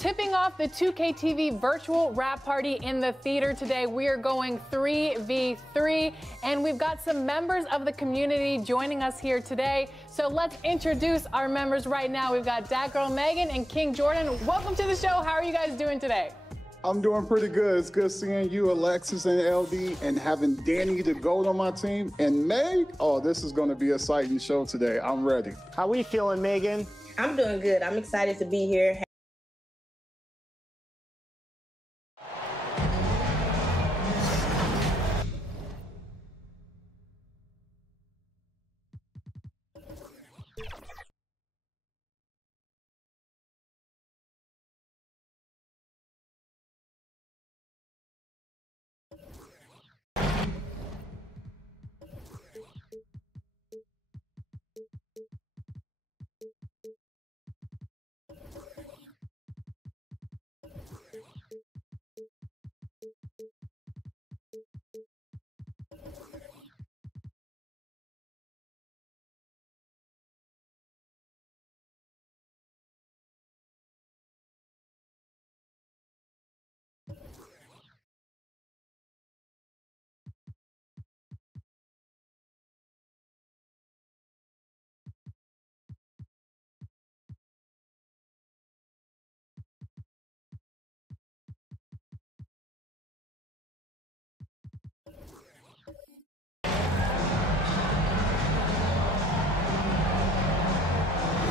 tipping off the 2K TV virtual wrap party in the theater today. We are going 3v3, and we've got some members of the community joining us here today. So let's introduce our members right now. We've got Dat Girl Megan and King Jordan. Welcome to the show. How are you guys doing today? I'm doing pretty good. It's good seeing you, Alexis and LD, and having Danny the GOAT on my team. And Meg, oh, this is going to be an exciting show today. I'm ready. How we feeling, Megan? I'm doing good. I'm excited to be here.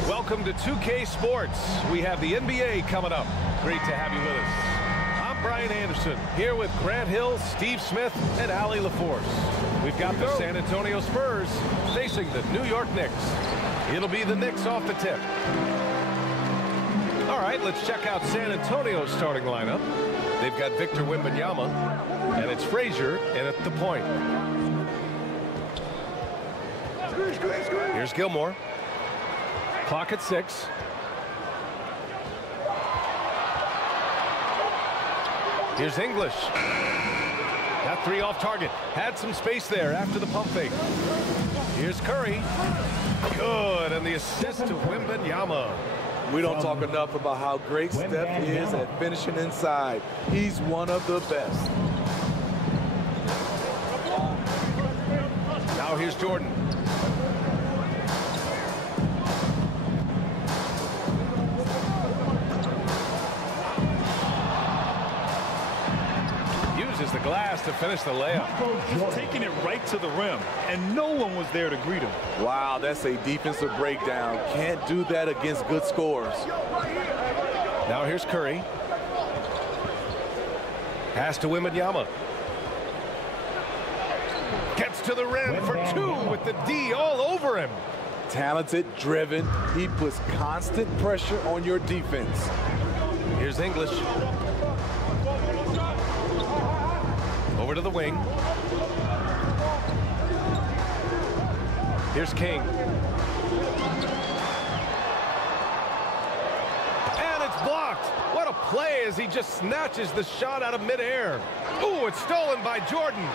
Welcome to 2K Sports. We have the NBA coming up. Great to have you with us. I'm Brian Anderson, here with Grant Hill, Steve Smith, and Allie LaForce. We've got the San Antonio Spurs facing the New York Knicks. It'll be the Knicks off the tip. All right, let's check out San Antonio's starting lineup. They've got Victor Wembanyama, and it's Frazier in at the point. Here's Gilmore. Clock at 6. Here's English. Got 3 off target. Had some space there after the pump fake. Here's Curry. Good, and the assist to Wembanyama. We don't talk enough about how great Steph is at finishing inside. He's one of the best. Now here's Jordan. Uses the glass to finish the layup. He's taking it right to the rim, and no one was there to greet him. Wow, that's a defensive breakdown. Can't do that against good scores. Now here's Curry. Pass to Wembanyama. Gets to the rim for 2 with the D all over him. Talented, driven. He puts constant pressure on your defense. Here's English. Over to the wing. Here's King. And it's blocked. What a play as he just snatches the shot out of midair. Ooh, it's stolen by Jordan.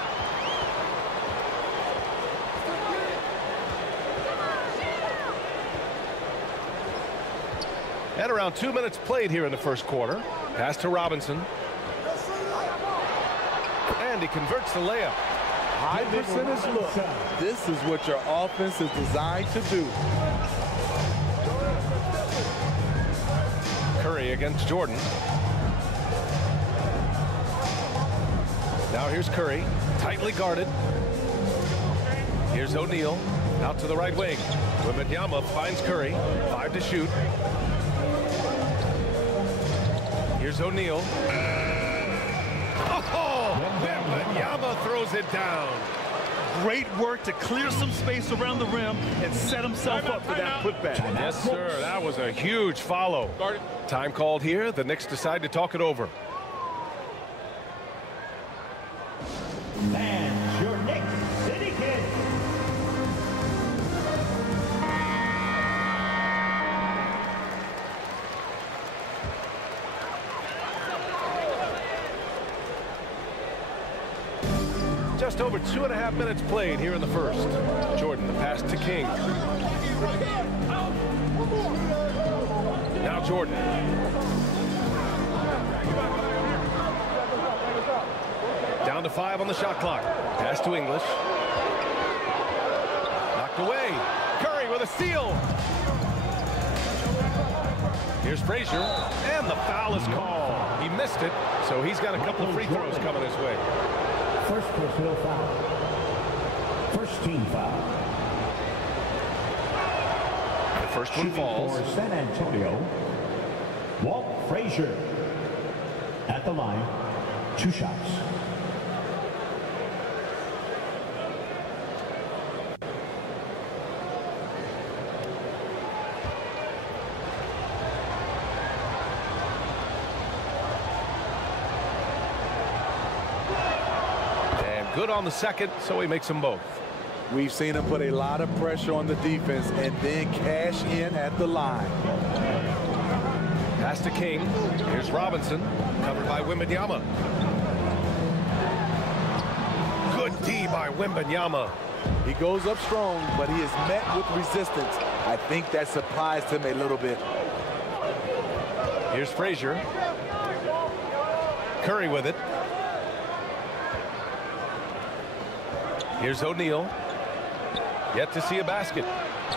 And around 2 minutes played here in the first quarter. Pass to Robinson. And he converts the layup. High percentage look. This is what your offense is designed to do. Curry against Jordan. Now here's Curry, tightly guarded. Here's O'Neal, out to the right wing. Wembanyama finds Curry, 5 to shoot. Here's O'Neal. Oh, Wembanyama throws it down. Great work to clear some space around the rim and set himself up for that putback. Yes, sir. That was a huge follow. Time called here. The Knicks decide to talk it over. And your Knicks City Kid. Just over 2.5 minutes played here in the first. Jordan, the pass to King. Now Jordan. Down to 5 on the shot clock. Pass to English. Knocked away. Curry with a steal. Here's Frazier, and the foul is called. He missed it, so he's got a couple of free throws coming his way. First personal foul. First team foul. The first one falls. For San Antonio, Walt Frazier at the line, 2 shots. Good on the second, so he makes them both. We've seen him put a lot of pressure on the defense and then cash in at the line. Pass to King. Here's Robinson, covered by Wembanyama. Good D by Wembanyama. He goes up strong, but he is met with resistance. I think that surprised him a little bit. Here's Frazier. Curry with it. Here's O'Neal. Yet to see a basket.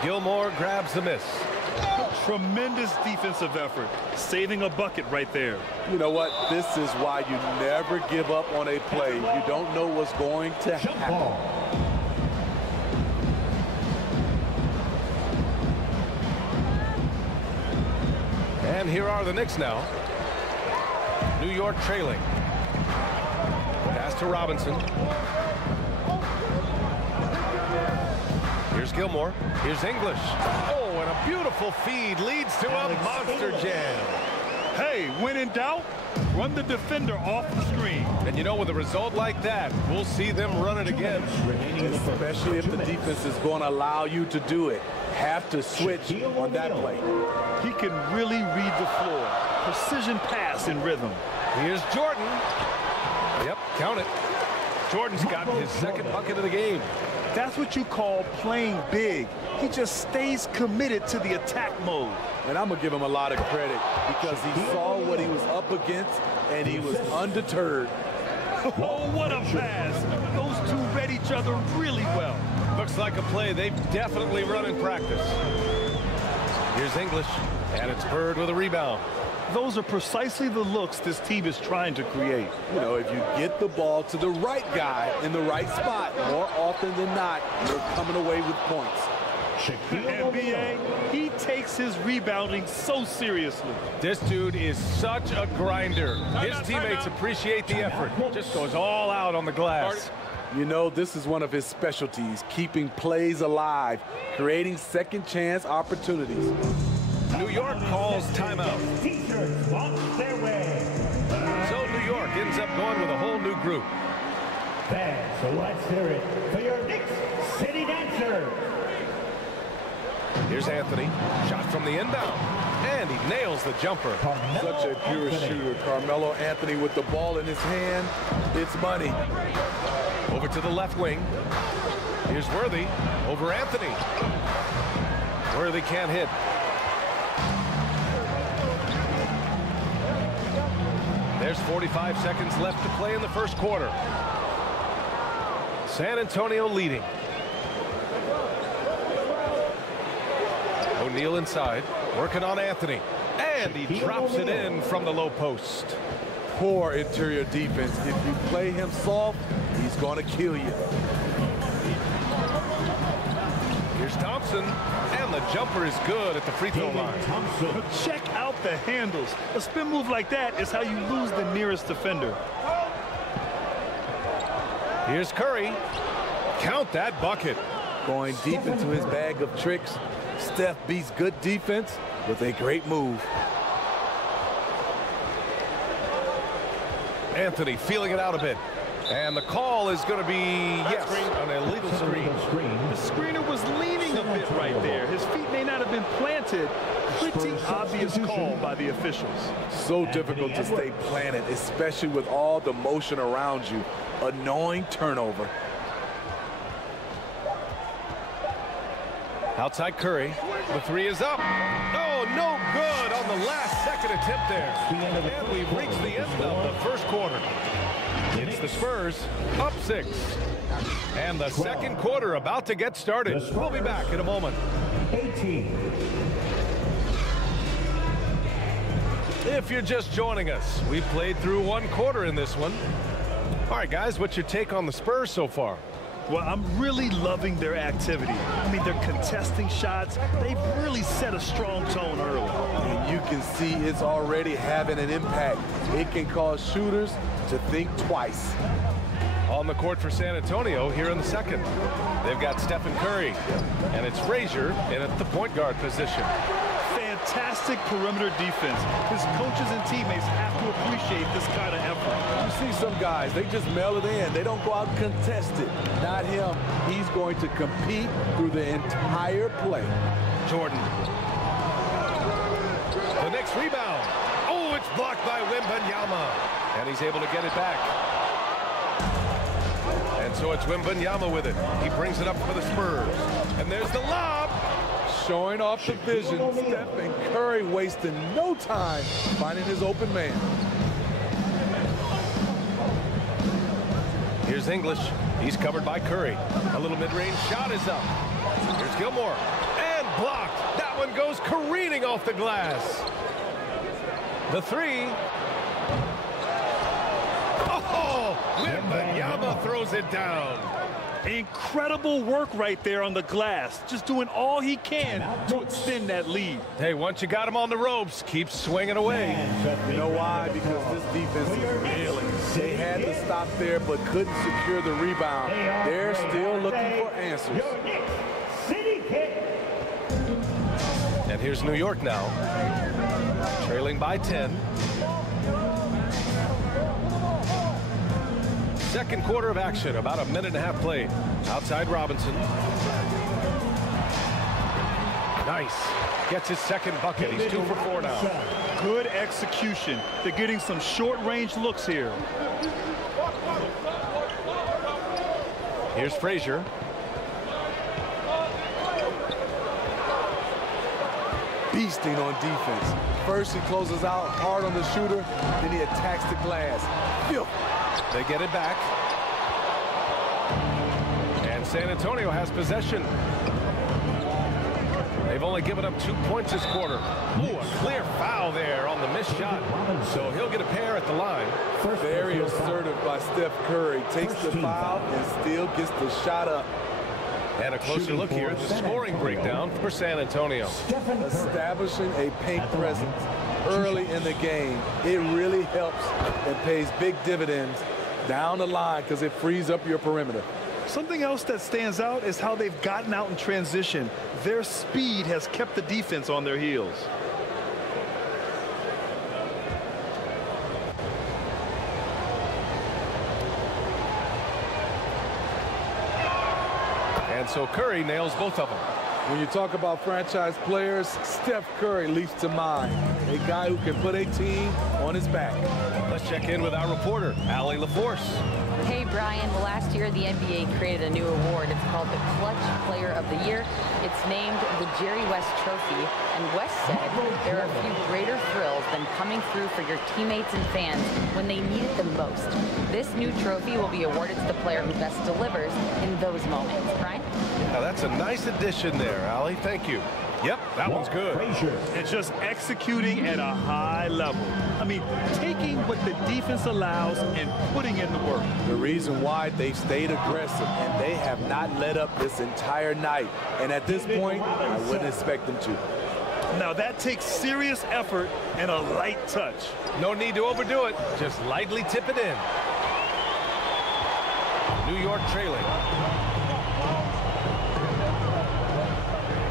Gilmore grabs the miss. Tremendous defensive effort. Saving a bucket right there. You know what? This is why you never give up on a play. You don't know what's going to happen. And here are the Knicks now. New York trailing. Pass to Robinson. Here's Gilmore. Here's English. Oh, and a beautiful feed leads to a monster jam. Hey, when in doubt, run the defender off the screen. And you know, with a result like that, we'll see them run it again. Especially if the defense is going to allow you to do it. Have to switch on that play. He can really read the floor. Precision pass in rhythm. Here's Jordan. Yep, count it. Jordan's got his second bucket of the game. That's what you call playing big. He just stays committed to the attack mode. And I'm going to give him a lot of credit because he saw what he was up against and he was undeterred. Oh, what a pass. Those two read each other really well. Looks like a play they've definitely run in practice. Here's English, and it's Bird with a rebound. Those are precisely the looks this team is trying to create. You know, if you get the ball to the right guy in the right spot, more often than not, you're coming away with points. NBA, he takes his rebounding so seriously. This dude is such a grinder. His teammates appreciate the effort. Just goes all out on the glass. You know, this is one of his specialties, keeping plays alive, creating second chance opportunities. New York calls timeout. So New York ends up going with a whole new group. Fans, so let's hear it for your Knicks City Dancer. Here's Anthony. Shot from the inbound. And he nails the jumper. Such a pure shooter. Carmelo Anthony with the ball in his hand. It's money. Over to the left wing. Here's Worthy over Anthony. Worthy can't hit. There's 45 seconds left to play in the first quarter. San Antonio leading. O'Neal inside, working on Anthony. And he drops it in from the low post. Poor interior defense. If you play him soft, he's going to kill you. Here's Thompson, and the jumper is good at the free throw line. Check out the handles. A spin move like that is how you lose the nearest defender. Here's Curry. Count that bucket. Going deep into his bag of tricks. Steph beats good defense with a great move. Anthony feeling it out a bit. And the call is going to be, yes, an illegal screen. The screener was leaning a bit right there. His feet may not have been planted. Pretty obvious call by the officials. So difficult to stay planted, especially with all the motion around you. Annoying turnover. Outside Curry. The three is up. Oh, no good on the last second attempt there. And we've reached the end of the first quarter. It's It's the Spurs up 6. And the second quarter about to get started. We'll be back in a moment. 18. If you're just joining us, we played through one quarter in this one. All right, guys, what's your take on the Spurs so far? Well, I'm really loving their activity. I mean, they're contesting shots. They've really set a strong tone early. And you can see it's already having an impact. It can cause shooters to think twice. On the court for San Antonio here in the second. They've got Stephen Curry, and it's Frazier in at the point guard position. Fantastic perimeter defense. His coaches and teammates have to appreciate this kind of effort. You see some guys, they just mail it in. They don't go out and contest it. Not him. He's going to compete through the entire play. Jordan. The next rebound. Oh, it's blocked by Wembanyama. And he's able to get it back. And so it's Wembanyama with it. He brings it up for the Spurs. And there's the lob. Showing off the vision. Stephen Curry wasting no time finding his open man. Here's English. He's covered by Curry. A little mid-range shot is up. Here's Gilmore. And blocked. That one goes careening off the glass. The three. Oh, Wembanyama throws it down. Incredible work right there on the glass. Just doing all he can to extend that lead. Hey, once you got him on the ropes, keep swinging away. You know why? Because this defense is reeling. They had to stop there but couldn't secure the rebound. They're still looking for answers. And here's New York now, trailing by 10. Second quarter of action, about a minute and a half played. Outside Robinson. Nice. Gets his second bucket. He's 2 for 4 now. Good execution. They're getting some short-range looks here. Here's Frazier. Beasting on defense. First he closes out hard on the shooter, then he attacks the glass. They get it back. And San Antonio has possession. They've only given up 2 points this quarter. Ooh, a clear foul there on the missed shot. So he'll get a pair at the line. Very assertive by Steph Curry. Takes the foul and still gets the shot up. And a closer look here at the scoring breakdown for San Antonio. Establishing a paint presence early in the game. It really helps and pays big dividends down the line because it frees up your perimeter. Something else that stands out is how they've gotten out in transition. Their speed has kept the defense on their heels. And so Curry nails both of them. When you talk about franchise players, Steph Curry leaps to mind. A guy who can put a team on his back. Let's check in with our reporter, Allie LaForce. Hey, Brian. Well, last year, the NBA created a new award. It's called the Clutch Player of the Year. It's named the Jerry West Trophy. And West said there are a few greater thrills than coming through for your teammates and fans when they need it the most. This new trophy will be awarded to the player who best delivers in those moments. Brian? Now, that's a nice addition there, Allie. Thank you. Yep, that one's good. It's just executing at a high level. I mean, taking what the defense allows and putting in the work. The reason why they've stayed aggressive and they have not let up this entire night. And at this point, I wouldn't expect them to. Now that takes serious effort and a light touch. No need to overdo it. Just lightly tip it in. New York trailing.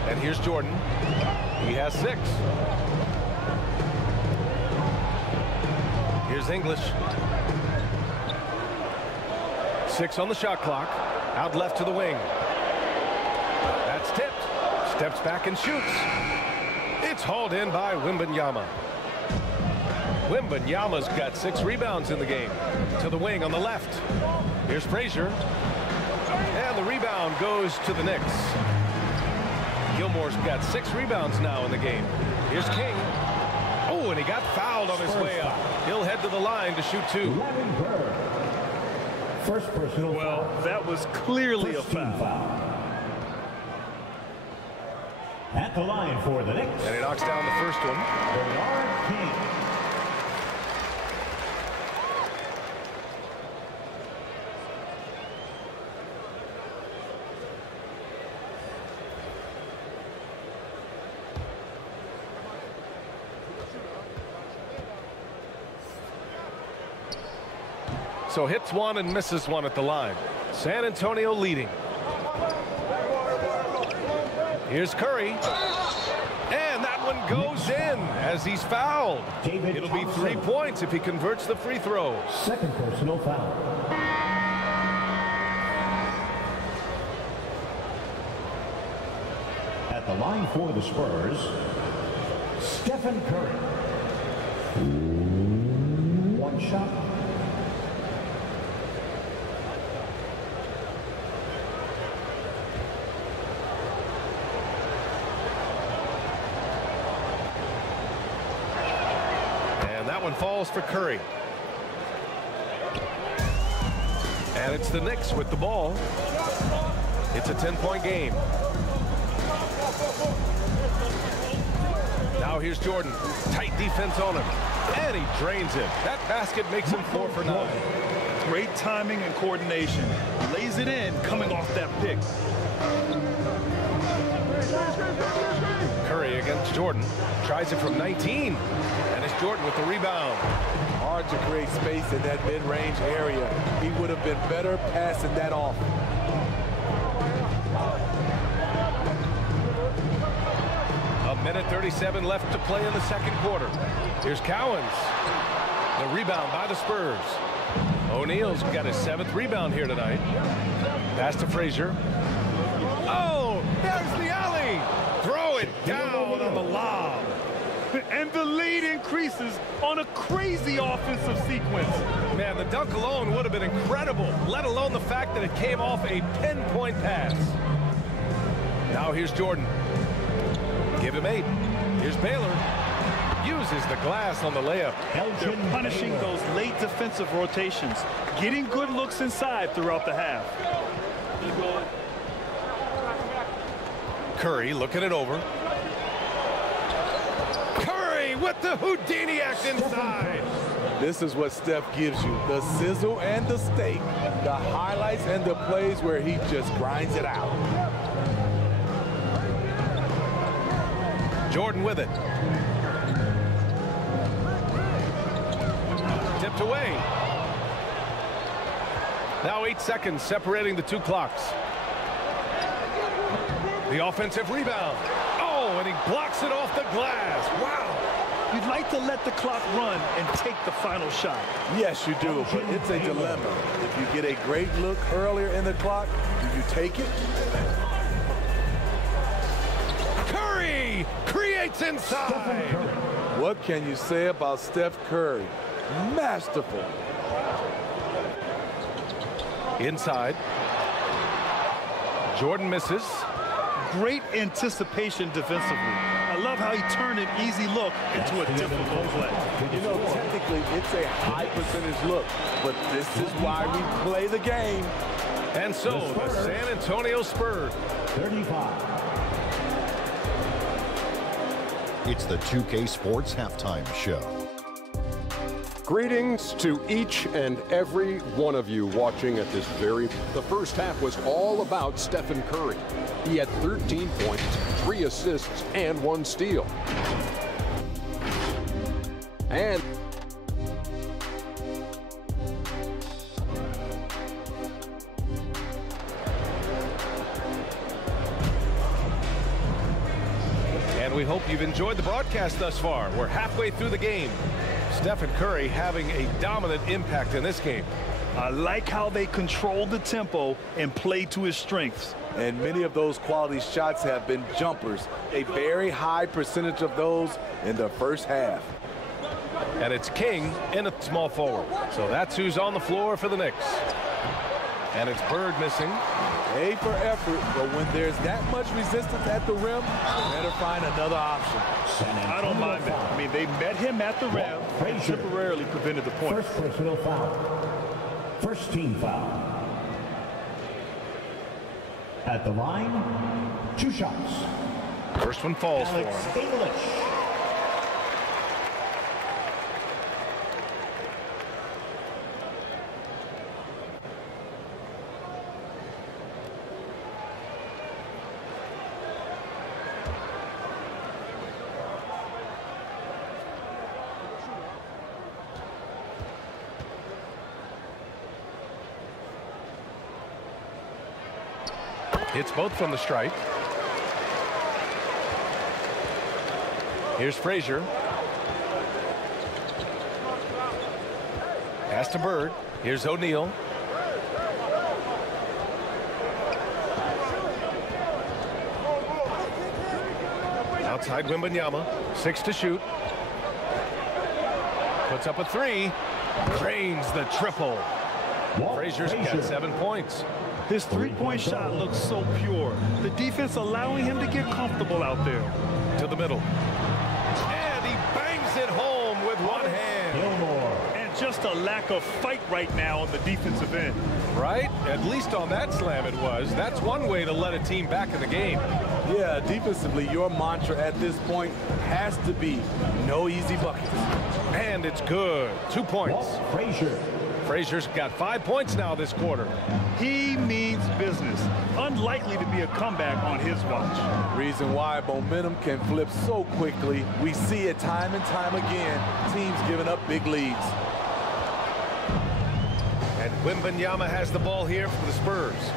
And here's Jordan. He has 6. Here's English. 6 on the shot clock. Out left to the wing. That's tipped. Steps back and shoots. It's hauled in by Wembanyama. Wembanyama's got 6 rebounds in the game. To the wing on the left. Here's Frazier. And the rebound goes to the Knicks. Gilmore's got 6 rebounds now in the game. Here's King. Oh, and he got fouled on his way up. He'll head to the line to shoot 2. First personal Well, foul. that was clearly a First team foul. At the line for the Knicks. And he knocks down the first one. King. So hits one and misses one at the line. San Antonio leading. Here's Curry. And that one goes in as he's fouled. It'll be 3 points if he converts the free throw. Second personal foul. At the line for the Spurs, Stephen Curry. One shot. That one falls for Curry. And it's the Knicks with the ball. It's a 10-point game. Now here's Jordan. Tight defense on him. And he drains it. That basket makes him 4 for 9. Great timing and coordination. Lays it in coming off that pick. Curry against Jordan. Tries it from 19. And it's Jordan with the rebound. Hard to create space in that mid-range area. He would have been better passing that off. A minute 37 left to play in the second quarter. Here's Cowens. The rebound by the Spurs. O'Neal's got his 7th rebound here tonight. Pass to Frazier. Oh, there's the alley. Throw it down on the lob. And the lead increases on a crazy offensive sequence. Man, the dunk alone would have been incredible, let alone the fact that it came off a pinpoint pass. Now here's Jordan. Give him 8. Here's Baylor. Uses the glass on the layup. They're punishing those late defensive rotations, getting good looks inside throughout the half. Curry looking it over. Curry with the Houdini act inside. This is what Steph gives you, the sizzle and the steak, the highlights and the plays where he just grinds it out. Jordan with it. Tipped away. Now 8 seconds separating the 2 clocks. The offensive rebound. Oh, and he blocks it off the glass. Wow. You'd like to let the clock run and take the final shot. Yes, you do, but it's a dilemma. If you get a great look earlier in the clock, do you take it? Curry creates inside. What can you say about Steph Curry? Masterful. Inside. Jordan misses. Great anticipation defensively. I love how he turned an easy look into a difficult play. You know, technically, it's a high percentage look, but this is why we play the game. And so, the San Antonio Spurs. 35. It's the 2K Sports Halftime Show. Greetings to each and every one of you watching at this The first half was all about Stephen Curry. He had 13 points, 3 assists, and 1 steal. And we hope you've enjoyed the broadcast thus far. We're halfway through the game. Stephen Curry having a dominant impact in this game. I like how they control the tempo and play to his strengths. And many of those quality shots have been jumpers. A very high percentage of those in the first half. And it's King in a small forward. So that's who's on the floor for the Knicks. And it's Bird missing. A for effort, but when there's that much resistance at the rim, better find another option. I don't mind that. I mean, they met him at the rim and temporarily prevented the point. First personal foul. First team foul. At the line, 2 shots. First one falls for him. Hits both from the stripe. Here's Frazier. Pass to Bird. Here's O'Neal. Outside Wembanyama. 6 to shoot. Puts up a 3. Drains the triple. Frazier's got 7 points. His three-point shot looks so pure. The defense allowing him to get comfortable out there. To the middle. And he bangs it home with one hand. And just a lack of fight right now on the defensive end. Right? At least on that slam it was. That's one way to let a team back in the game. Yeah, defensively, your mantra at this point has to be no easy buckets. And it's good. 2 points. Frazier. Frazier's got 5 points now this quarter. He means business. Unlikely to be a comeback on his watch. Reason why momentum can flip so quickly. We see it time and time again. Teams giving up big leads. And Wembanyama has the ball here for the Spurs.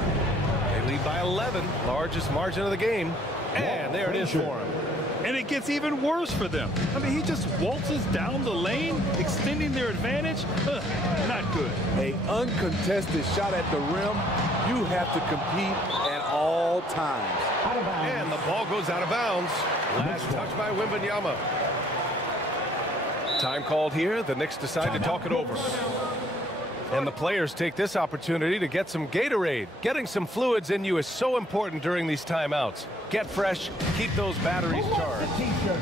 They lead by 11, largest margin of the game. And there it is for him. And it gets even worse for them. I mean, he just waltzes down the lane, extending their advantage. Not good. An uncontested shot at the rim, you have to compete at all times. And the ball goes out of bounds. Last touch by Wembanyama. Time called here. The Knicks decide to talk it over. And the players take this opportunity to get some Gatorade. Getting some fluids in you is so important during these timeouts. Get fresh, keep those batteries charged.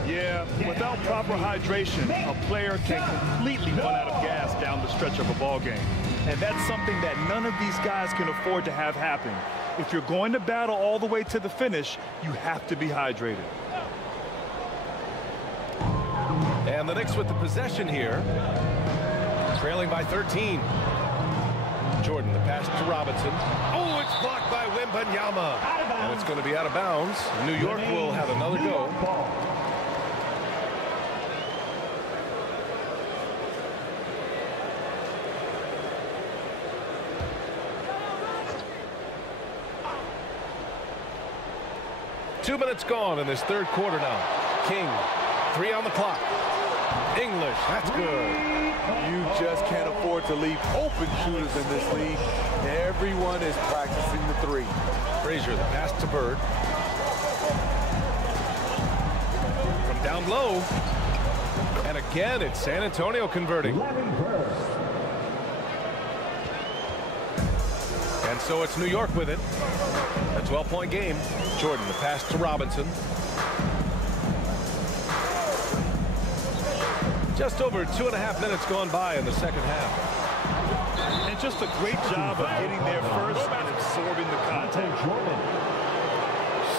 Yeah, without proper hydration, a player can completely run out of gas down the stretch of a ball game. And that's something that none of these guys can afford to have happen. If you're going to battle all the way to the finish, you have to be hydrated. And the Knicks with the possession here. Trailing by 13. Jordan, the pass to Robinson. Oh, it's blocked by Wembanyama. And it's going to be out of bounds. New York will have another go. Two minutes gone in this third quarter now. King, 3 on the clock. English, that's good. You just can't afford to leave open shooters in this league. Everyone is practicing the 3. Frazier, the pass to Bird. From down low. And again, it's San Antonio converting. And so it's New York with it. A 12-point game. Jordan, the pass to Robinson. Just over 2.5 minutes gone by in the second half. And just a great job of getting there first and absorbing the contact. Jordan.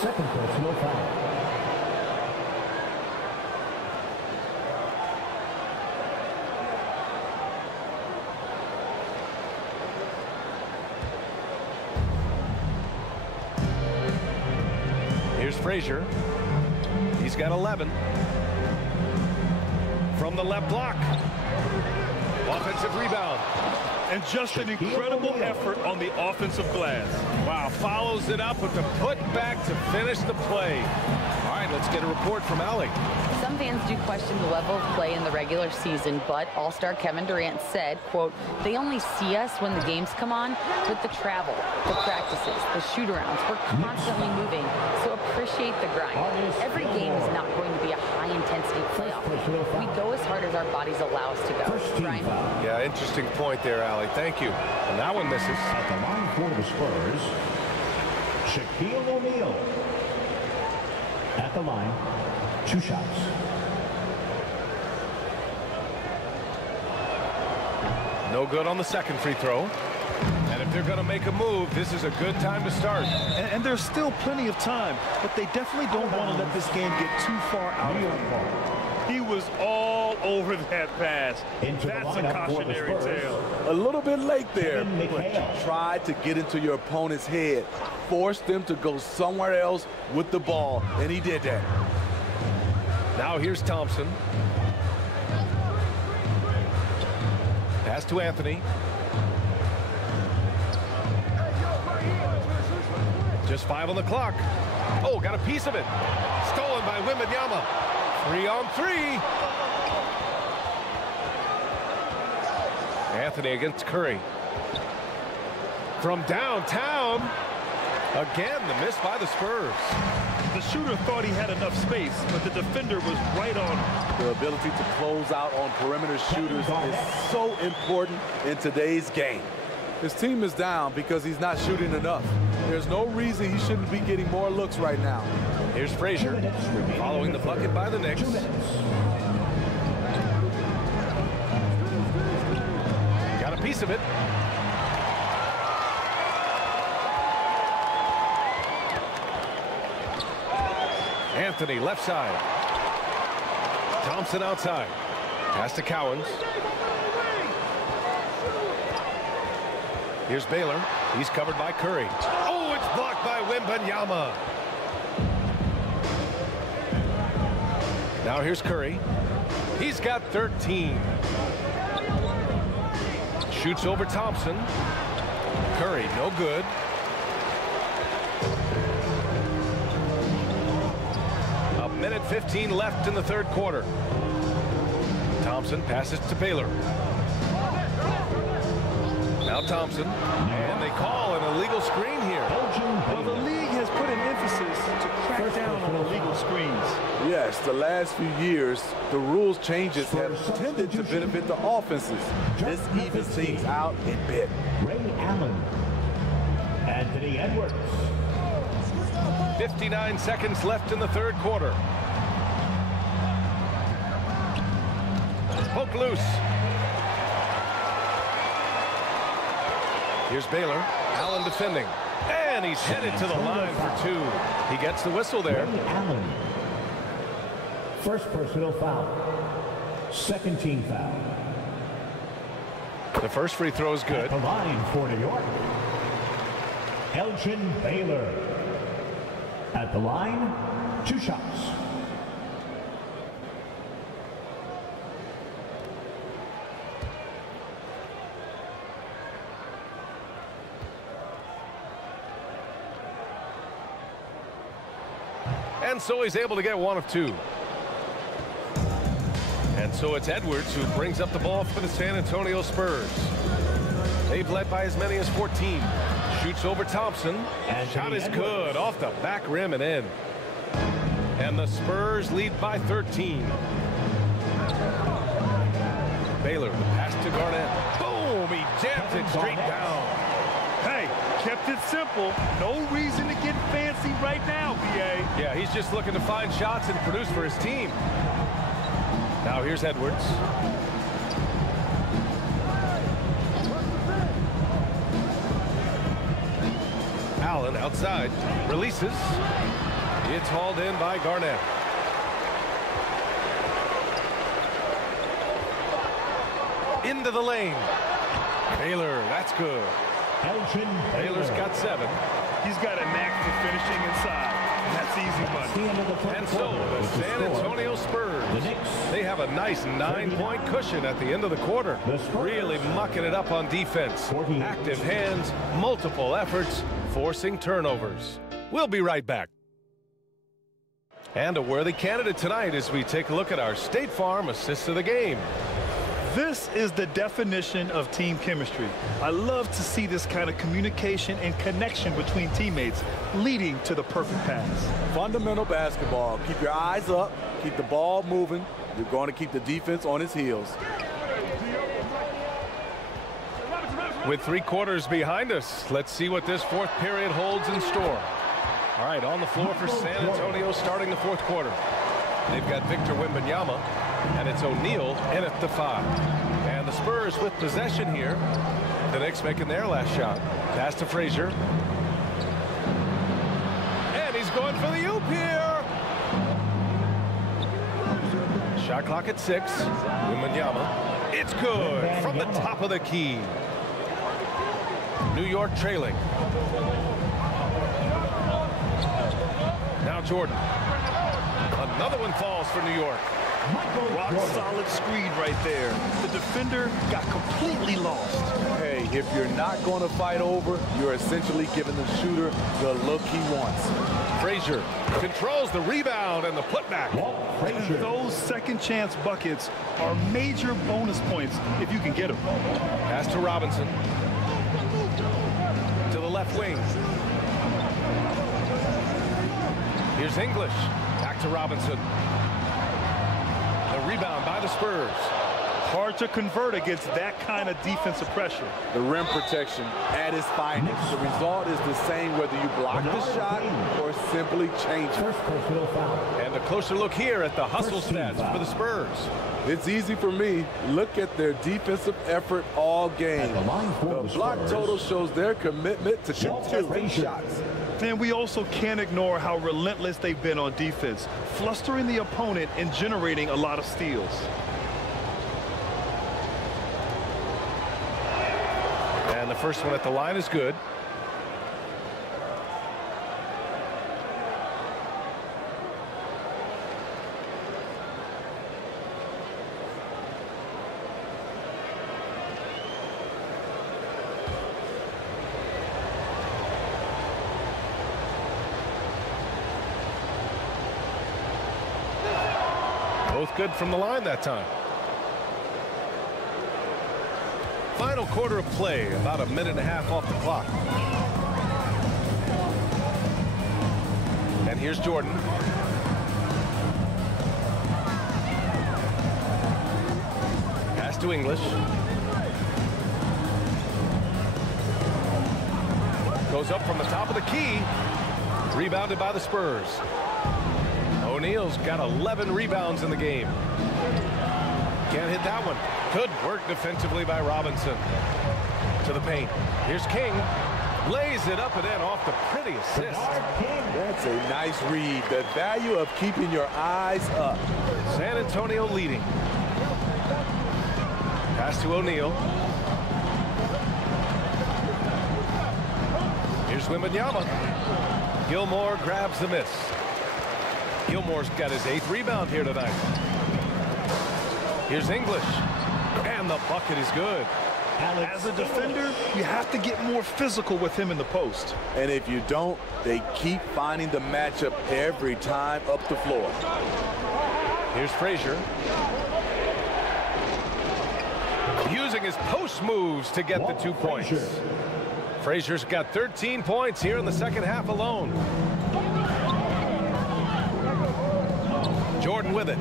Second personal foul. Here's Frazier. He's got 11. From the left block. Offensive rebound. And just an incredible effort on the offensive glass. Wow, follows it up with the putback to finish the play. All right, let's get a report from Allie. Some fans do question the level of play in the regular season, but All-Star Kevin Durant said, quote, they only see us when the games come on with the travel, the practices, the shoot-arounds. We're constantly moving, so appreciate the grind. Every game is not going to be a high-intensity playoff game. We go as hard as our bodies allow us to go. Brian? Yeah, interesting point there, Allie. Thank you. And that one misses. At the line for the Spurs, Shaquille O'Neal. At the line, 2 shots. No good on the second free throw. And if they're going to make a move, this is a good time to start. And there's still plenty of time, but they definitely don't want to let this game get too far out of hand. He was all over that pass. That's a cautionary tale. A little bit late there. Tried to get into your opponent's head. Forced them to go somewhere else with the ball, and he did that. Now here's Thompson. Pass to Anthony. Just 5 on the clock. Oh, got a piece of it. Stolen by Wembanyama. 3-on-3. Anthony against Curry. From downtown. Again, the miss by the Spurs. The shooter thought he had enough space, but the defender was right on him. The ability to close out on perimeter shooters is so important in today's game. His team is down because he's not shooting enough. There's no reason he shouldn't be getting more looks right now. Here's Frazier following the bucket by the Knicks. Got a piece of it. Anthony left side. Thompson outside. Pass to Cowens. Here's Baylor. He's covered by Curry. Oh, it's blocked by Wembanyama. Now here's Curry. He's got 13. Shoots over Thompson. Curry, no good. A minute 15 left in the third quarter. Thompson passes to Baylor. Now Thompson, and they call an illegal screen here. Well, the league has put an emphasis to crack down on illegal screens. Yes, the last few years, the rules changes have tended to benefit the offenses. This evens things out a bit. Ray Allen. Anthony Edwards. 59 seconds left in the third quarter. Poke loose. Here's Baylor. Allen defending. And he's headed to the line for 2. He gets the whistle there. Allen. First personal foul. Second team foul. The first free throw is good. At the line for New York. Elgin Baylor. At the line, 2 shots. And so he's able to get 1 of 2. And so it's Edwards who brings up the ball for the San Antonio Spurs. They've led by as many as 14. Shoots over Thompson. Shot is good off the back rim and in. And the Spurs lead by 13. Baylor, the pass to Garnett. Boom! He jams it straight down. Hey, kept it simple. No reason to get fancy right now, BA. Yeah, he's just looking to find shots and produce for his team. Now here's Edwards. Allen outside. Releases. It's hauled in by Garnett. Into the lane. Baylor, that's good. Baylor's got 7. He's got a knack for finishing inside. That's easy money. And so the San Antonio Spurs, they have a nice 9-point cushion at the end of the quarter. Really mucking it up on defense. Active hands, multiple efforts, forcing turnovers. We'll be right back. And a worthy candidate tonight as we take a look at our State Farm Assist of the Game. This is the definition of team chemistry. I love to see this kind of communication and connection between teammates leading to the perfect pass. Fundamental basketball. Keep your eyes up. Keep the ball moving. You're going to keep the defense on its heels. With 3 quarters behind us, let's see what this fourth period holds in store. All right, on the floor for San Antonio starting the fourth quarter. They've got Victor Wembanyama, and it's O'Neal in at the 5. And the Spurs with possession here. The Knicks making their last shot. Pass to Frazier. And he's going for the oop here. Shot clock at 6. WEMBANYAMA. It's good from the top of the key. New York trailing. Now Jordan. Another one falls for New York. Rock solid screen right there. The defender got completely lost. Hey, if you're not going to fight over, you're essentially giving the shooter the look he wants. Frazier controls the rebound and the putback. Those second chance buckets are major bonus points if you can get them. Pass to Robinson. To the left wing. Here's English. Back to Robinson. The rebound by the Spurs. Hard to convert against that kind of defensive pressure. The rim protection at its finest. The result is the same whether you block the shot or simply change it. And a closer look here at the hustle stats for the Spurs. It's easy for me. Look at their defensive effort all game. The block total shows their commitment to contesting shots. And we also can't ignore how relentless they've been on defense, flustering the opponent and generating a lot of steals. And the first one at the line is good. Both good from the line that time. Final quarter of play, about a minute and a half off the clock. And here's Jordan. Pass to English. Goes up from the top of the key. Rebounded by the Spurs. O'Neal's got 11 rebounds in the game. Can't hit that one. Good work defensively by Robinson. To the paint. Here's King. Lays it up and in off the pretty assist. That's a nice read. The value of keeping your eyes up. San Antonio leading. Pass to O'Neal. Here's WEMBANYAMA. Gilmore grabs the miss. Gilmore's got his 8th rebound here tonight. Here's English. And the bucket is good. As a defender, you have to get more physical with him in the post. And if you don't, they keep finding the matchup every time up the floor. Here's Frazier. Using his post moves to get the 2 points. Frazier's got 13 points here in the second half alone. Jordan with it.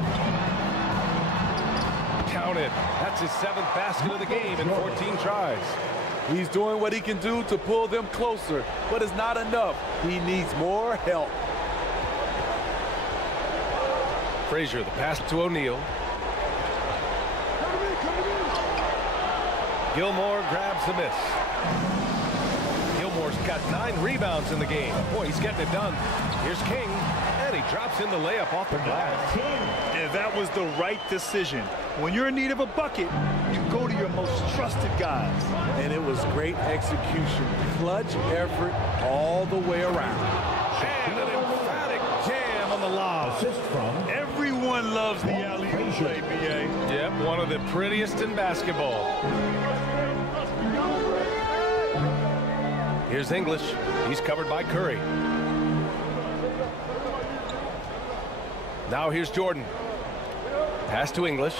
Counted. That's his 7th basket of the game in 14 tries. He's doing what he can do to pull them closer, but it's not enough. He needs more help. Frazier, the pass to O'Neal. Gilmore grabs the miss. Gilmore's got 9 rebounds in the game. Boy, he's getting it done. Here's King. And he drops in the layup off the glass. And that was the right decision. When you're in need of a bucket, you go to your most trusted guys. And it was great execution. Clutch effort all the way around. And an emphatic jam on the lob. Everyone loves the alley-oop play, BA. Yep, one of the prettiest in basketball. Here's English. He's covered by Curry. Now here's Jordan. Pass to English.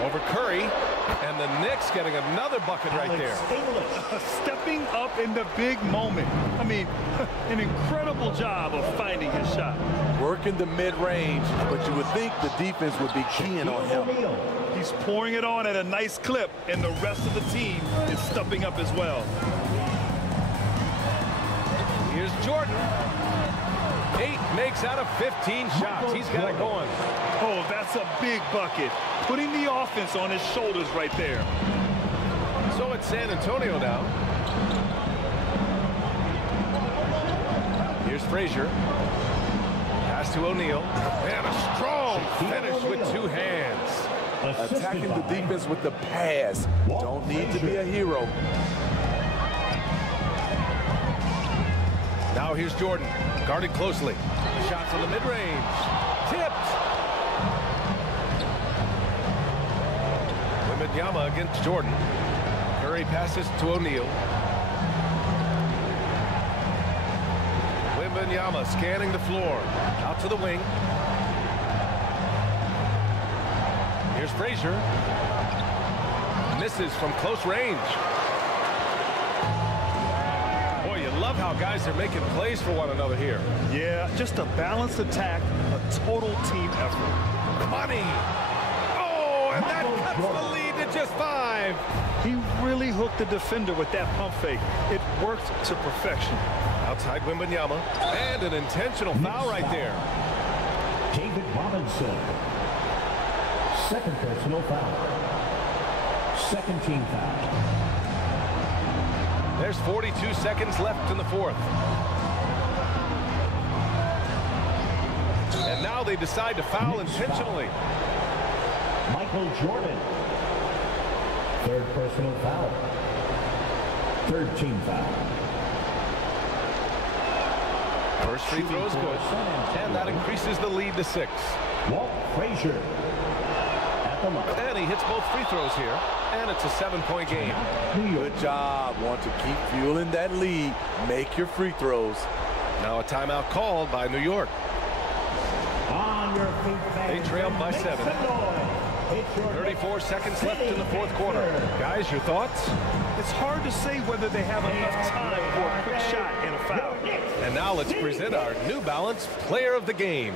Over Curry. And the Knicks getting another bucket right there. Stepping up in the big moment. I mean, an incredible job of finding his shot. Working the mid-range, but you would think the defense would be keying on him. He's pouring it on at a nice clip, and the rest of the team is stepping up as well. Here's Jordan. 8 makes out of 15 shots. He's got it going. Oh, that's a big bucket. Putting the offense on his shoulders right there. So it's San Antonio now. Here's Frazier. Pass to O'Neal. And a strong finish with 2 hands. Attacking the defense with the pass. Don't need to be a hero. Now here's Jordan, guarded closely. Shots on the mid-range. Tipped. Wembanyama against Jordan. Curry passes to O'Neal. Wembanyama scanning the floor. Out to the wing. Here's Frazier. Misses from close range. Boy, you love how guys are making plays for one another here. Yeah, just a balanced attack, a total team effort. Money. Oh, and that cuts the lead to just 5. He really hooked the defender with that pump fake. It worked to perfection. Outside Wembanyama. And an intentional foul right there. David Robinson. Second personal foul. Second team foul. There's 42 seconds left in the 4th. And now they decide to foul intentionally. Michael Jordan. Third personal foul. Third team foul. First free throw is good. And that increases the lead to 6. Walt Frazier. And he hits both free throws here. And it's a 7-point game. Good job. Want to keep fueling that lead. Make your free throws. Now a timeout called by New York. On your feet, they trail by 7. 34 seconds left in the 4th quarter. Guys, your thoughts? It's hard to say whether they have enough time for a quick shot and a foul. And now let's present our New Balance Player of the Game.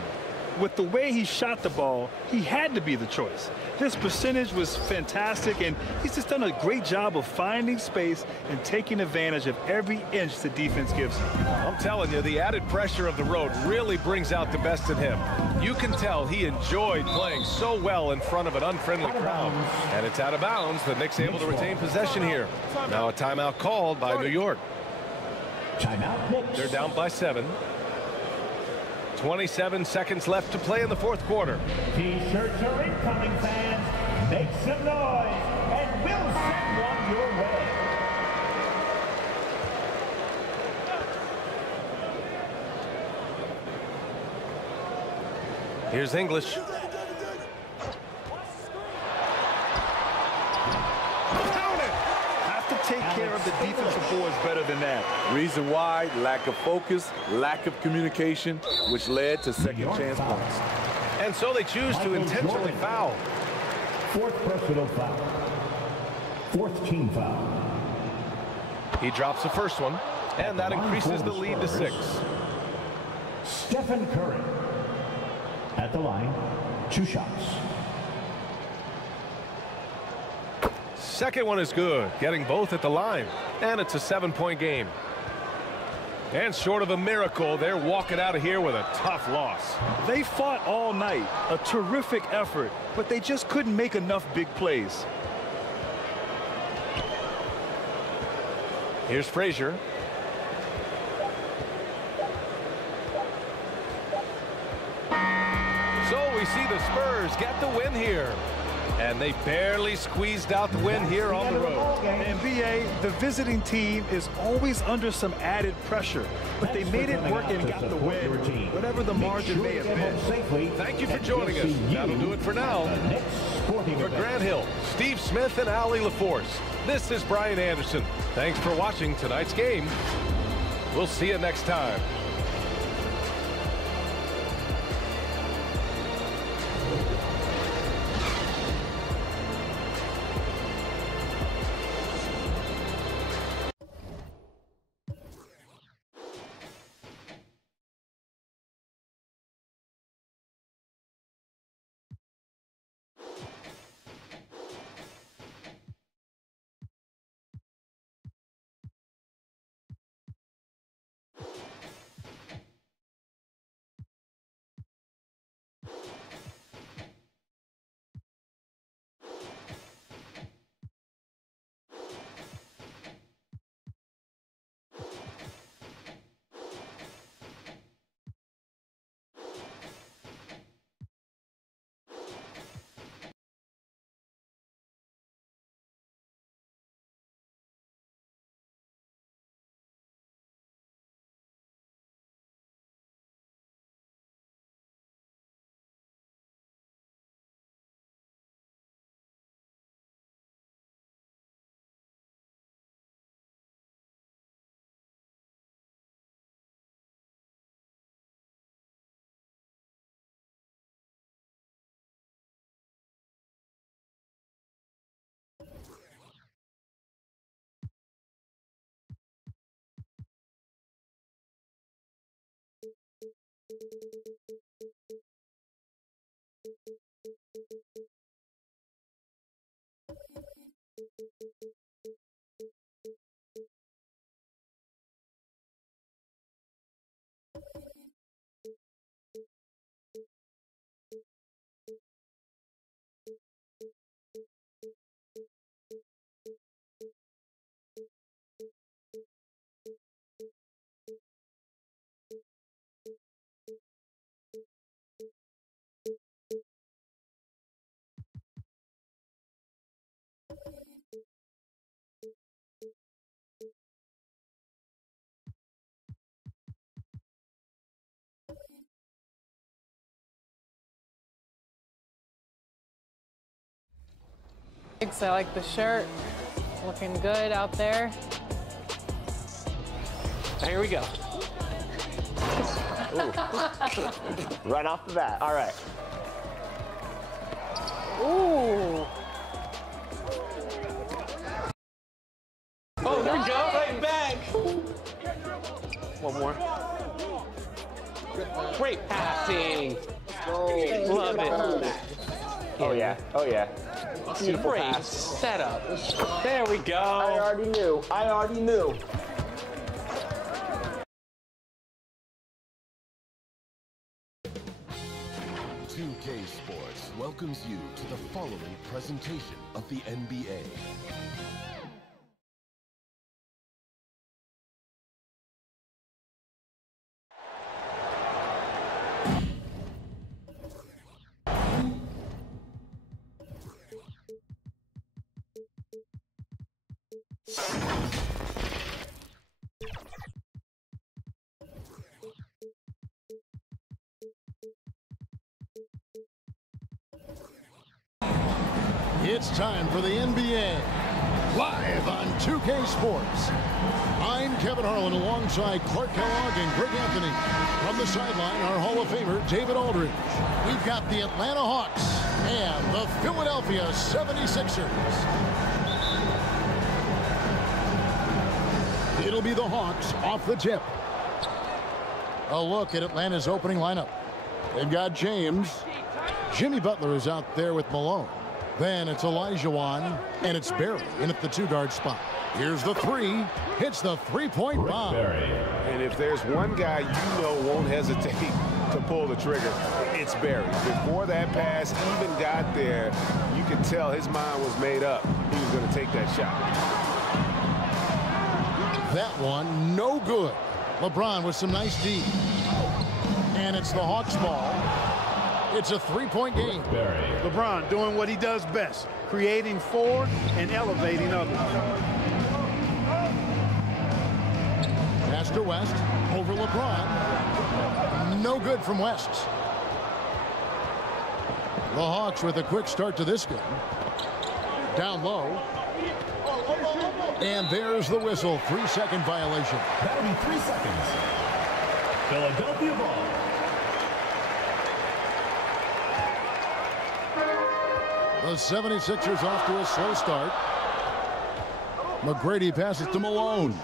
With the way he shot the ball, he had to be the choice. His percentage was fantastic, and he's just done a great job of finding space and taking advantage of every inch the defense gives him. I'm telling you, the added pressure of the road really brings out the best in him. You can tell he enjoyed playing so well in front of an unfriendly crowd. And it's out of bounds. The Knicks able to retain possession here. Now a timeout called by New York. Timeout Knicks. They're down by 7. 27 seconds left to play in the 4th quarter. T-shirts are incoming, fans. Make some noise, and we'll send one your way. Here's English. Take care of the defensive boards better than that. Reason why: lack of focus, lack of communication, which led to second chance points. And so they choose to intentionally foul. 4th personal foul. 4th team foul. He drops the first one, and that increases the lead to 6. Stephen Curry. At the line, 2 shots. Second one is good, getting both at the line. And it's a 7-point game. And short of a miracle, they're walking out of here with a tough loss. They fought all night, a terrific effort, but they just couldn't make enough big plays. Here's Frazier. So we see the Spurs get the win here. And they barely squeezed out the win here on the road. And BA, the visiting team is always under some added pressure, but they made it work and got the win, whatever the margin may have been. Thank you for joining us. That'll do it for now. For Grant Hill, Steve Smith, and Allie LaForce, this is Brian Anderson. Thanks for watching tonight's game. We'll see you next time. I like the shirt. Looking good out there. Here we go. Right off the bat. All right. Ooh. Oh, there we go. Right back. One more. Great passing. Love it. Oh, yeah. Oh, yeah. Beautiful Great pass. setup. There we go. I already knew. I already knew. .2K Sports welcomes you to the following presentation of the NBA. It's time for the NBA, live on 2K Sports. I'm Kevin Harlan alongside Clark Kellogg and Greg Anthony. From the sideline, our Hall of Famer, David Aldridge. We've got the Atlanta Hawks and the Philadelphia 76ers. It'll be the Hawks off the tip. A look at Atlanta's opening lineup. They've got James. Jimmy Butler is out there with Malone. Then it's Olajuwon, and it's Barry in at the two-guard spot. Here's the three. Hits the three-point bomb. And if there's one guy you know won't hesitate to pull the trigger, it's Barry. Before that pass even got there, you could tell his mind was made up. He was going to take that shot. That one, no good. LeBron with some nice D. And it's the Hawks ball. It's a three-point game. LeBron doing what he does best, creating for and elevating others. Pass to West, over LeBron. No good from West. The Hawks with a quick start to this game. Down low. And there's the whistle, 3-second violation. That'll be 3 seconds. Philadelphia ball. The 76ers off to a slow start. McGrady passes to Malone.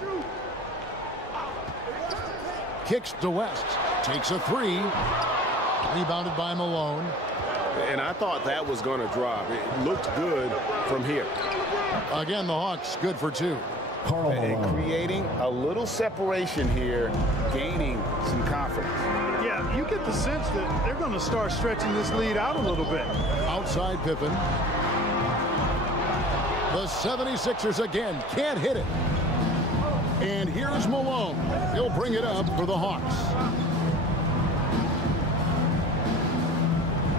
Kicks to West. Takes a three. Rebounded by Malone. And I thought that was going to drop. It looked good from here. Again, the Hawks good for two. And creating a little separation here, gaining some confidence. Yeah, you get the sense that they're going to start stretching this lead out a little bit. Outside Pippen. The 76ers again can't hit it. And here's Malone. He'll bring it up for the Hawks.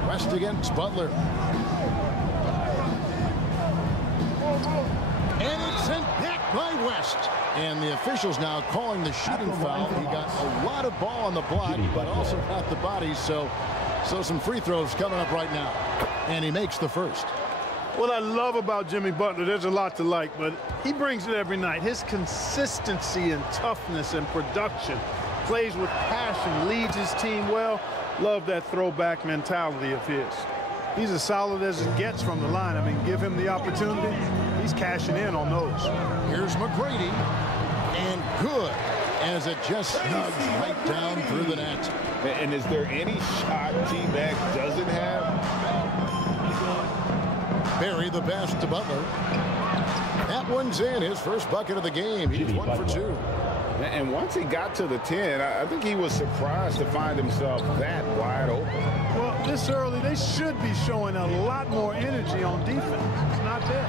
West against Butler. And it's sent back by West. And the officials now calling the shooting foul. He got a lot of ball on the block, but also got the body. So some free throws coming up right now. And he makes the first. What I love about Jimmy Butler, there's a lot to like, but he brings it every night. His consistency and toughness and production. Plays with passion, leads his team well. Love that throwback mentality of his. He's as solid as it gets from the line. I mean, give him the opportunity. He's cashing in on those. Here's McGrady. And good. as it just snugs right down through the net. And is there any shot T-Mac doesn't have? Barry the pass to Butler. That one's in, his first bucket of the game. He's 1 for 2. And once he got to the 10, I think he was surprised to find himself that wide open. Well, this early, they should be showing a lot more energy on defense. It's not there.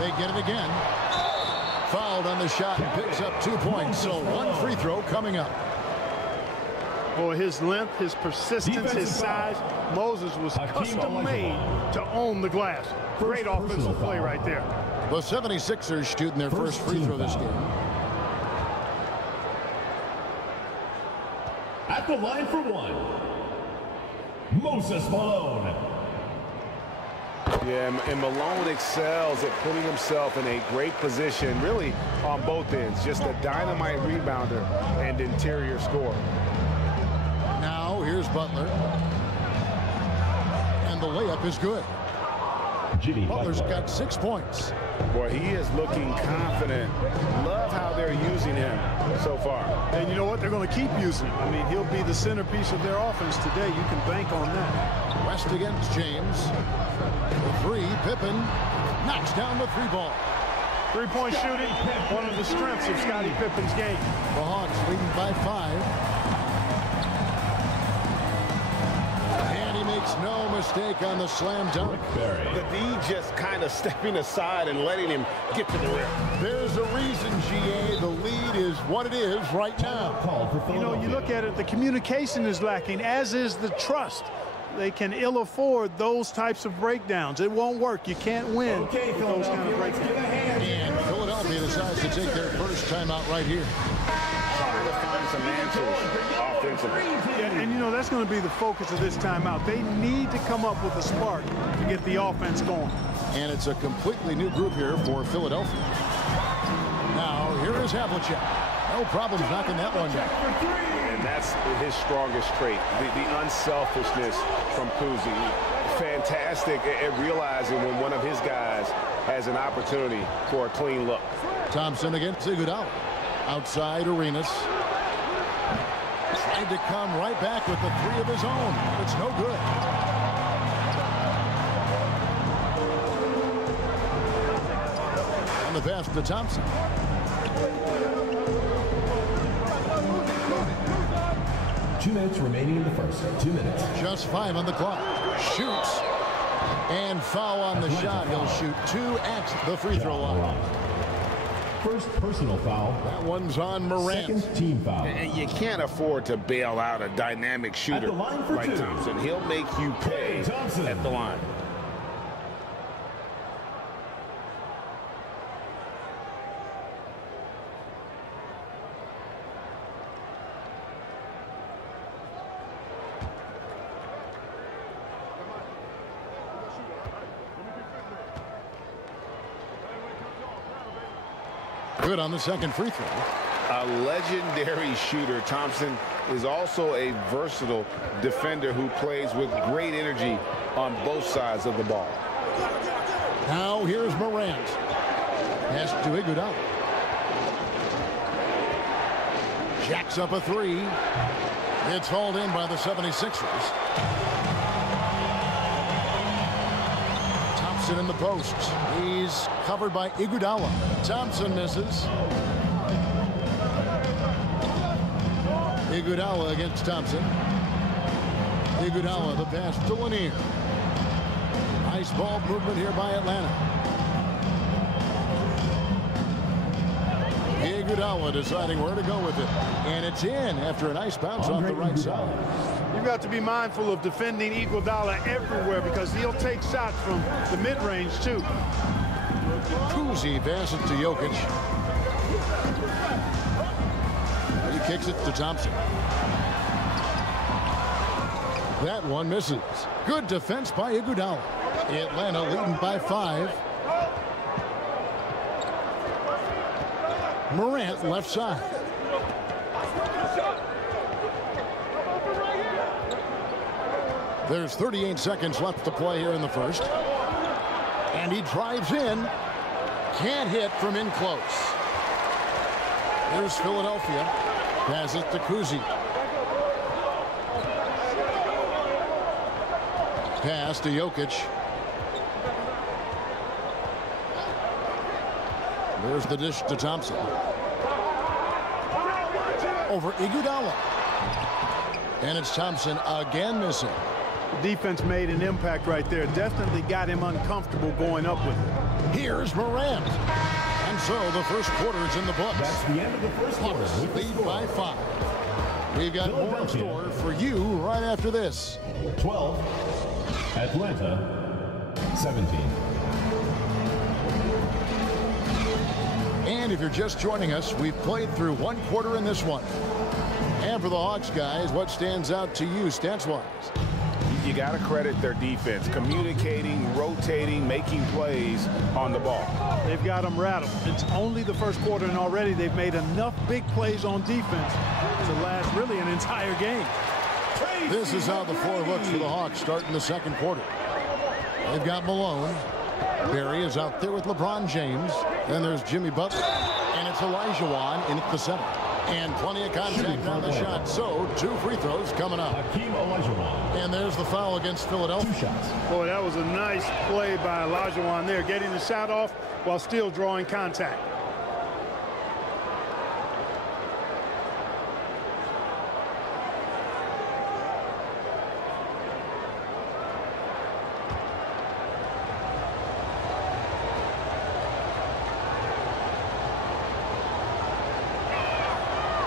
They get it again. Fouled on the shot and picks up 2 points. So 1 free throw coming up. Boy, his length, his persistence, his size. Moses was custom made to own the glass. Great offensive play right there. The 76ers shooting their first free throw this game. At the line for 1, Moses Malone. Yeah, and Malone excels at putting himself in a great position, really on both ends. Just a dynamite rebounder and interior scorer. Now here's Butler. And the layup is good. Butler's got 6 points. Boy, he is looking confident. Love how they're using him so far. And you know what? They're going to keep using him. I mean, he'll be the centerpiece of their offense today. You can bank on that. West against James. The 3, Pippen knocks down the 3 ball. Three-point shooting, one of the strengths of Scottie Pippen's game. The Hawks leading by 5. Makes no mistake on the slam dunk. The D just kind of stepping aside and letting him get to the rim. There's a reason, GA. The lead is what it is right now. You know, you look at it, the communication is lacking, as is the trust. They can ill afford those types of breakdowns. It won't work. You can't win with those kind of breakdowns. And Philadelphia decides to take their first timeout right here. Trying to find some answers offensively. Yeah, and you know, that's going to be the focus of this timeout. They need to come up with a spark to get the offense going. And it's a completely new group here for Philadelphia. Now, here is Havlicek. No problems knocking that one down. And that's his strongest trait, the unselfishness from COUSY. Fantastic at realizing when one of his guys has an opportunity for a clean look. Thompson against Iguodala. Outside Arenas. Tried to come right back with the 3 of his own. It's no good. And the pass to Thompson. Two minutes remaining in the first. 2 minutes. Just 5 on the clock. Shoots. And foul on the shot. He'll shoot 2 at the free throw line. First personal foul. That one's on Morant. Second team foul. And you can't afford to bail out a dynamic shooter like Thompson. He'll make you pay at the line. Good on the second free throw. A legendary shooter, Thompson is also a versatile defender who plays with great energy on both sides of the ball. Now here's Morant. Pass to Iguodala. Jacks up a 3. It's hauled in by the 76ers. Thompson in the post. He's covered by Iguodala. Thompson misses. Iguodala against Thompson. Iguodala, the pass to Lanier. Nice ball movement here by Atlanta. Iguodala deciding where to go with it. And it's in after a nice bounce off the right side. You've got to be mindful of defending Iguodala everywhere because he'll take shots from the mid-range too. COUSY passes to Jokic. He kicks it to Thompson. That one misses. Good defense by Iguodala. Atlanta leading by 5. Morant left side. There's 38 seconds left to play here in the first. And he drives in. Can't hit from in close. Here's Philadelphia. Passes to COUSY. Pass to JOKIC. There's the dish to Thompson. Over Iguodala. And it's Thompson again missing. The defense made an impact right there. Definitely got him uncomfortable going up with it. Here's Morant. And so the first quarter is in the books. That's the end of the first quarter. Lead by 5. We've got more in store for you right after this. 12. Atlanta 17. And if you're just joining us, we've played through one quarter in this one. And for the Hawks guys, what stands out to you stats-wise? You got to credit their defense, communicating, rotating, making plays on the ball. They've got them rattled. It's only the first quarter, and already they've made enough big plays on defense to last really an entire game. This is how the floor looks for the Hawks starting the second quarter. They've got Malone. Barry is out there with LeBron James. Then there's Jimmy Butler. And it's Olajuwon in at the center. And plenty of contact on the shot. So 2 free throws coming up. And there's the foul against Philadelphia. 2 shots. Boy, that was a nice play by Olajuwon there, getting the shot off while still drawing contact.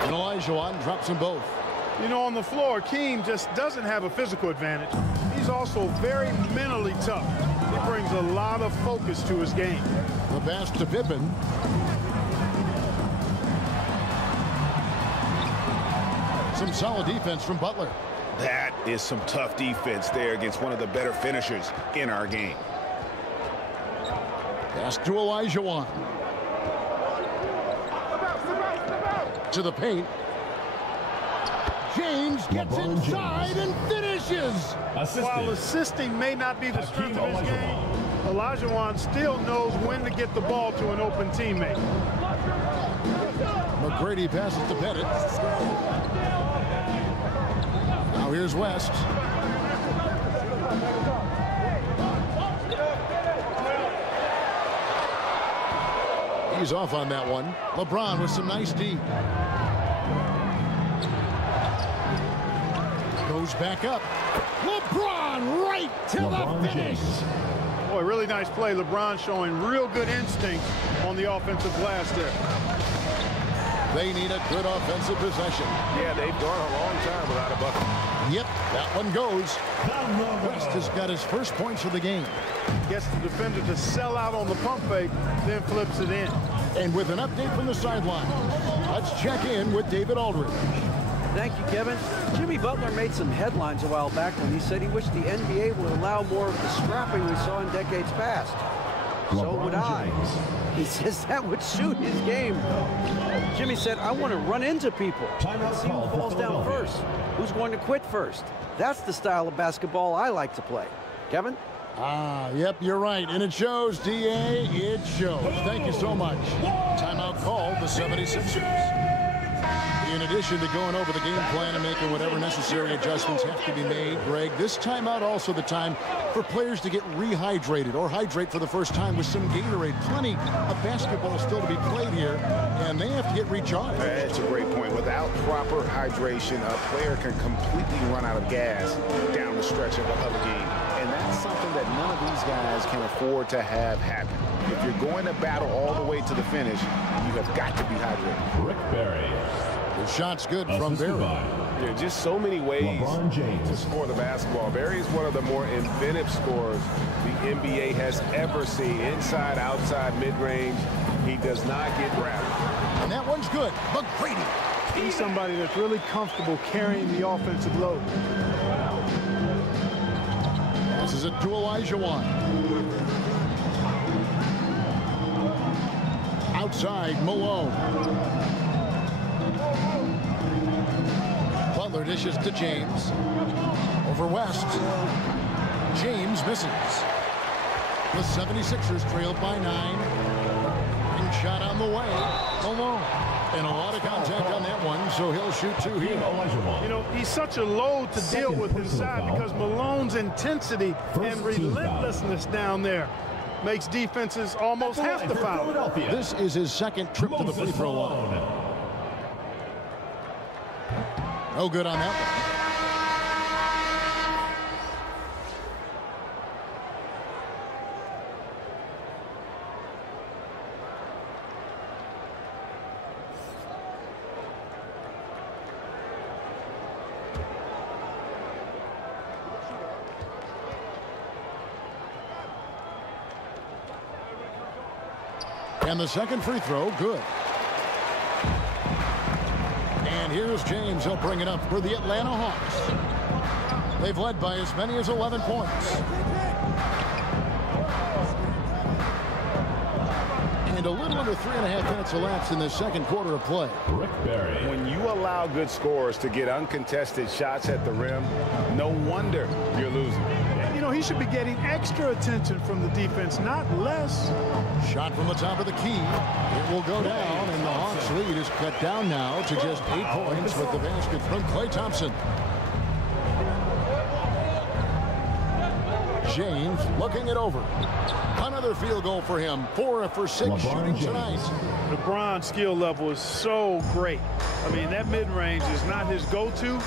And Olajuwon drops them both. You know, on the floor, Keem just doesn't have a physical advantage. He's also very mentally tough. He brings a lot of focus to his game. The pass to PIPPEN. Some solid defense from Butler. That is some tough defense there against one of the better finishers in our game. Pass to Olajuwon. To the paint. James gets inside and finishes. While assisting may not be the strength of his game, Olajuwon still knows when to get the ball to an open teammate. McGrady passes to Pettit. Now here's West. He's off on that one. LeBron with some nice D. Goes back up. LeBron right to the finish. Boy, really nice play. LeBron showing real good instinct on the offensive glass there. They need a good offensive possession. Yeah, they've gone a long time without a bucket. Yep, that one goes. West has got his first points of the game. Gets the defender to sell out on the pump fake, then flips it in. And with an update from the sideline, let's check in with David Aldridge. Thank you, Kevin. Jimmy Butler made some headlines a while back when he said he wished the NBA would allow more of the scrapping we saw in decades past. So would I. He says that would suit his game. Jimmy said, I want to run into people and see who falls down first. Who's going to quit first? That's the style of basketball I like to play. Kevin? Yep, you're right. And it shows, DA. It shows. Thank you so much. Timeout called the 76ers. In addition to going over the game plan and making whatever necessary adjustments have to be made, Greg, this timeout also the time for players to get rehydrated or hydrate for the first time with some Gatorade. Plenty of basketball still to be played here, and they have to get recharged. That's a great point. Without proper hydration, a player can completely run out of gas down the stretch of a game. And that's something that none of these guys can afford to have happen. If you're going to battle all the way to the finish, you have got to be hydrated. Rick Barry. The shot's good from Barry. There are just so many ways to score the basketball. Barry is one of the more inventive scorers the NBA has ever seen. Inside, outside, mid-range. He does not get rattled. And that one's good. McGrady. He's somebody that's really comfortable carrying the offensive load. This is a to Olajuwon. Outside, Malone. Butler dishes to James. Over West. James misses. The 76ers trailed by 9. And shot on the way. Malone. And a lot of contact on that one, so he'll shoot 2 here. You know, he's such a load to deal with inside because Malone's intensity and relentlessness down there makes defenses almost have to foul. This is his second trip to the free throw line. No good on that one. And the second free throw, good. And here's James. He'll bring it up for the Atlanta Hawks. They've led by as many as 11 points. And a little under 3.5 minutes elapsed in the second quarter of play. When you allow good scorers to get uncontested shots at the rim, no wonder you're losing. You know, he should be getting extra attention from the defense, not less. Shot from the top of the key. It will go down, and the Hawks lead is cut down now to just 8 points with the basket from Klay Thompson. James looking it over. Another field goal for him. 4 for 6 shooting tonight. LeBron's skill level is so great. I mean, that mid-range is not his go-to,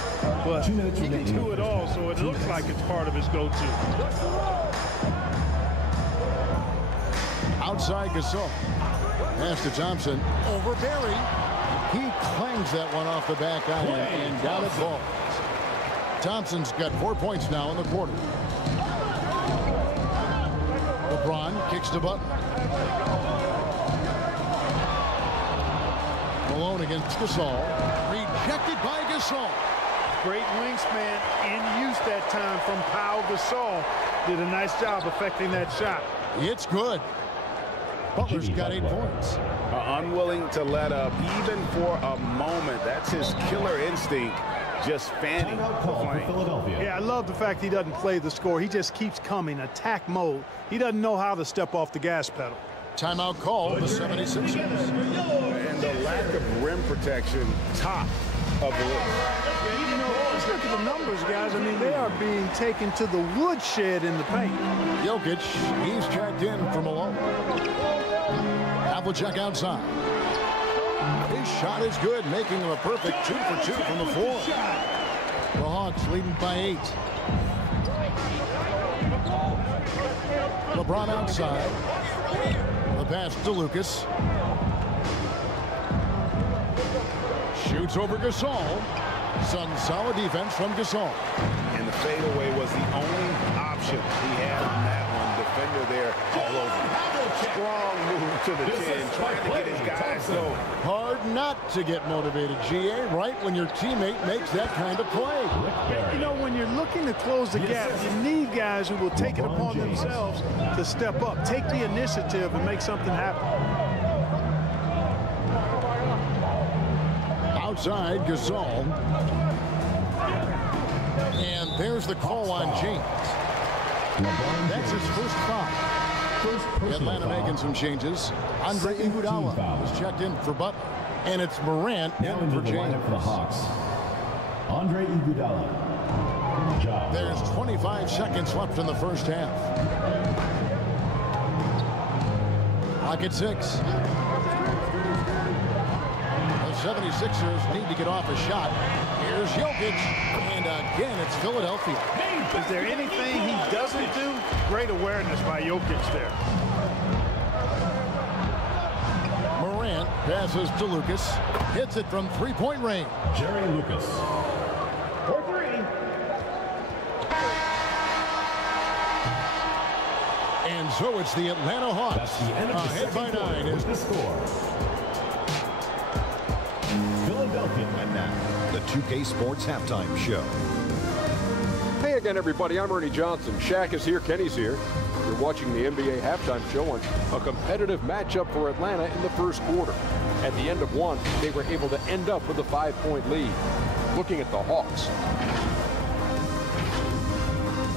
but he can do it all, so it looks like it's part of his go-to. Outside Gasol. Pass to Thompson. Over Barry. He clangs that one off the back iron and down it falls. Thompson's got 4 points now in the quarter. LeBron kicks to Butler. Malone against Gasol. Rejected by Gasol. Great wingspan in use that time from Pau Gasol. Did a nice job affecting that shot. It's good. Butler's got 8 points. Unwilling to let up even for a moment. That's his killer instinct. Just fanning the flame. Yeah, I love the fact he doesn't play the score. He just keeps coming, attack mode. He doesn't know how to step off the gas pedal. Timeout call, the 76ers. And the lack of rim protection, top of the list. You know, let's look at the numbers, guys. I mean, they are being taken to the woodshed in the paint. Jokic, he's checked in from Malone. HAVLICEK outside. His shot is good, making him a perfect 2 for 2 from the floor. The Hawks leading by 8. LeBron outside. The pass to Lucas. Shoots over Gasol. Some solid defense from Gasol. And the fadeaway was the only option he had on that one. Defender there all over. Strong move to the chin, trying to get his guys going. Hard not to get motivated, GA, right when your teammate makes that kind of play. You know, when you're looking to close the gap, you need guys who will take it upon themselves to step up, take the initiative and make something happen. Outside, Gasol. And there's the call on James. That's his first foul. Atlanta making some changes. Andre Iguodala is checked in for Butler. And it's Morant in for James. For the Hawks. Andre Iguodala. There's 25 seconds left in the first half. Clock at 6. The 76ers need to get off a shot. Here's Jokic. And again, it's Philadelphia. Is there anything he doesn't do? Great awareness by Jokic there. Morant passes to Lucas. Hits it from 3-point range. Jerry Lucas. For 3. And so it's the Atlanta Hawks. That's the end of the ahead by 9 is the score. Philadelphia. And now, the 2K Sports Halftime Show. Hey again, everybody. I'm Ernie Johnson. Shaq is here. Kenny's here. You're watching the NBA Halftime Show on a competitive matchup for Atlanta in the first quarter. At the end of one, they were able to end up with a 5-point lead. Looking at the Hawks.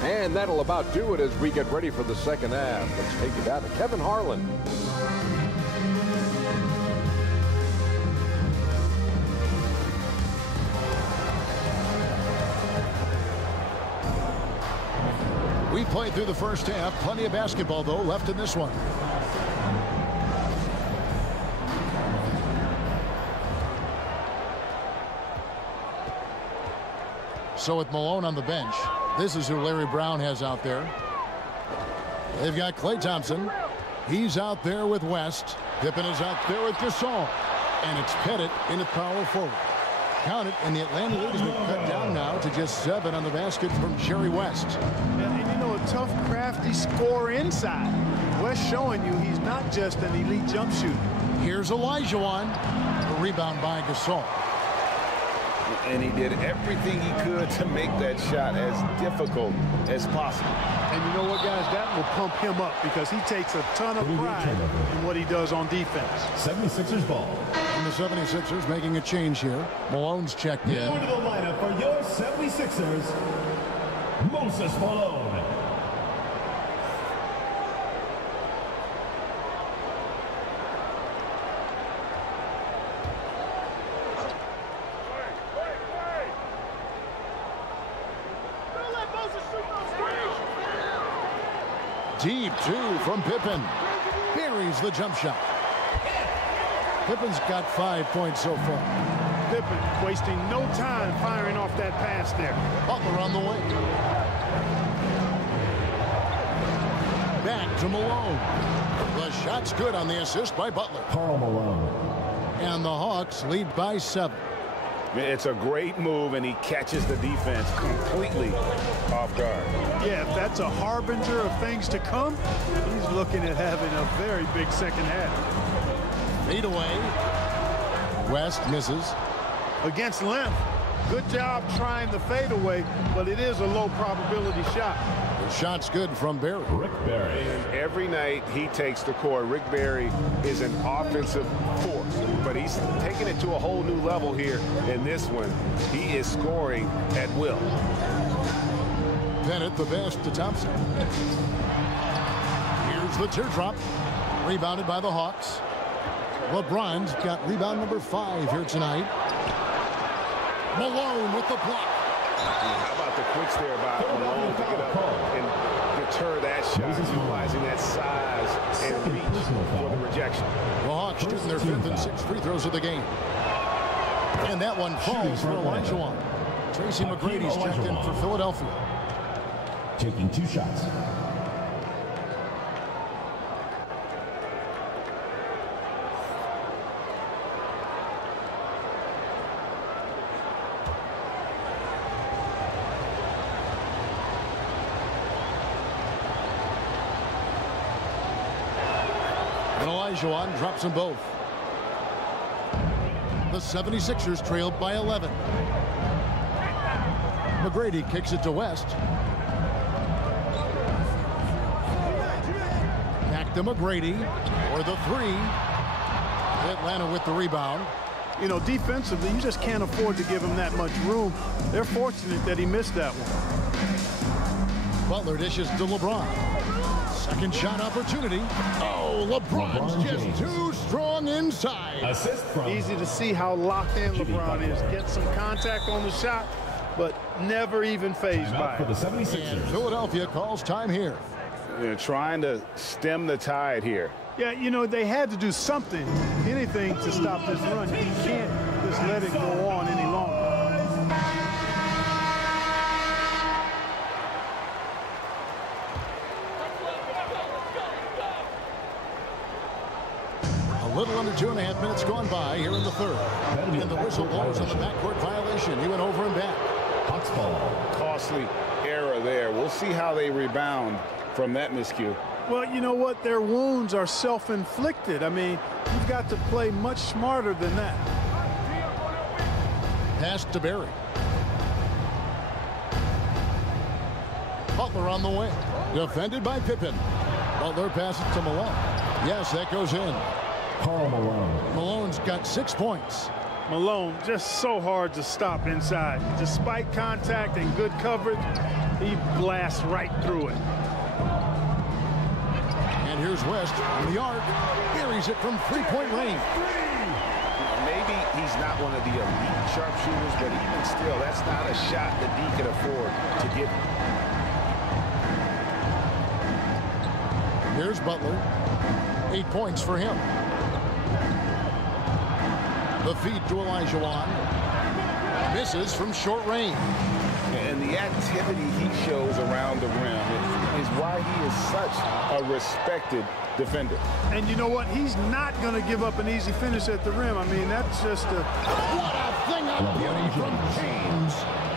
And that'll about do it as we get ready for the second half. Let's take it down to Kevin Harlan. play through the first half. Plenty of basketball, though, left in this one. So with Malone on the bench, this is who Larry Brown has out there. They've got Klay Thompson. He's out there with West. Pippen is out there with GASOL. And it's Pettit in at power forward. Count it, and the Atlanta lead has been cut down now to just 7 on the basket from Jerry West. And you know, a tough, crafty scorer inside. West showing you he's not just an elite jump shooter. Here's Olajuwon. A rebound by GASOL. And he did everything he could to make that shot as difficult as possible. And you know what, guys? That will pump him up because he takes a ton of pride in what he does on defense. 76ers ball. And the 76ers making a change here. Malone's checked in. Into the lineup for your 76ers, Moses Malone. Deep two from Pippen. Buries the jump shot. Pippen's got 5 points so far. Pippen wasting no time firing off that pass there. Butler on the way. Back to Malone. The shot's good on the assist by Butler. Karl Malone. And the Hawks lead by 7. It's a great move, and he catches the defense completely off guard. Yeah, if that's a harbinger of things to come, he's looking at having a very big second half. Fade away. West misses. Against length. Good job trying the fadeaway, but it is a low probability shot. The shot's good from Barry. Rick Barry. And every night he takes the court. Rick Barry is an offensive force, but he's taking it to a whole new level here in this one. He is scoring at will. Bennett the best to Thompson. Here's the teardrop. Rebounded by the Hawks. LeBron's got rebound number 5 here tonight. Malone with the block. How about the quicks there by Malone to get up and deter that shot, utilizing that size and reach for the rejection. The Hawks shooting their 5th and 6th free throws of the game. And that one falls for Olajuwon. Tracy McGrady's checked in for Philadelphia. Taking 2 shots. And Olajuwon drops them both. The 76ers trailed by 11. McGrady kicks it to West. Back to McGrady for the 3. Atlanta with the rebound. You know, defensively, you just can't afford to give him that much room. They're fortunate that he missed that one. Butler dishes to LeBron. Second shot opportunity. Oh, LeBron's just too strong inside. Assist from Easy to see how locked in LeBron is. Get some contact on the shot, but never even phased by for the it. 76ers. And Philadelphia calls time here. They're trying to stem the tide here. Yeah, you know, they had to do something, anything to stop this run. You can't just let it go on any longer. A little under 2.5 minutes gone by here in the 3rd. And the whistle blows on the backcourt violation. He went over and back. Hawks ball. Costly error there. We'll see how they rebound from that miscue. Well, you know what? Their wounds are self-inflicted. I mean, you've got to play much smarter than that. Pass to Barry. Butler on the way. Defended by Pippen. Butler passes to Malone. Yes, that goes in. Karl Malone. Malone's got 6 points. Malone just so hard to stop inside. Despite contact and good coverage, he blasts right through it. And here's West on the arc. Buries it from 3-point range. Maybe he's not one of the elite sharpshooters, but even still, that's not a shot that he can afford to give him. Here's Butler. 8 points for him. The feed to Olajuwon. Misses from short range. And the activity he shows around the rim is why he is such a respected defender. And you know what? He's not going to give up an easy finish at the rim. I mean, that's just a... What a thing of beauty from James.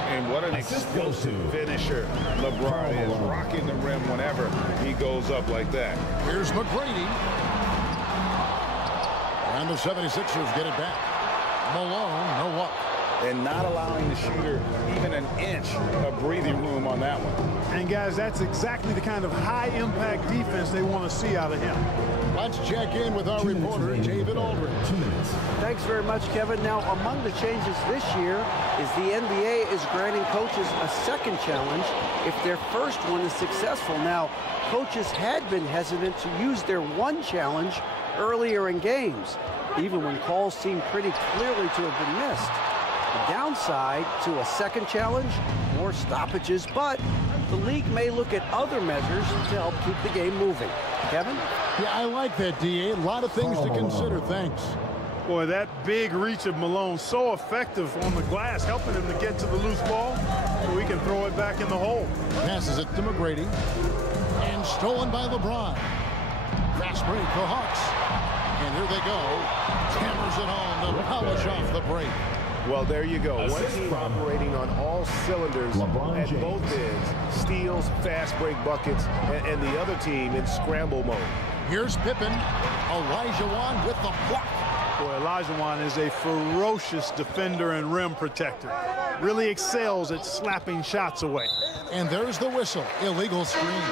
And what an explosive finisher LeBron is, rocking the rim whenever he goes up like that. Here's McGrady. And the 76ers get it back. Malone, no luck. And not allowing the shooter even an inch of breathing room on that one. And guys, that's exactly the kind of high-impact defense they want to see out of him. Let's check in with our reporter, David Aldridge. 2 minutes. Thanks very much, Kevin. Now, among the changes this year is the NBA is granting coaches a second challenge if their first one is successful. Now, coaches had been hesitant to use their one challenge earlier in games, even when calls seemed pretty clearly to have been missed. The downside to a second challenge, more stoppages, but the league may look at other measures to help keep the game moving. Kevin? Yeah, I like that, D.A. A lot of things to consider. Thanks. Boy, that big reach of Malone, so effective on the glass, helping him to get to the loose ball so he can throw it back in the hole. Passes it to McGrady. And stolen by LeBron. Fast break, the Hawks. And here they go. Hammers it home to polish off the break. Well, there you go. One team operating on all cylinders at both ends. Steals, fast break buckets, and the other team in scramble mode. Here's Pippen. Olajuwon with the block. Boy, Olajuwon is a ferocious defender and rim protector. Really excels at slapping shots away. And there's the whistle. Illegal screen.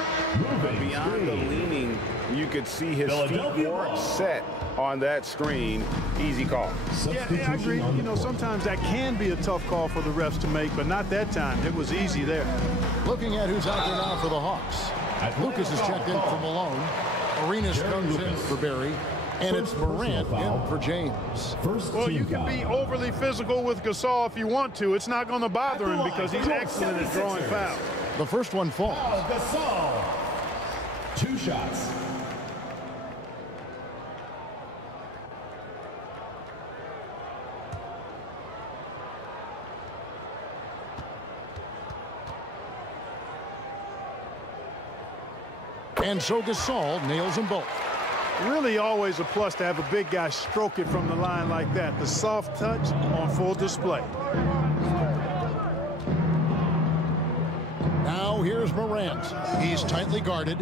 Beyond the leaning, you could see his feet weren't set on that screen. Easy call. Yeah, I agree. You know, sometimes that can be a tough call for the refs to make, but not that time. It was easy there. Looking at who's out there now for the Hawks. Lucas is checked in for Malone. Arenas comes in for Barry. And it's Morant in for James. Well, you can be overly physical with Gasol if you want to. It's not going to bother him because he's excellent at drawing fouls. The first one falls. Gasol. 2 shots. And so Gasol nails them both. Really always a plus to have a big guy stroke it from the line like that. The soft touch on full display. Now here's Morant. He's tightly guarded.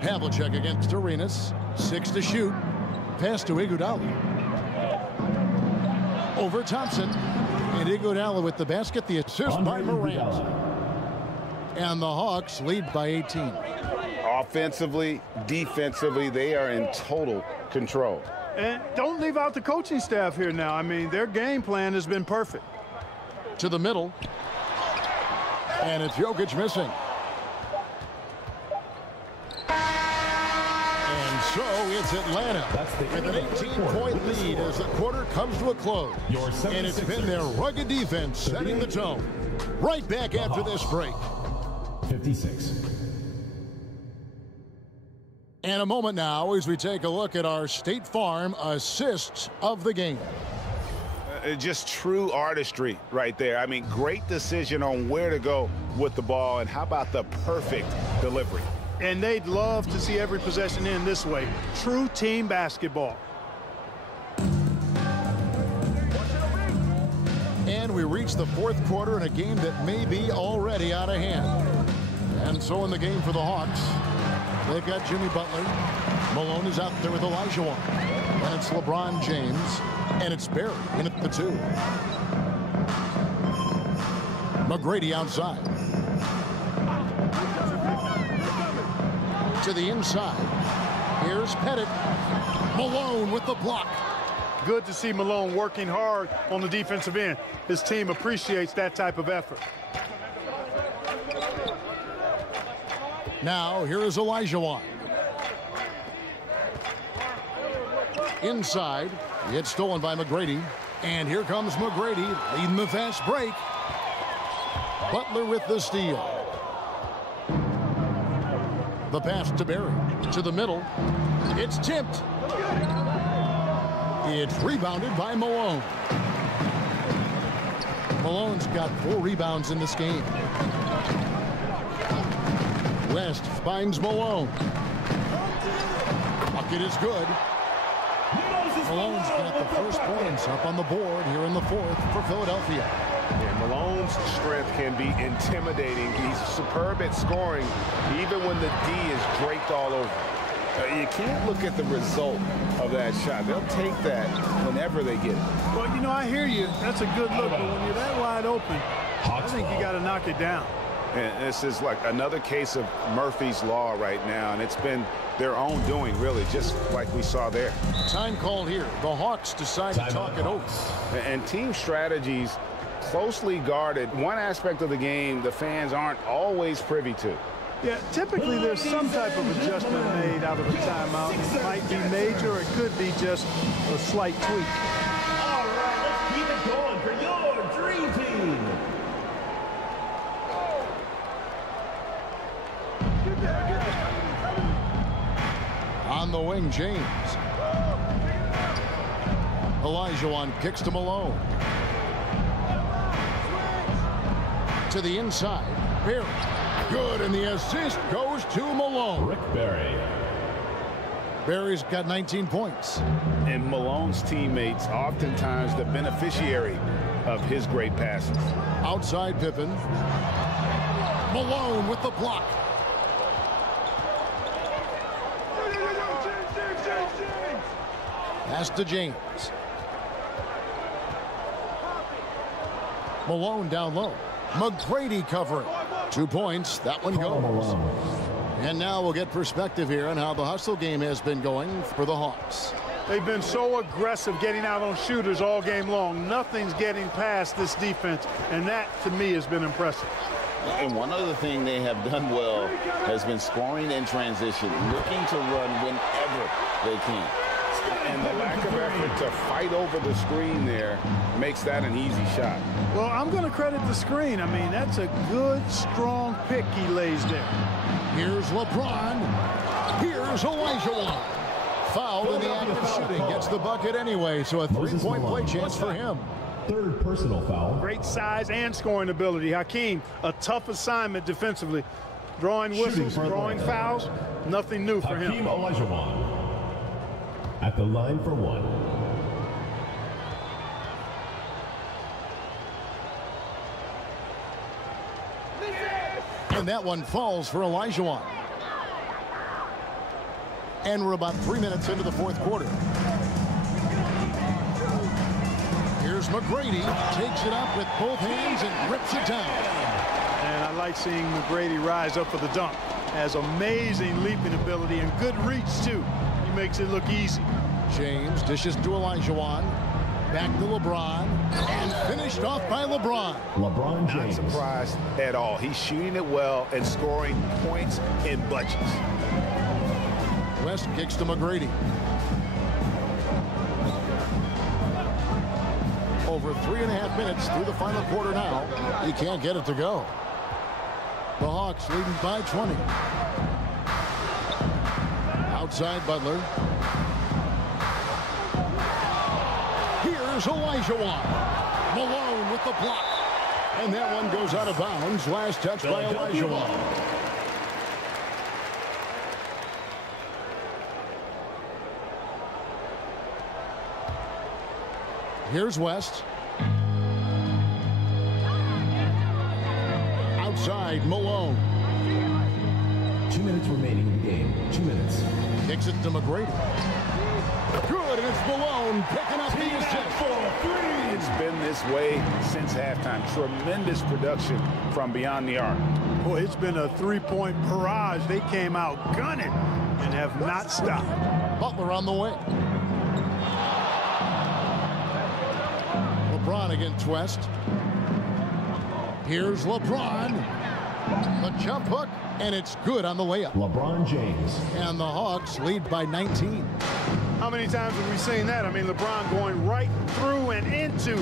Havlicek against Arenas. 6 to shoot. Pass to Iguodala. Over Thompson. And Iguodala with the basket. The assist by Morant. And the Hawks lead by 18. Offensively, defensively, they are in total control. And don't leave out the coaching staff here now. I mean, their game plan has been perfect. To the middle. And it's Jokic missing. And so it's Atlanta with an 18-point lead as the quarter comes to a close. And it's been their rugged defense setting the tone. Right back after this break. 56. And a moment now as we take a look at our State Farm assists of the game. Just true artistry right there. I mean, great decision on where to go with the ball, and how about the perfect delivery? And they'd love to see every possession end this way. True team basketball. And we reach the fourth quarter in a game that may be already out of hand. And so in the game for the Hawks, they've got Jimmy Butler. Malone is out there with Olajuwon. And it's LeBron James. And it's Barry in at the 2. McGrady outside. To the inside. Here's Pettit. Malone with the block. Good to see Malone working hard on the defensive end. His team appreciates that type of effort. Now, here is Olajuwon. Inside. It's stolen by McGrady. And here comes McGrady leading the fast break. Butler with the steal. The pass to Barry. To the middle. It's tipped. It's rebounded by Malone. Malone's got 4 rebounds in this game. West finds Malone. Bucket is good. Malone's got the first points up on the board here in the 4th for Philadelphia. Yeah, Malone's strength can be intimidating. He's superb at scoring, even when the D is draped all over. You can't look at the result of that shot. They'll take that whenever they get it. Well, you know, I hear you. That's a good look, but when you're that wide open, I think you got to knock it down. And this is like another case of Murphy's Law right now, and it's been their own doing, really, just like we saw there. Time call here. The Hawks decide to talk it over. And team strategies closely guarded. One aspect of the game the fans aren't always privy to. Yeah, typically there's some type of adjustment made out of a timeout. It might be major, or it could be just a slight tweak. All right, let's keep it going for your dream team. On the wing, James. Olajuwon kicks to Malone. To the inside. Barry. Good, and the assist goes to Malone. Rick Barry. Barry's got 19 points. And Malone's teammates oftentimes the beneficiary of his great passes. Outside Pippen. Malone with the block. Pass to James. Malone down low. McGrady covering. 2 points. That one goes. And now we'll get perspective here on how the hustle game has been going for the Hawks. They've been so aggressive getting out on shooters all game long. Nothing's getting past this defense, and that, to me, has been impressive. And one other thing they have done well has been scoring in transition, looking to run whenever they can. And the lack of effort to fight over the screen there makes that an easy shot. Well, I'm going to credit the screen. I mean, that's a good, strong pick he lays there. Here's LeBron. Here's Olajuwon. Foul in the act of shooting. Gets the bucket anyway, so a 3-point play chance for him. 3rd personal foul. Great size and scoring ability. Hakeem, a tough assignment defensively. Drawing whistles, drawing fouls, nothing new for him. Hakeem Olajuwon at the line for 1. And that one falls for Olajuwon. And we're about 3 minutes into the 4th quarter. Here's McGrady, takes it up with both hands and rips it down. And I like seeing McGrady rise up for the dunk. Has amazing leaping ability and good reach, too. He makes it look easy. James dishes to Olajuwon. Back to LeBron. And finished off by LeBron. LeBron James. Not surprised at all. He's shooting it well and scoring points in bunches. West kicks to McGrady. Over 3.5 minutes through the final quarter now. He can't get it to go. The Hawks leading by 20. Outside Butler. Here's Olajuwon. Malone with the block. And that one goes out of bounds. Last touch by Olajuwon. Here's West. Outside, Malone. 2 minutes remaining in the game. 2 minutes. Kicks it to McGrady. Good, and it's Malone picking up the assist for 3. It's been this way since halftime. Tremendous production from beyond the arc. Boy, it's been a 3-point barrage. They came out gunning and have not stopped. Butler on the wing. LeBron against West. Here's LeBron. The jump hook, and it's good on the layup. LeBron James. And the Hawks lead by 19. How many times have we seen that? I mean, LeBron going right through and into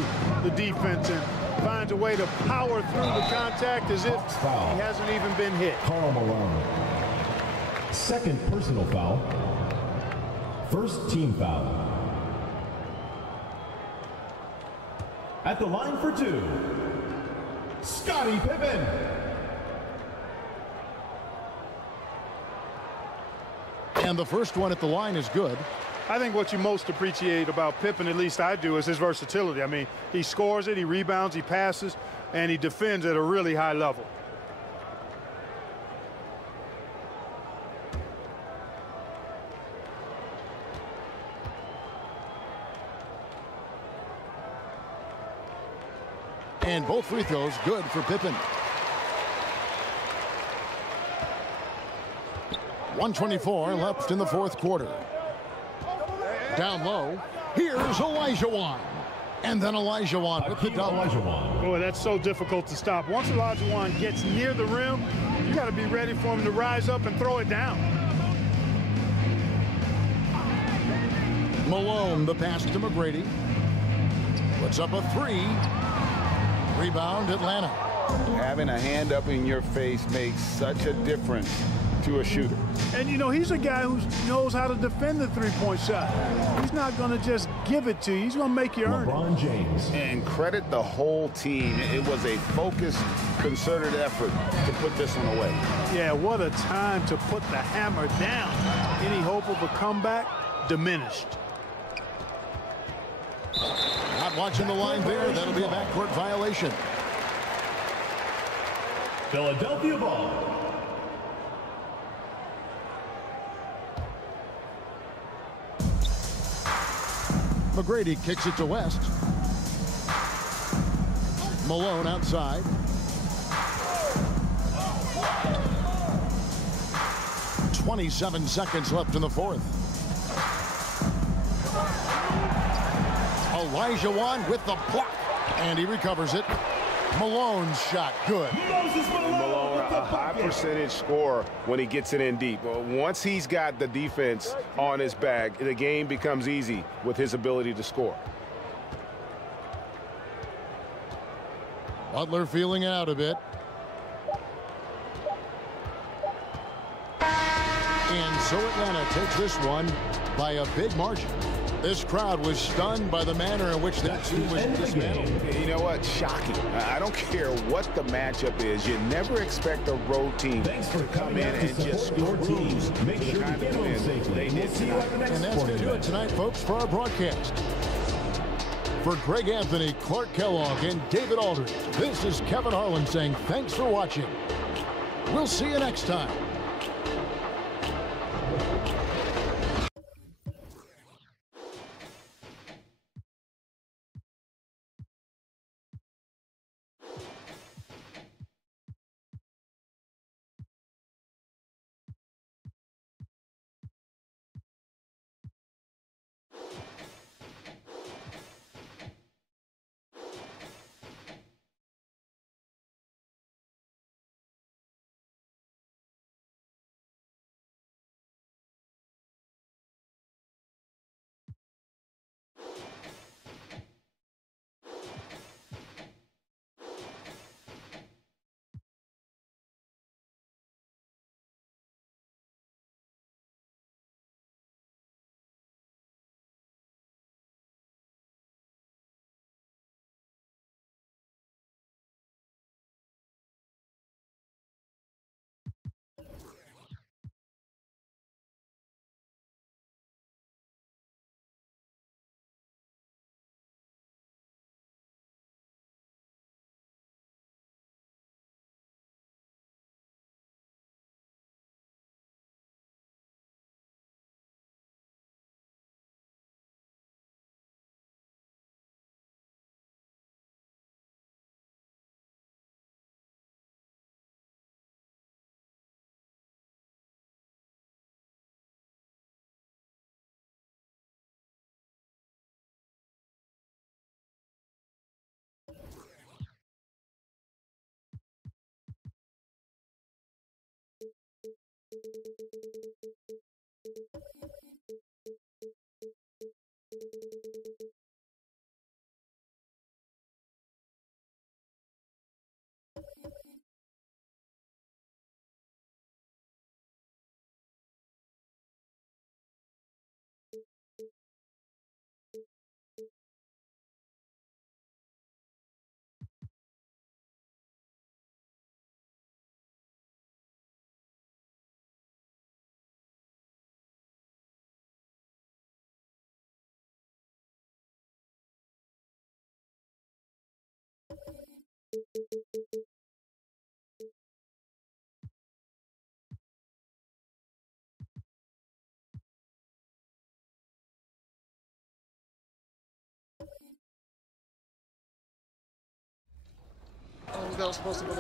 the defense and finds a way to power through the contact as if he hasn't even been hit. Karl Malone. Second personal foul. First team foul. At the line for two, Scottie Pippen. And the first one at the line is good. I think what you most appreciate about Pippen, at least I do, is his versatility. I mean, he scores it, he rebounds, he passes, and he defends at a really high level. And both free throws good for Pippen. 1:24 left in the fourth quarter. Down low, here's Olajuwon. And then Olajuwon with the dunk. Boy, that's so difficult to stop. Once Olajuwon gets near the rim, you got to be ready for him to rise up and throw it down. Malone, the pass to McGrady. Puts up a three. Rebound, Atlanta. Having a hand up in your face makes such a difference to a shooter. And, you know, he's a guy who knows how to defend the three-point shot. He's not going to just give it to you. He's going to make you earn LeBron it. James. And credit the whole team. It was a focused, concerted effort to put this one away. Yeah, what a time to put the hammer down. Any hope of a comeback diminished. Not watching the line there. That'll be a backcourt violation. Philadelphia ball. McGrady kicks it to West. Malone outside. .27 seconds left in the fourth. Olajuwon with the block, and he recovers it. Malone's shot, good. Malone, a high percentage scorer when he gets it in deep. Once he's got the defense on his back, the game becomes easy with his ability to score. Butler feeling it out a bit. And so Atlanta takes this one by a big margin. This crowd was stunned by the manner in which that team was dismantled. You know what? Shocking. I don't care what the matchup is. You never expect a road team to come in and just cruise. Make sure to get home safely. We'll see you at the next And that's going to do it tonight, folks, for our broadcast. For Greg Anthony, Clark Kellogg, and David Aldridge, this is Kevin Harlan saying thanks for watching. We'll see you next time.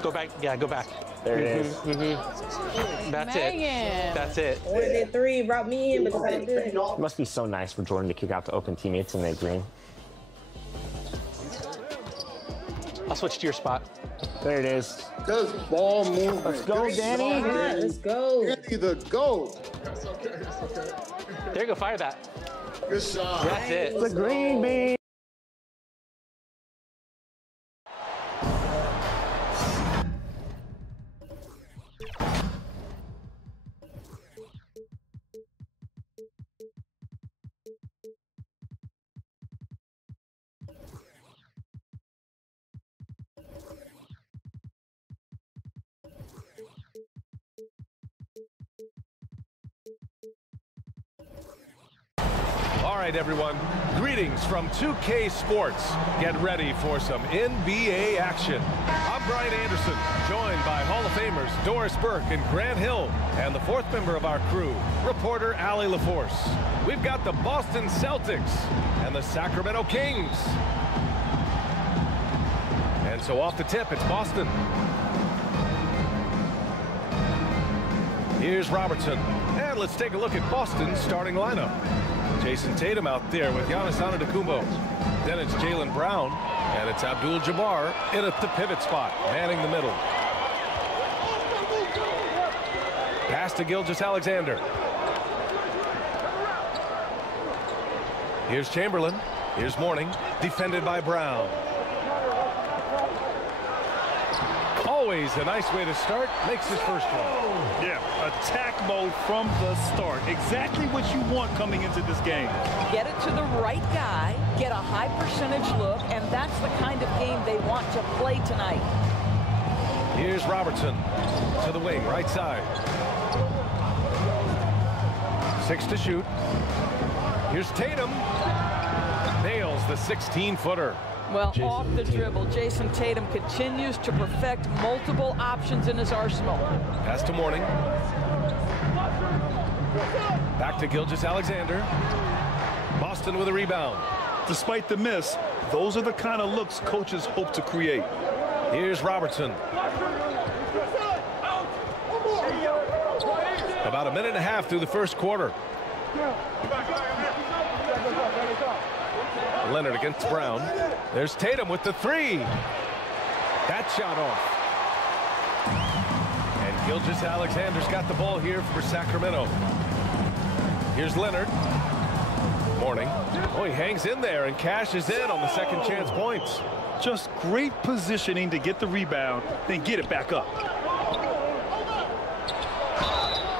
Go back. Yeah, go back. There it is. That's Megan. it. That's it. Ordered it 3, brought me in, but it's all good. It must be so nice for Jordan to kick out to open teammates in their green. I'll switch to your spot. There it is. Just ball movement. Let's go, Danny. Let's go. Danny the GOAT. There you go. Fire that. Good shot. That's it. The green bean. All right, everyone. Greetings from 2K Sports. Get ready for some NBA action. I'm Brian Anderson, joined by Hall of Famers Doris Burke and Grant Hill, and the fourth member of our crew, reporter Allie LaForce. We've got the Boston Celtics and the Sacramento Kings. And so off the tip, it's Boston. Here's Robertson. And let's take a look at Boston's starting lineup. Jason Tatum out there with Giannis Antetokounmpo. Then it's Jaylen Brown, and it's Abdul-Jabbar in at the pivot spot, manning the middle. Pass to Gilgeous-Alexander. Here's Chamberlain. Here's Mourning, defended by Brown. Always a nice way to start, makes his first one. Yeah, attack mode from the start. Exactly what you want coming into this game. Get it to the right guy, get a high percentage look, and that's the kind of game they want to play tonight. Here's Robertson to the wing, right side. 6 to shoot. Here's Tatum. Nails the 16-footer. Well, off the dribble, Jason Tatum continues to perfect multiple options in his arsenal. Pass to Mourning. Back to Gilgeous-Alexander. Boston with a rebound. Despite the miss, those are the kind of looks coaches hope to create. Here's Robertson. About a minute and a half through the first quarter. Leonard against Brown. There's Tatum with the 3. That shot off. And Gilgeous-Alexander's got the ball here for Sacramento. Here's Leonard. Mourning. Oh, he hangs in there and cashes in on the second chance points. Just great positioning to get the rebound, then get it back up.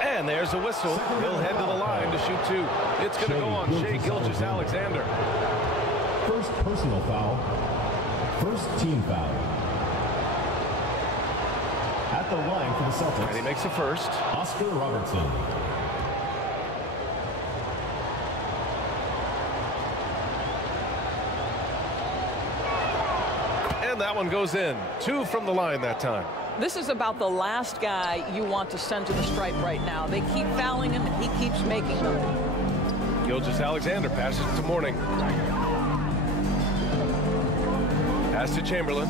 And there's a whistle. He'll head to the line to shoot 2. It's going to go on Shai Gilgeous-Alexander. First personal foul. First team foul. At the line for the Celtics. And he makes a first. Oscar Robertson. And that one goes in. 2 from the line that time. This is about the last guy you want to send to the stripe right now. They keep fouling him, and he keeps making them. Gilgeous-Alexander passes to Mourning. Pass to Chamberlain.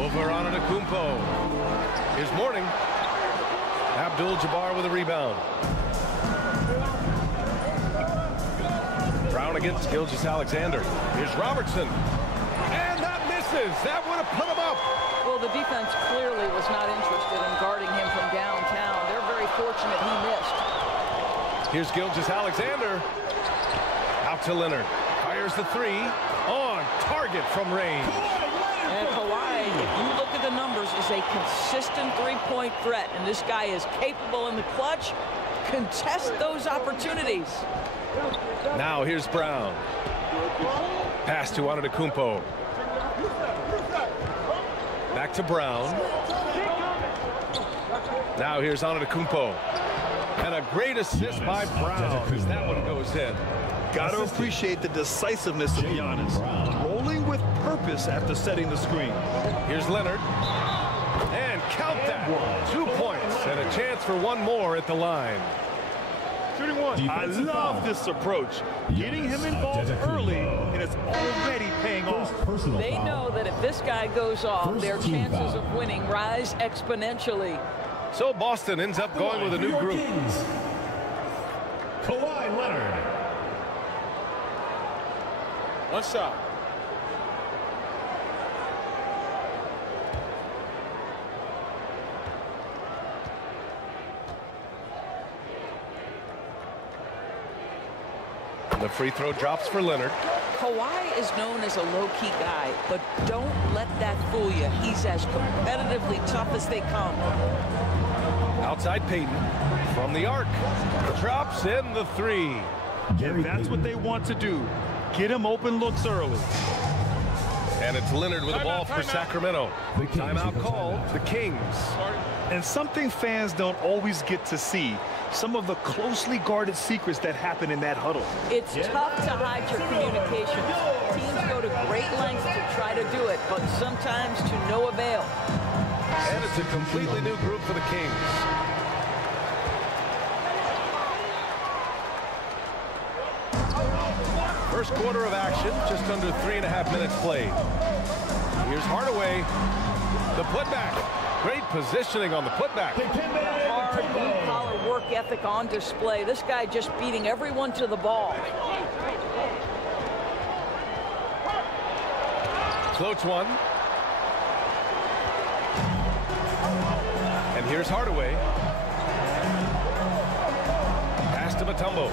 Over on Antetokounmpo. Here's Mourning. Abdul-Jabbar with a rebound. Brown against Gilgeous-Alexander. Here's Robertson. And that misses. That would have put him up. Well, the defense clearly was not interested in guarding him from downtown. They're very fortunate he missed. Here's Gilgeous-Alexander. Out to Leonard. Fires the 3. On target from range. And Kawhi, if you look at the numbers, is a consistent three-point threat. And this guy is capable in the clutch. Contest those opportunities. Now here's Brown. Pass to Antetokounmpo. Back to Brown. Now here's Antetokounmpo. And a great assist by Brown as that one goes in. Got to appreciate the decisiveness of Giannis. Rolling with purpose after setting the screen. Here's Leonard. And count that. 2 points and a chance for one more at the line. Shooting one. I love this approach. Getting him involved early, and it's already paying off. They know that if this guy goes off, their chances of winning rise exponentially. So Boston ends up going with a new group. Kawhi Leonard. One shot. The free throw drops for Leonard. Kawhi is known as a low-key guy, but don't let that fool you. He's as competitively tough as they come. Outside Payton from the arc. Drops in the three. And that's what they want to do. Get him open looks early. And it's Leonard with the ball for Sacramento. Timeout called, the Kings. And something fans don't always get to see, some of the closely guarded secrets that happen in that huddle. It's tough to hide your communications. Teams go to great lengths to try to do it, but sometimes to no avail. And it's a completely new group for the Kings. First quarter of action, just under 3.5 minutes played. Here's Hardaway, the putback. Great positioning on the putback. Hard, blue-collar work ethic on display. This guy just beating everyone to the ball. Floats one. And here's Hardaway. Pass to Mutombo.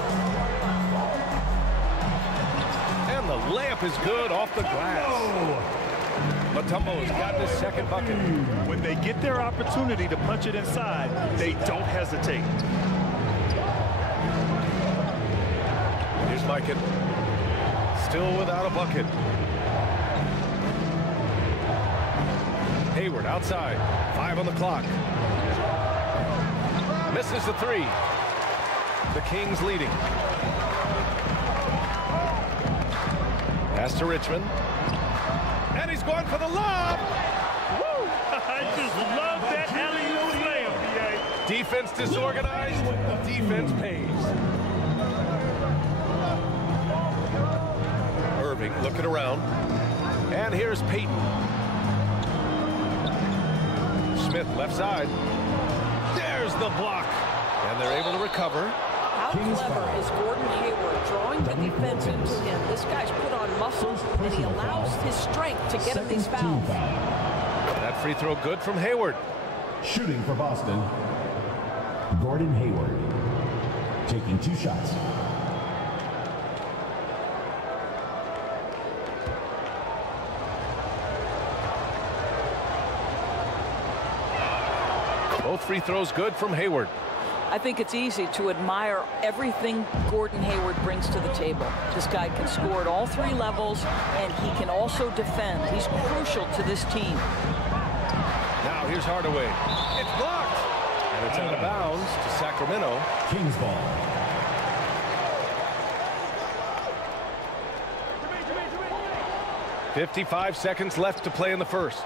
And the layup is good off the glass. Mutombo has got his second bucket. When they get their opportunity to punch it inside, they don't hesitate. Here's Mikan. Still without a bucket. Hayward outside. 5 on the clock. Misses the three. The Kings leading. Pass to Richmond. And he's going for the lob. Woo! I just love that alley-oop slam. Defense disorganized. Defense pays. Irving looking around. And here's Payton. Smith left side. There's the block. And they're able to recover. How clever is Gordon Hayward drawing the defense into him? This guy's put on muscle, and he allows his strength to get him these fouls. That free throw good from Hayward. Shooting for Boston, Gordon Hayward. Taking 2 shots. Both free throws good from Hayward. I think it's easy to admire everything Gordon Hayward brings to the table. This guy can score at all 3 levels, and he can also defend. He's crucial to this team. Now here's Hardaway. It's blocked. And it's out of bounds to Sacramento. Kings ball. .55 seconds left to play in the first.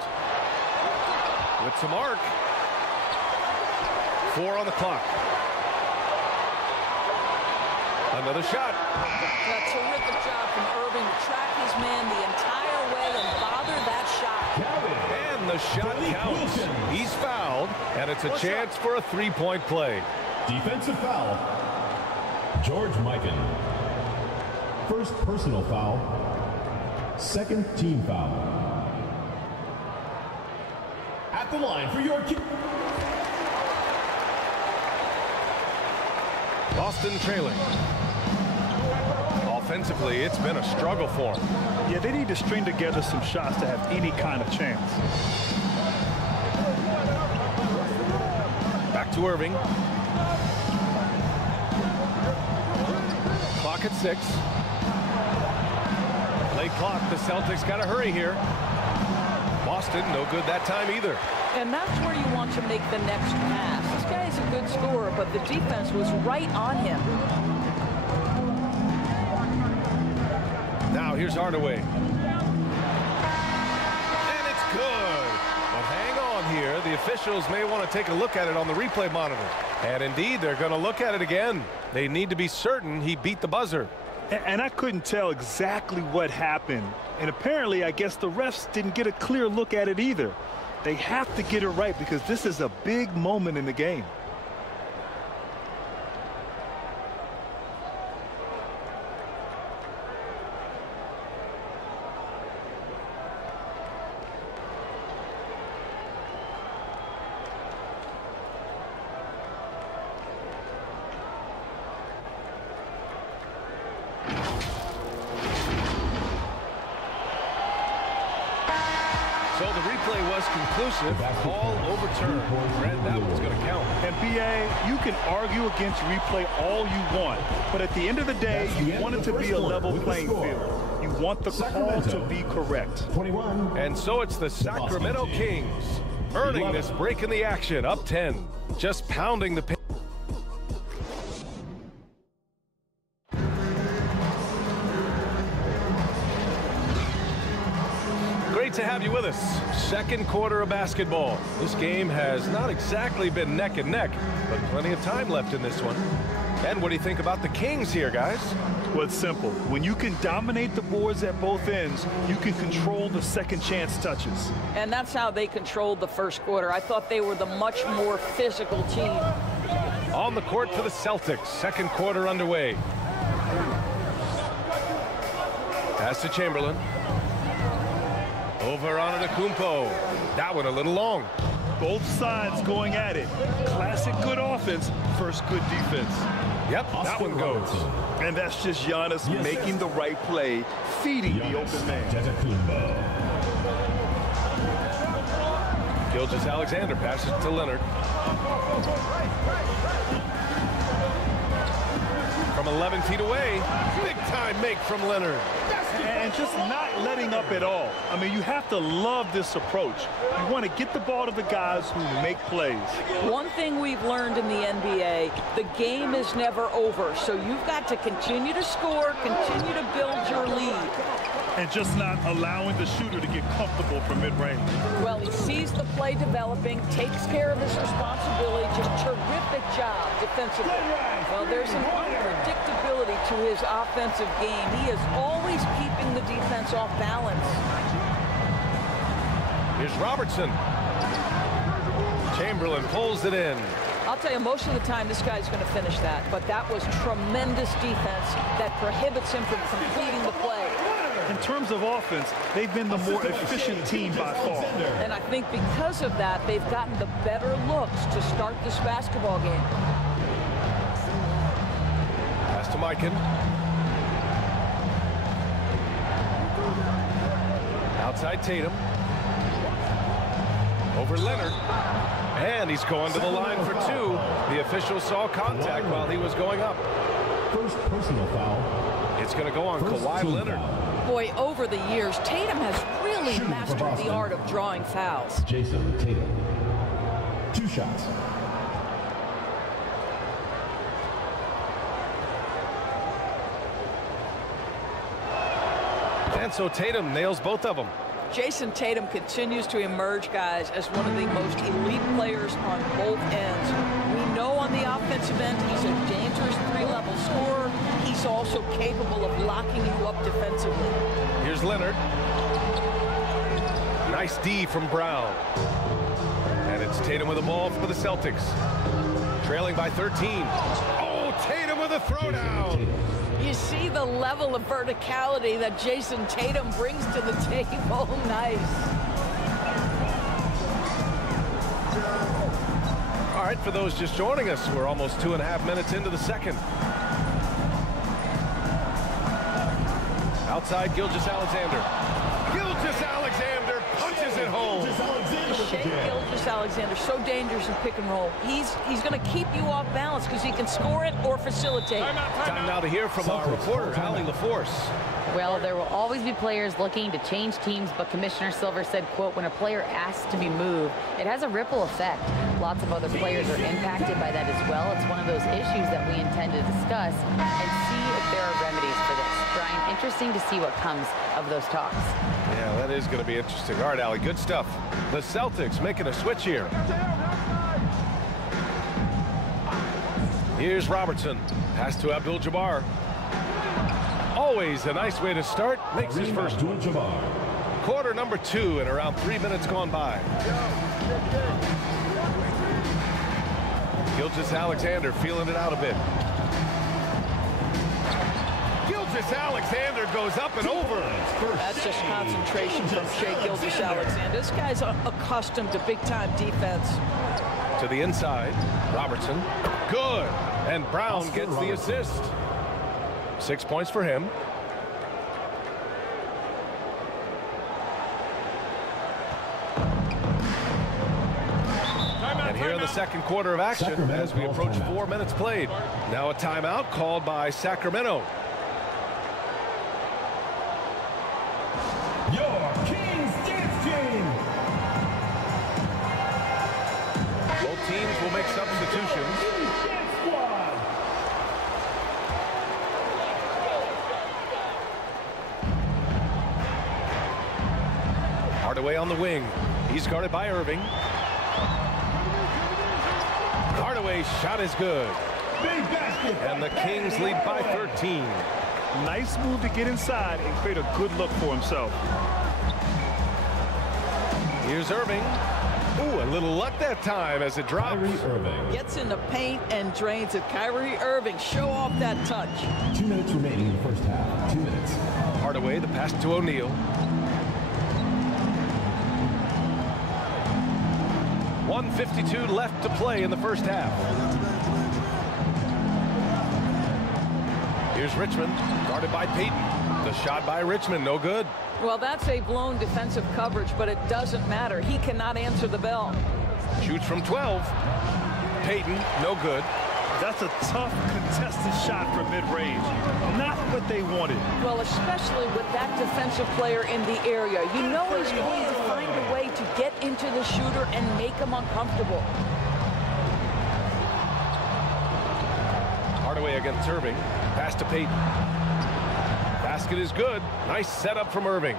With some arc. 4 on the clock. Another shot. A terrific job from Irving to track his man the entire way and bother that shot. And the shot counts. He's fouled, and it's a chance for a 3-point play. Defensive foul. George Mikan. First personal foul. Second team foul. At the line for your kick. Boston trailing. Offensively, it's been a struggle for them. Yeah, they need to string together some shots to have any kind of chance. Back to Irving. Clock at 6. Late clock. The Celtics got to hurry here. Boston, no good that time either. And that's where you want to make the next pass. This guy is a good scorer, but the defense was right on him. Now here's Hardaway. And it's good. But hang on here. The officials may want to take a look at it on the replay monitor. And indeed, they're going to look at it again. They need to be certain he beat the buzzer. And I couldn't tell exactly what happened. And apparently, I guess the refs didn't get a clear look at it either. They have to get it right because this is a big moment in the game. So the replay was conclusive, all overturned, and that one's going to count. And BA, you can argue against replay all you want, but at the end of the day, you want it to be a level playing field. You want the call to be correct. And so it's the Sacramento Kings earning this break in the action, up 10, just pounding the pin. Great to have you with us. Second quarter of basketball. This game has not exactly been neck and neck, but plenty of time left in this one. And what do you think about the Kings here, guys? Well, it's simple. When you can dominate the boards at both ends, you can control the second chance touches. And that's how they controlled the first quarter. I thought they were the much more physical team. On the court for the Celtics. Second quarter underway. Pass to Chamberlain. Over on Antetokounmpo. That one a little long. Both sides going at it. Classic good offense, first good defense. Yep, that one goes. And that's just Giannis making the right play, feeding the open man. Gilgeous-Alexander passes to Leonard. From 11 feet away, big time make from Leonard. And just not letting up at all. I mean, you have to love this approach. You want to get the ball to the guys who make plays. One thing we've learned in the NBA, the game is never over. So you've got to continue to score, continue to build your lead. And just not allowing the shooter to get comfortable from mid-range. Well, he sees the play developing, takes care of his responsibility. Just terrific job defensively. Well, there's an unpredictability to his offensive game. He is always keeping the defense off balance. Here's Robertson. Chamberlain pulls it in. I'll tell you, most of the time this guy's going to finish that, but that was tremendous defense that prohibits him from completing the play. In terms of offense, they've been the more efficient team by far. And I think because of that, they've gotten the better looks to start this basketball game. Pass to Mikan. Outside Tatum. Over Leonard. And he's going to the line for two. The official saw contact while he was going up. First personal foul. It's going to go on Kawhi Leonard. Boy, over the years, Tatum has really mastered the art of drawing fouls. Jason Tatum. 2 shots. And so Tatum nails both of them. Jason Tatum continues to emerge, guys, as one of the most elite players on both ends. We know on the offensive end, he's a dangerous three-level scorer. He's also capable of locking you up defensively. Here's Leonard. Nice D from Brown. And it's Tatum with the ball for the Celtics. Trailing by 13. Oh, Tatum with a throwdown. You see the level of verticality that Jason Tatum brings to the table. Nice. All right, for those just joining us, we're almost 2.5 minutes into the second. Outside, Gilgeous-Alexander. Gilgeous-Alexander punches it home. Shea Gilgeous-Alexander, so dangerous in pick and roll. He's going to keep you off balance because he can score it or facilitate. Time now to hear from our reporter, Allie LaForce. Well, there will always be players looking to change teams, but Commissioner Silver said, quote, when a player asks to be moved, it has a ripple effect. Lots of other players are impacted by that as well. It's one of those issues that we intend to discuss and see if there are remedies for this. Brian, interesting to see what comes of those talks. Yeah, that is going to be interesting. All right, Allie, good stuff. The Celtics making a switch here. Here's Robertson. Pass to Abdul-Jabbar. Always a nice way to start. Makes his first Abdul-Jabbar. Quarter number 2 and around 3 minutes gone by. Gilgeous-Alexander feeling it out a bit. Gilgeous-Alexander goes up and over. That's just concentration from Shai Gilgeous-Alexander. This guy's accustomed to big-time defense. To the inside, Robertson. Good. And Brown gets the assist. 6 points for him. And here in the second quarter of action as we approach 4 minutes played. Now a timeout called by Sacramento. Your Kings Dance Team. Both teams will make substitutions. Hardaway on the wing. He's guarded by Irving. Hardaway's shot is good. And the Kings lead by 13. Nice move to get inside and create a good look for himself. Here's Irving. Ooh, a little luck that time as it drops. Gets in the paint and drains it. Kyrie Irving, show off that touch. 2 minutes remaining in the first half. 2 minutes. Hardaway, the pass to O'Neal. 1:52 left to play in the first half. Here's Richmond, guarded by Payton. The shot by Richmond, no good. Well, that's a blown defensive coverage, but it doesn't matter. He cannot answer the bell. Shoots from 12. Payton, no good. That's a tough, contested shot from mid-range. Not what they wanted. Well, especially with that defensive player in the area. You know he's going to find a way to get into the shooter and make him uncomfortable. Hardaway against Irving. Pass to Payton. Basket is good. Nice setup from Irving.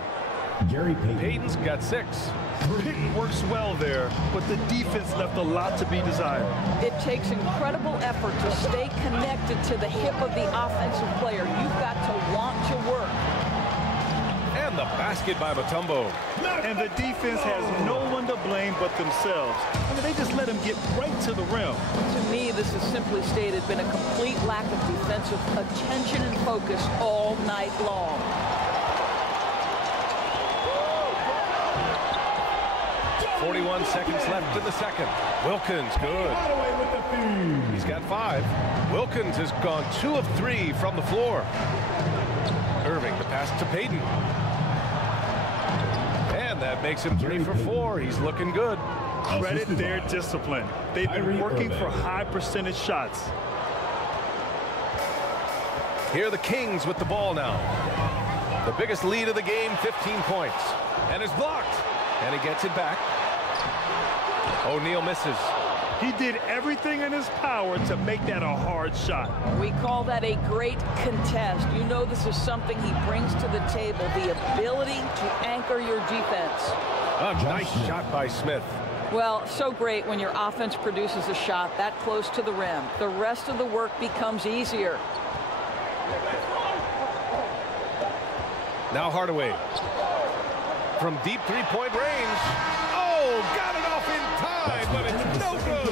Gary Payton. Payton's got 6. Payton works well there, but the defense left a lot to be desired. It takes incredible effort to stay connected to the hip of the offensive player. You've got to want to work. And the basket by Mutombo. And the defense has no one to blame but themselves. I mean, they just let him get right to the rim. To me, this is simply stated been a complete lack of defensive attention and focus all night long. .41 seconds left in the second. Wilkins, good. He's got 5. Wilkins has gone 2 of 3 from the floor. Irving, the pass to Payton. And that makes him 3 for 4. He's looking good. Credit their discipline. They've been working for high percentage shots. Here are the Kings with the ball now. The biggest lead of the game, 15 points. And is blocked. And he gets it back. O'Neal misses. He did everything in his power to make that a hard shot. We call that a great contest. You know this is something he brings to the table, the ability to anchor your defense. A nice shot by Smith. Well, so great when your offense produces a shot that close to the rim. The rest of the work becomes easier. Now Hardaway. From deep three-point range. Oh, got it off in time, but it's no good.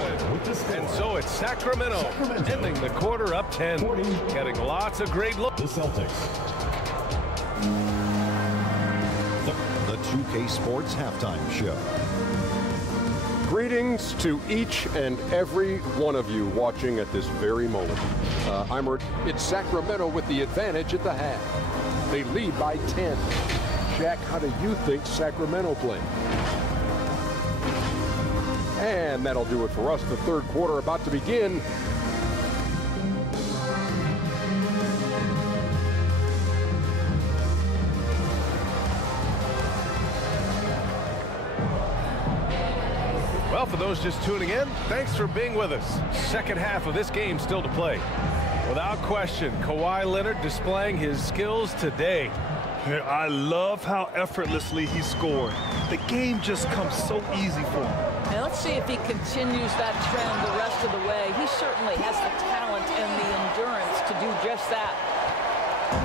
And so it's Sacramento ending the quarter up 10. Getting lots of great looks. The Celtics. The 2K Sports Halftime Show. Greetings to each and every one of you watching at this very moment. It's Sacramento with the advantage at the half. They lead by 10. Shaq, how do you think Sacramento played? And that'll do it for us. The third quarter about to begin. Well, for those just tuning in, thanks for being with us. Second half of this game still to play. Without question, Kawhi Leonard displaying his skills today. I love how effortlessly he scored. The game just comes so easy for him. Now Let's see if he continues that trend the rest of the way. He certainly has the talent and the endurance to do just that.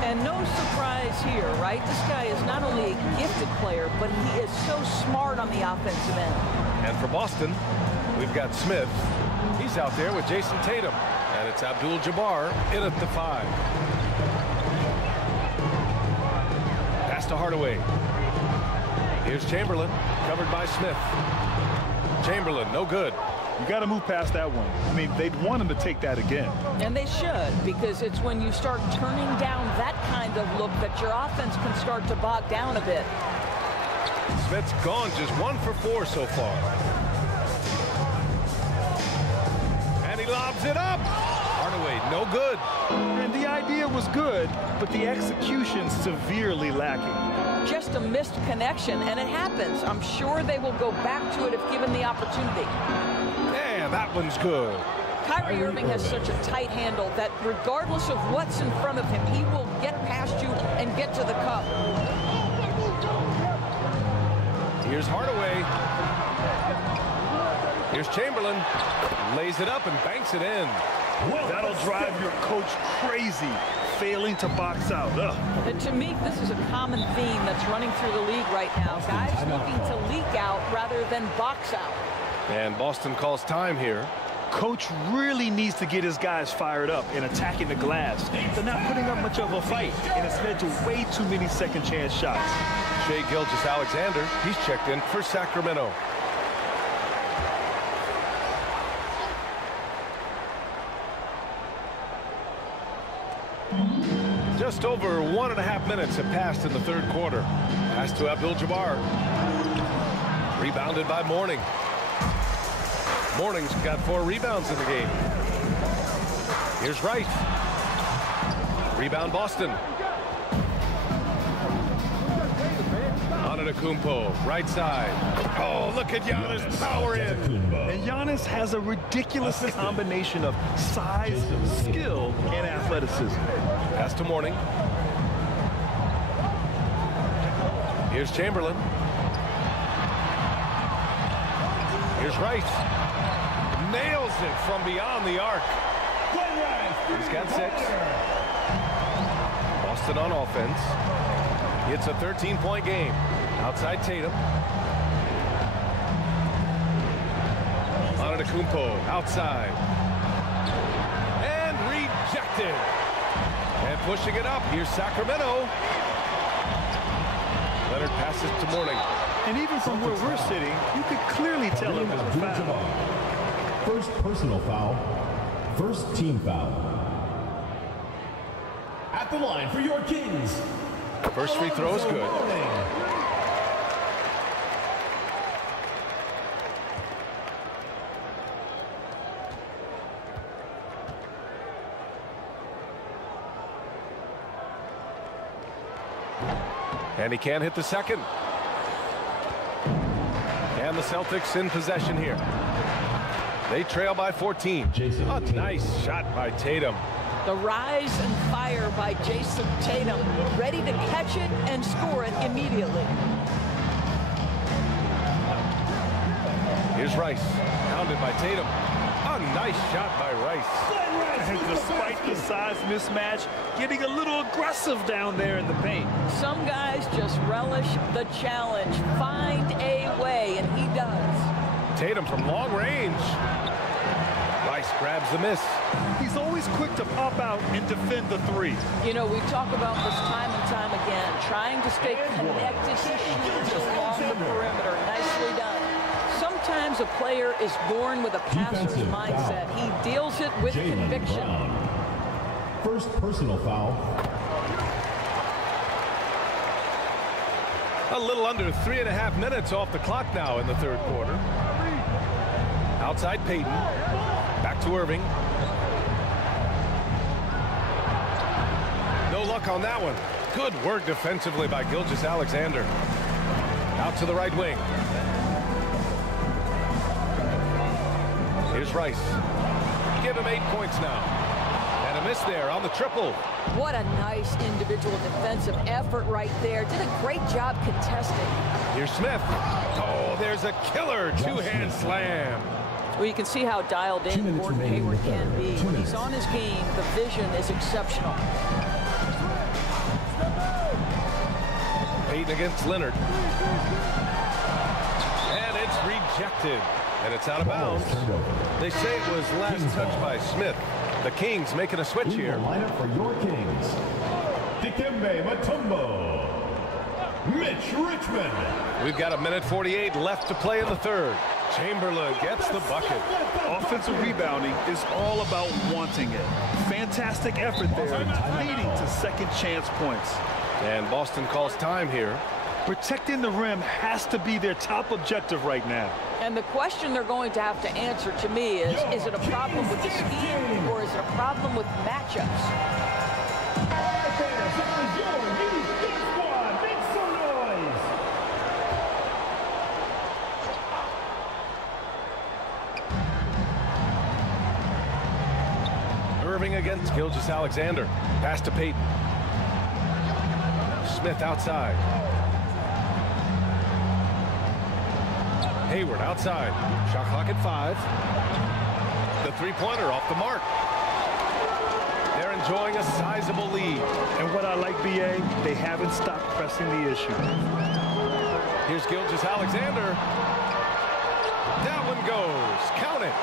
And no surprise here, right? This guy is not only a gifted player, but he is so smart on the offensive end. And for Boston, we've got Smith. He's out there with Jason Tatum. And it's Abdul-Jabbar in at the 5. Pass to Hardaway. Here's Chamberlain, covered by Smith. Chamberlain, no good. You got to move past that one. I mean, they'd want him to take that again. And they should, because it's when you start turning down that kind of look that your offense can start to bog down a bit. Smith's gone just 1 for 4 so far. And he lobs it up. Hardaway, no good. And the idea was good, but the execution severely lacking. Just a missed connection, and it happens. I'm sure they will go back to it if given the opportunity. Yeah, that one's good. Kyrie Irving has such a tight handle that regardless of what's in front of him, he will get past you and get to the cup. Here's Hardaway. Here's Chamberlain. Lays it up and banks it in. That'll drive your coach crazy, failing to box out. And to me, this is a common theme that's running through the league right now. Guys looking to leak out rather than box out. And Boston calls time here. Coach really needs to get his guys fired up and attacking the glass. They're not putting up much of a fight, and it's led to way too many second chance shots. Shai Gilgeous-Alexander, he's checked in for Sacramento. Just over 1.5 minutes have passed in the third quarter. Pass to Abdul-Jabbar. Rebounded by Mourning. Mourning's got 4 rebounds in the game. Here's Wright. Rebound Boston. Antetokounmpo, right side. Oh, look at Giannis power in. And Giannis has a ridiculous combination of size, skill, and athleticism. Pass to Mourning. Here's Chamberlain. Here's Wright. Nails it from beyond the arc. He's got 6. Boston on offense. It's a 13-point game. Outside Tatum. Antetokounmpo outside. And rejected. And pushing it up. Here's Sacramento. Leonard passes to Mourning. And even from where we're sitting, you could clearly tell it was a foul. First personal foul. First team foul. At the line for your Kings. First free throw is good. And he can't hit the second. And the Celtics in possession here. They trail by 14. A nice shot by Tatum. The rise and fire by Jason Tatum, ready to catch it and score it immediately. Here's Rice, pounded by Tatum. A nice shot by Rice. And despite the size mismatch, getting a little aggressive down there in the paint. Some guys just relish the challenge, find a way, and he does. Tatum from long range. Rice grabs the miss. He's always quick to pop out and defend the 3. You know, we talk about this time and time again, trying to stay connected to shooters along the perimeter. Nicely done. Sometimes a player is born with a passer's mindset. He deals it with conviction. First personal foul. A little under 3.5 minutes off the clock now in the third quarter. Outside Payton. Back to Irving. No luck on that one. Good work defensively by Gilgeous-Alexander. Out to the right wing. Here's Rice. Give him 8 points now. And a miss there on the triple. What a nice individual defensive effort right there. Did a great job contesting. Here's Smith. Oh, there's a killer two-hand slam. Well, you can see how dialed in Gordon Hayward can be. When he's on his game, the vision is exceptional. Payton against Leonard. And it's rejected. And it's out of bounds. They say it was last touched by Smith. The Kings making a switch here. Lineup for your Kings. Dikembe Mutombo. Mitch Richmond. We've got 1:48 left to play in the third. Chamberlain gets the bucket. Offensive rebounding is all about wanting it. Fantastic effort there, leading to second chance points. And Boston calls time here. Protecting the rim has to be their top objective right now. And the question they're going to have to answer to me is it a problem with the scheme or is it a problem with matchups? Irving against Gilgeous-Alexander. Pass to Payton. Smith outside. Hayward outside. Shot clock at 5. The three-pointer off the mark. They're enjoying a sizable lead. And what I like, BA, they haven't stopped pressing the issue. Here's Gilgeous-Alexander. That one goes. Count it.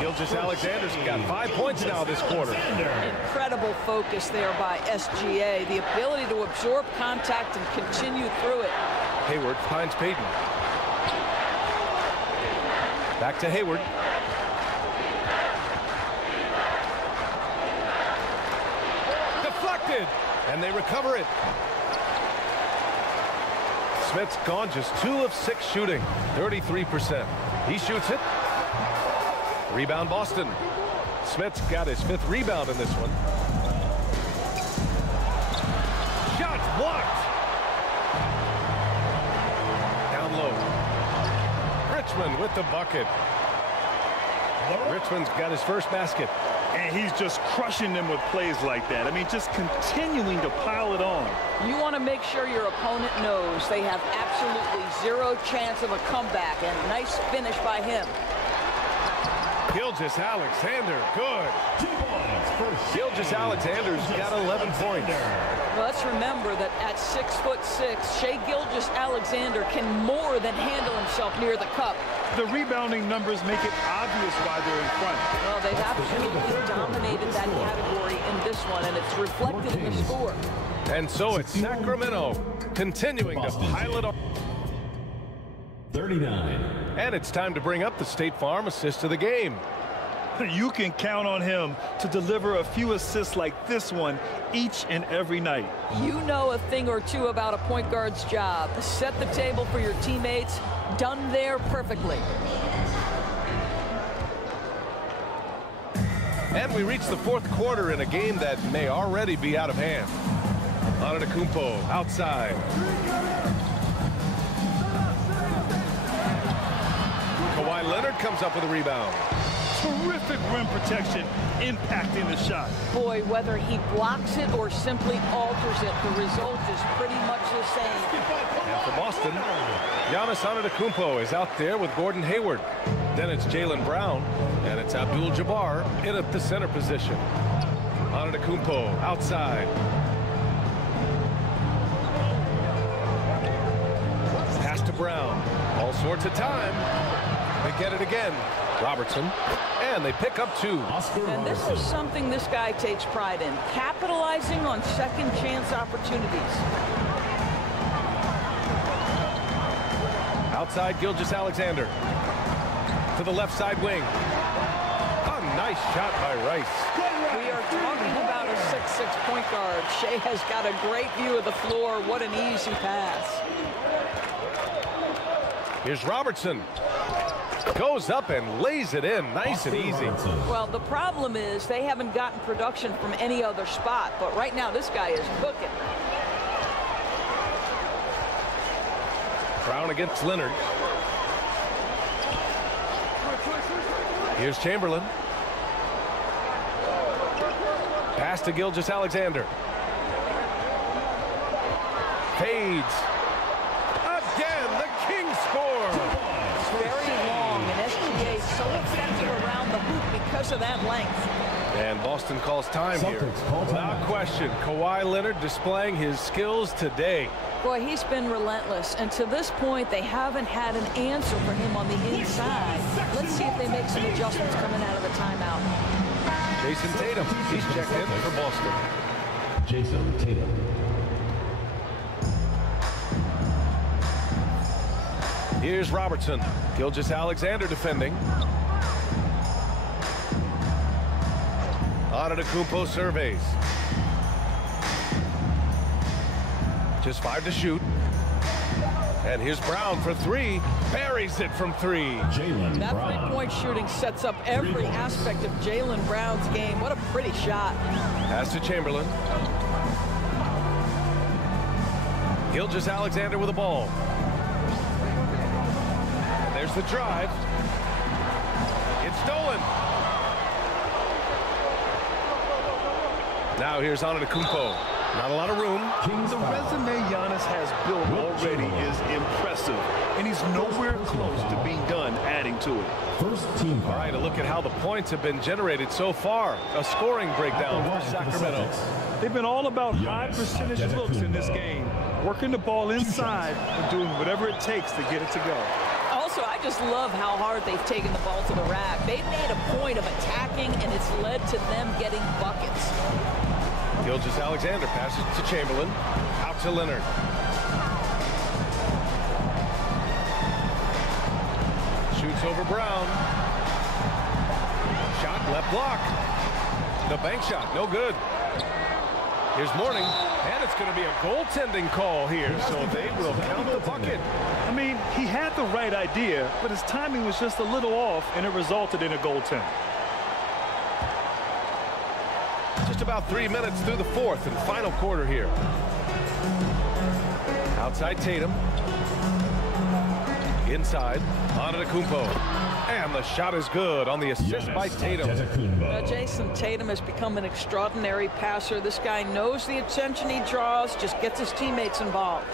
Gilgeous-Alexander's got 5 points now this quarter. Incredible focus there by SGA. The ability to absorb contact and continue through it. Hayward finds Payton. Back to Hayward. Deflected. And they recover it. Smith's gone just 2 of 6 shooting. 33%. He shoots it. Rebound Boston. Smith's got his 5th rebound in this one. Shots blocked. Down low. Richmond with the bucket. Richmond's got his first basket. And he's just crushing them with plays like that. I mean, just continuing to pile it on. You want to make sure your opponent knows they have absolutely 0 chance of a comeback. And nice finish by him. Gilgeous-Alexander, good. 2 points. Gilgeous-Alexander's got 11 points. Well, let's remember that at 6'6", Shai Gilgeous-Alexander can more than handle himself near the cup. The rebounding numbers make it obvious why they're in front. Well, they've absolutely dominated that category in this one, and it's reflected in the score. And so it's Sacramento continuing to pile it on. 39. And it's time to bring up the State Farm assist of the game. You can count on him to deliver a few assists like this one each and every night. You know a thing or two about a point guard's job. Set the table for your teammates. Done there perfectly. And we reach the 4th quarter in a game that may already be out of hand. Antetokounmpo outside. Kawhi Leonard comes up with a rebound. Terrific rim protection, impacting the shot. Boy, whether he blocks it or simply alters it, the result is pretty much the same. And for Boston, Giannis Antetokounmpo is out there with Gordon Hayward. Then it's Jaylen Brown, and it's Abdul-Jabbar in at the center position. Antetokounmpo outside. Pass to Brown. All sorts of time. They get it again. Robertson, and they pick up 2. And this is something this guy takes pride in, capitalizing on second chance opportunities. Outside Gilgeous-Alexander to the left side wing. A nice shot by Rice. We are talking about a 6'6" point guard. Shai has got a great view of the floor. What an easy pass. Here's Robertson. Goes up and lays it in nice and easy. Well, the problem is they haven't gotten production from any other spot, but right now this guy is cooking. Brown against Leonard. Here's Chamberlain. Pass to Gilgeous-Alexander. Fades. Again, the Kings score. Very long, and SGA is so effective around the hoop because of that length. And Boston calls time here. Without question, Kawhi Leonard displaying his skills today. Boy, he's been relentless, and to this point, they haven't had an answer for him on the inside. Let's see if they make some adjustments coming out of the timeout. Jason Tatum, he's checked in for Boston. Jason Tatum. Here's Robertson. Gilgeous-Alexander defending. Antetokounmpo surveys. Just 5 to shoot. And here's Brown for 3. Buries it from 3. That three-point shooting sets up every aspect of Jaylen Brown's game. What a pretty shot. Pass to Chamberlain. Gilgeous-Alexander with the ball. And there's the drive. It's stolen. Now here's Antetokounmpo. Not a lot of room. The resume Giannis has built already is impressive, and he's nowhere close to being done adding to it. First team. All right, a look at how the points have been generated so far. A scoring breakdown for Sacramento. They've been all about high percentage looks in this game, working the ball inside and doing whatever it takes to get it to go. Also, I just love how hard they've taken the ball to the rack. They've made a point of attacking, and it's led to them getting buckets. Gilgeous-Alexander passes to Chamberlain. Out to Leonard. Shoots over Brown. Shot left block. The bank shot, no good. Here's Mourning, and it's going to be a goaltending call here, so they will count the bucket. I mean, he had the right idea, but his timing was just a little off, and it resulted in a goaltend. Just about 3 minutes through the fourth and final quarter here. Outside Tatum. Inside, Antetokounmpo. And the shot is good on the assist by Tatum. Jason Tatum has become an extraordinary passer. This guy knows the attention he draws, just gets his teammates involved.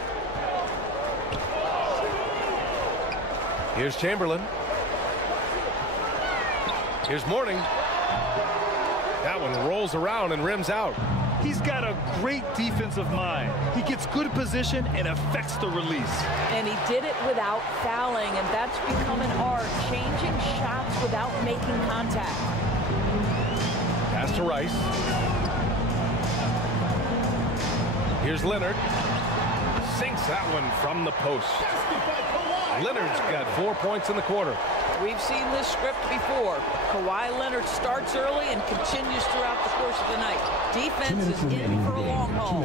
Here's Chamberlain. Here's Mourning. That one rolls around and rims out. He's got a great defensive mind. He gets good position and affects the release. And he did it without fouling, and that's become an art, changing shots without making contact. Pass to Rice. Here's Leonard. Sinks that one from the post. Leonard's got 4 points in the quarter. We've seen this script before. Kawhi Leonard starts early and continues throughout the course of the night. Defense is in for a long haul.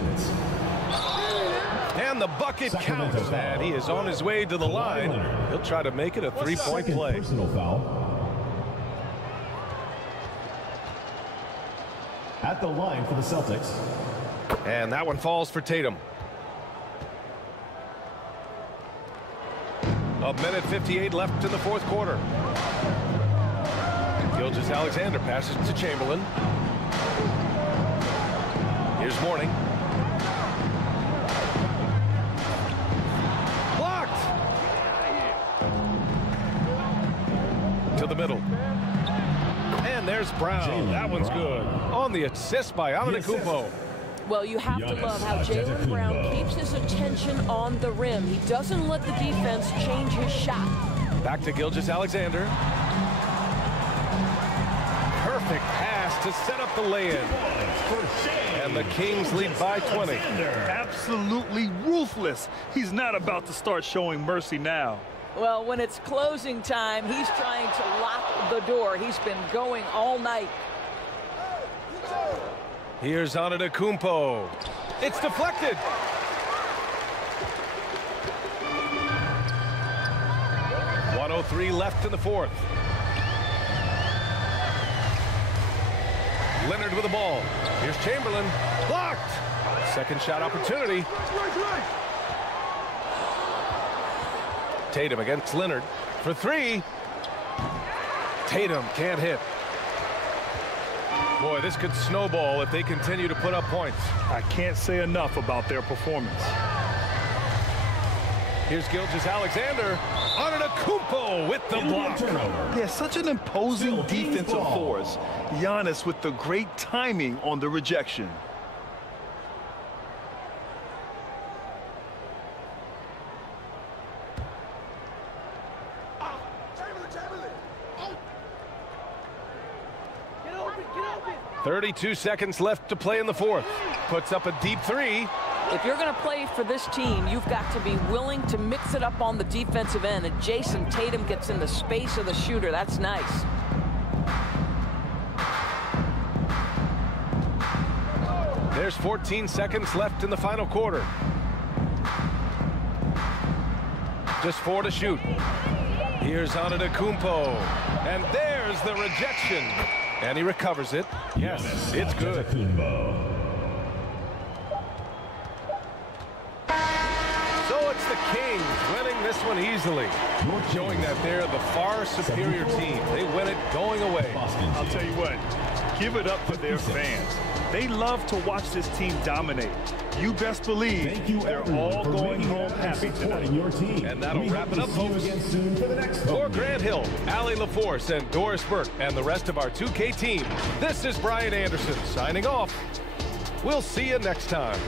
And the bucket counts, and he is on his way to the line. He'll try to make it a three-point play. Personal foul. At the line for the Celtics. And that one falls for Tatum. A minute 58 left in the fourth quarter. Gilgeous-Alexander passes to Chamberlain. Here's Mourning. Blocked! To the middle. And there's Brown. That one's good. On the assist by Antetokounmpo. Well, you have to love how Jaylen Brown keeps his attention on the rim. He doesn't let the defense change his shot. Back to Gilgeous-Alexander. Perfect pass to set up the lay-in. And the Kings lead by 20. Absolutely ruthless. He's not about to start showing mercy now. Well, when it's closing time, he's trying to lock the door. He's been going all night. Here's Antetokounmpo. It's deflected. .103 left in the fourth. Leonard with the ball. Here's Chamberlain. Blocked. Second shot opportunity. Tatum against Leonard for 3. Tatum can't hit. Boy, this could snowball if they continue to put up points. I can't say enough about their performance. Here's Gilgeous-Alexander. Antetokounmpo with the block. Yeah, such an imposing defensive force. Giannis with the great timing on the rejection. Get open. 32 seconds left to play in the fourth. Puts up a deep three. If you're going to play for this team, you've got to be willing to mix it up on the defensive end. And Jason Tatum gets in the space of the shooter. That's nice. There's 14 seconds left in the final quarter. Just 4 to shoot. Here's Antetokounmpo. And there's the rejection. And he recovers it. Yes, it's good. So it's the Kings winning this one easily, showing that they're the far superior team. They win it going away. I'll tell you what, give it up for their fans. They love to watch this team dominate. You best believe they're all going home happy tonight. And that'll wrap it up, folks. For Grant Hill, Allie LaForce, and Doris Burke, and the rest of our 2K team, this is Brian Anderson signing off. We'll see you next time.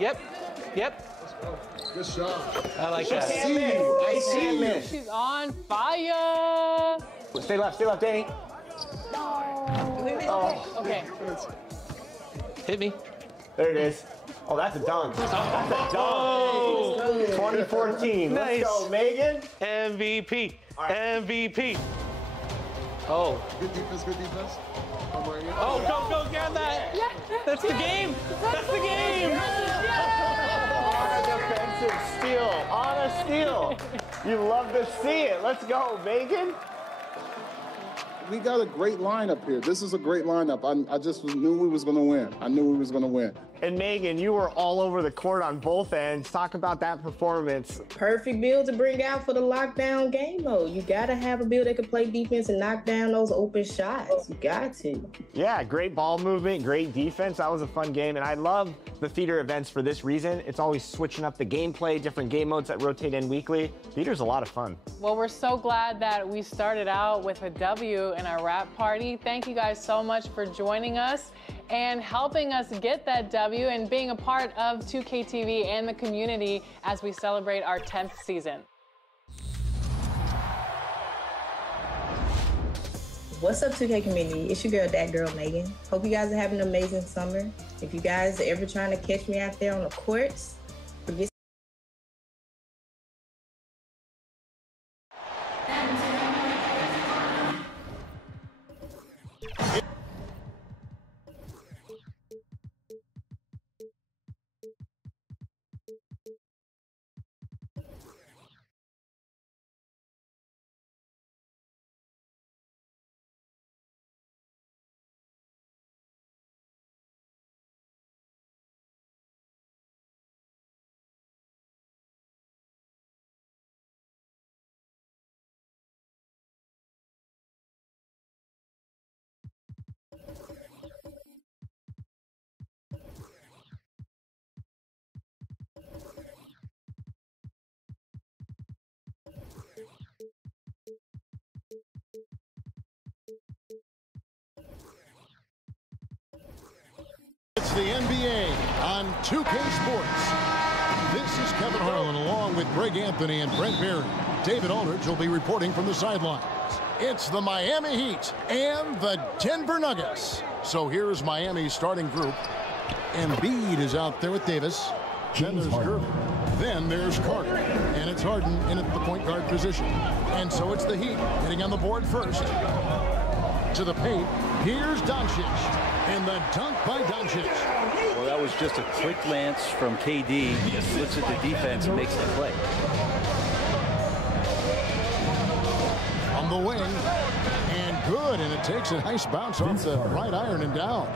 Yep. Good shot. I like that. I see you. She's on fire. Stay left, Danny. Oh. Okay. Hit me. There it is. Oh, that's a dunk. That's a dunk. Oh. 2014. Nice. Let's go, Megan. MVP. Right. MVP. Oh. Good defense, good defense. Oh, go, get that. Yeah. That's the game. That's the game. On a defensive steal. On a steal. You love to see it. Let's go, Megan. we got a great lineup here. This is a great lineup. I just knew we was going to win. I knew we was going to win. And Megan, you were all over the court on both ends. Talk about that performance. Perfect build to bring out for the lockdown game mode. You got to have a build that can play defense and knock down those open shots. You got to. Yeah, great ball movement, great defense. That was a fun game. And I love the feeder events for this reason. It's always switching up the gameplay, different game modes that rotate in weekly. Feeder's a lot of fun. Well, we're so glad that we started out with a W in our wrap party. Thank you guys so much for joining us and helping us get that W and being a part of 2K TV and the community as we celebrate our 10th season. What's up, 2K community? It's your girl, that girl, Megan. Hope you guys are having an amazing summer. If you guys are ever trying to catch me out there on the courts, forget It's the NBA on 2K Sports. This is Kevin Harlan along with Greg Anthony and Brent Berry. David Aldridge will be reporting from the sidelines. It's the Miami Heat and the Denver Nuggets. So here's Miami's starting group. Embiid is out there with Davis. Then there's Gerber. Then there's Carter. And it's Harden in at the point guard position. And so it's the Heat getting on the board first. To the paint, here's Doncic. And the dunk by Doncic. Well, that was just a quick glance from KD. Just looks at the defense and makes the play. On the wing. And good. And it takes a nice bounce off the right iron and down.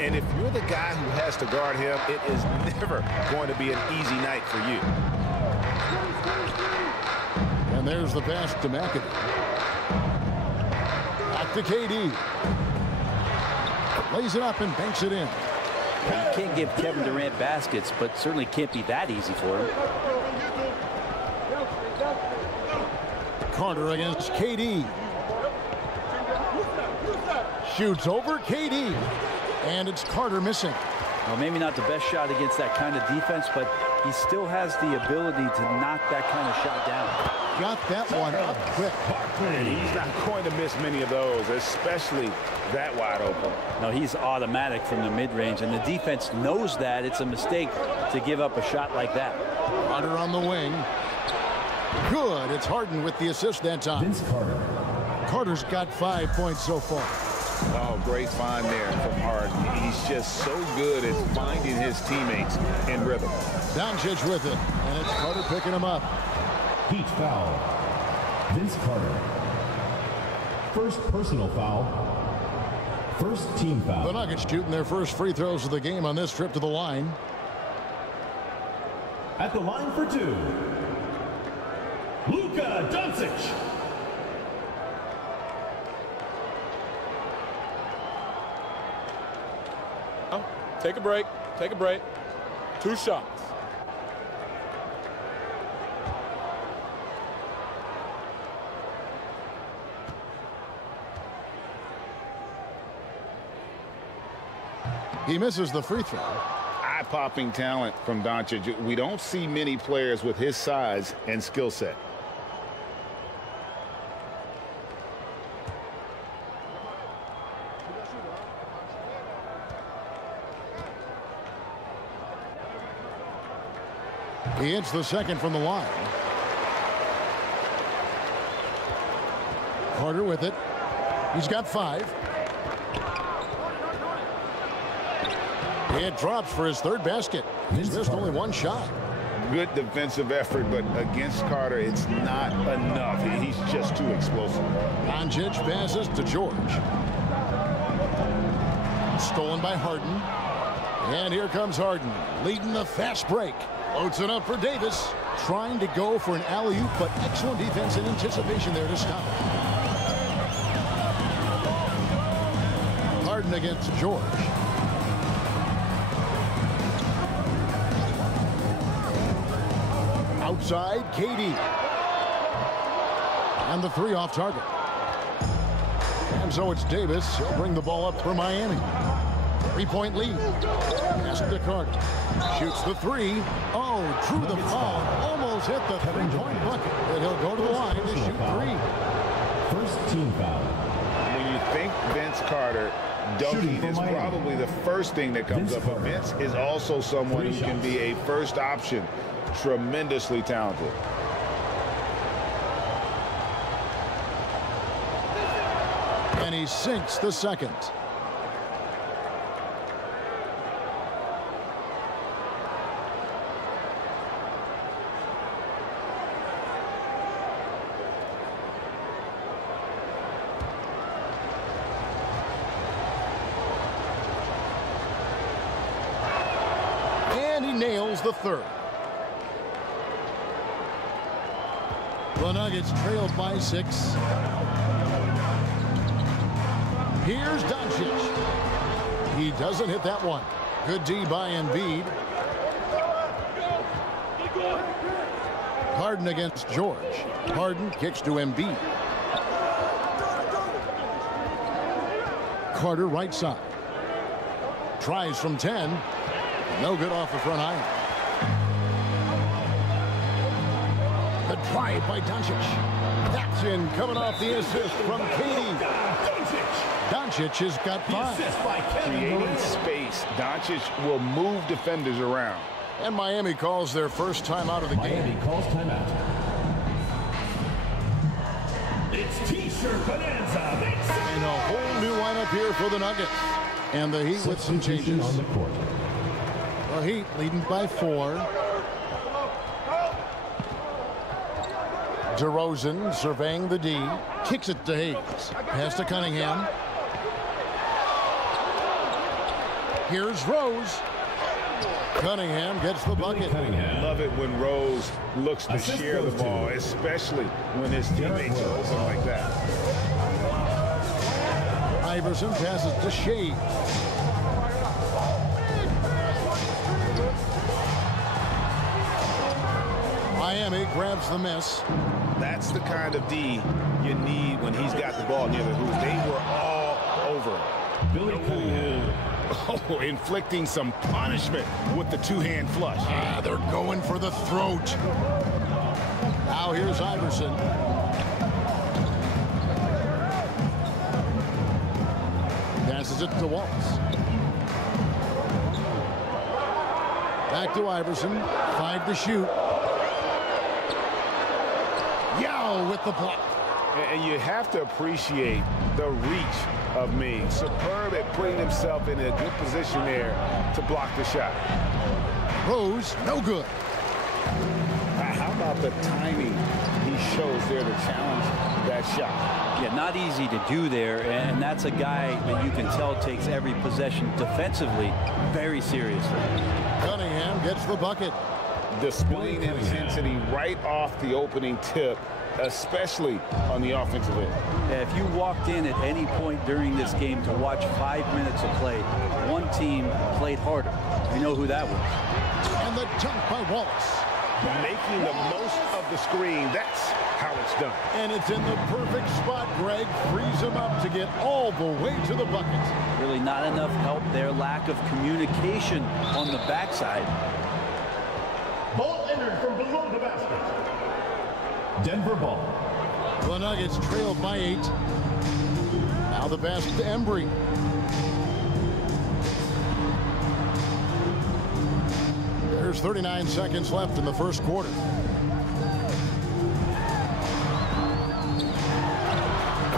And if you're the guy who has to guard him, it is never going to be an easy night for you. And there's the pass to McAdoo. Back to KD. Lays it up and banks it in. You can't give Kevin Durant baskets, but certainly can't be that easy for him. Carter against KD. Shoots over KD. And it's Carter missing. Well, maybe not the best shot against that kind of defense, but he still has the ability to knock that kind of shot down. Got that one up quick. He's not going to miss many of those, especially that wide open. No, he's automatic from the mid-range, and the defense knows that. It's a mistake to give up a shot like that. Carter on the wing. Good. It's Harden with the assist that time. Vince Carter. Carter's got 5 points so far. Oh, great find there from Harden. He's just so good at finding his teammates in rhythm. Doncic with it, and it's Carter picking him up. Heat foul. Vince Carter. First personal foul. First team foul. The Nuggets shooting their first free throws of the game on this trip to the line. At the line for two, Luka Doncic. Take a break. Take a break. 2 shots. He misses the free throw. Eye-popping talent from Doncic. We don't see many players with his size and skill set. He hits the second from the line. Carter with it. He's got 5. It drops for his third basket. He's missed only 1 shot. good defensive effort, but against Carter, it's not enough. He's just too explosive. Doncic passes to George. Stolen by Harden. And here comes Harden, leading the fast break. Loads it up for Davis. Trying to go for an alley-oop, but excellent defense and anticipation there to stop. Harden against George. Outside, KD. And the three off target. And so it's Davis. He'll bring the ball up for Miami. 3-point lead. Pass to Carter. Shoots the three. Oh, drew the foul. Almost hit the three-point bucket. And he'll go to the line to shoot three. First team foul. When you think Vince Carter, dunking is probably the first thing that comes up. But Vince is also someone who can be a first option. Tremendously talented. And he sinks the second. And he nails the third. The Nuggets trailed by 6. Here's Doncic. He doesn't hit that one. Good D by Embiid. Harden against George. Harden kicks to Embiid. Carter right side. Tries from 10. No good off the front iron. The drive by Doncic. That's in, coming off the assist from KD. Doncic has got 5. Creating space. Doncic will move defenders around. And Miami calls their first time out of the game. Miami calls timeout. It's T-shirt bonanza. And a whole new lineup here for the Nuggets. And the Heat with some changes. On the court. The Heat leading by 4. DeRozan surveying the D. Kicks it to Hayes. Pass to Cunningham. Here's Rose. Cunningham gets the bucket. Love it when Rose looks to share the ball, especially when his teammates are open like that. Iverson passes to Shea. Miami grabs the miss. That's the kind of D you need when he's got the ball near the hoop. They were all over him. Oh, inflicting some punishment with the two-hand flush. They're going for the throat. Now here's Iverson. Passes it to Waltz. Back to Iverson. 5 to shoot. Yao with the block. And you have to appreciate the reach of Ming. Superb at putting himself in a good position there to block the shot. Rose, no good. How about the timing he shows there to challenge that shot? Yeah, not easy to do there, and that's a guy that you can tell takes every possession defensively very seriously. Cunningham gets the bucket. Displaying intensity right off the opening tip, especially on the offensive end. Yeah, if you walked in at any point during this game to watch 5 minutes of play, one team played harder. You know who that was. And the dunk by Wallace. Making the most of the screen. That's how it's done. And it's in the perfect spot. Greg frees him up to get all the way to the bucket. Really not enough help there. Lack of communication on the backside. Ball entered from below the basket. Denver ball. The Nuggets trailed by 8. Now the pass to Embry. There's 39 seconds left in the first quarter.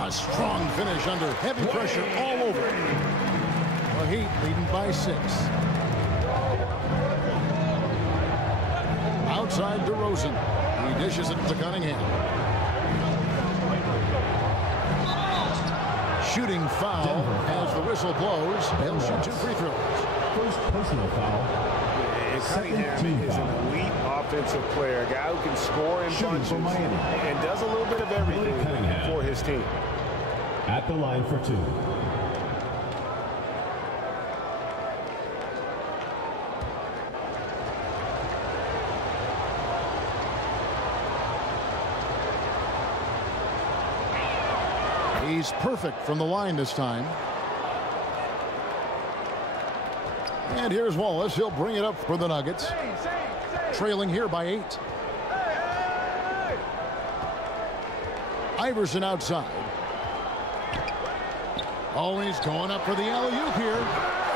A strong finish under heavy pressure all over. The Heat leading by 6. outside DeRozan. He dishes it to Cunningham. Shooting foul as the whistle blows. He'll shoot 2 free throws. First personal foul. Cunningham is an elite offensive player, a guy who can score in bunches and does a little bit of everything for his team. At the line for 2. He's perfect from the line this time. And here's Wallace. He'll bring it up for the Nuggets. Trailing here by 8. Iverson outside. Oh, he's going up for the alley-oop here.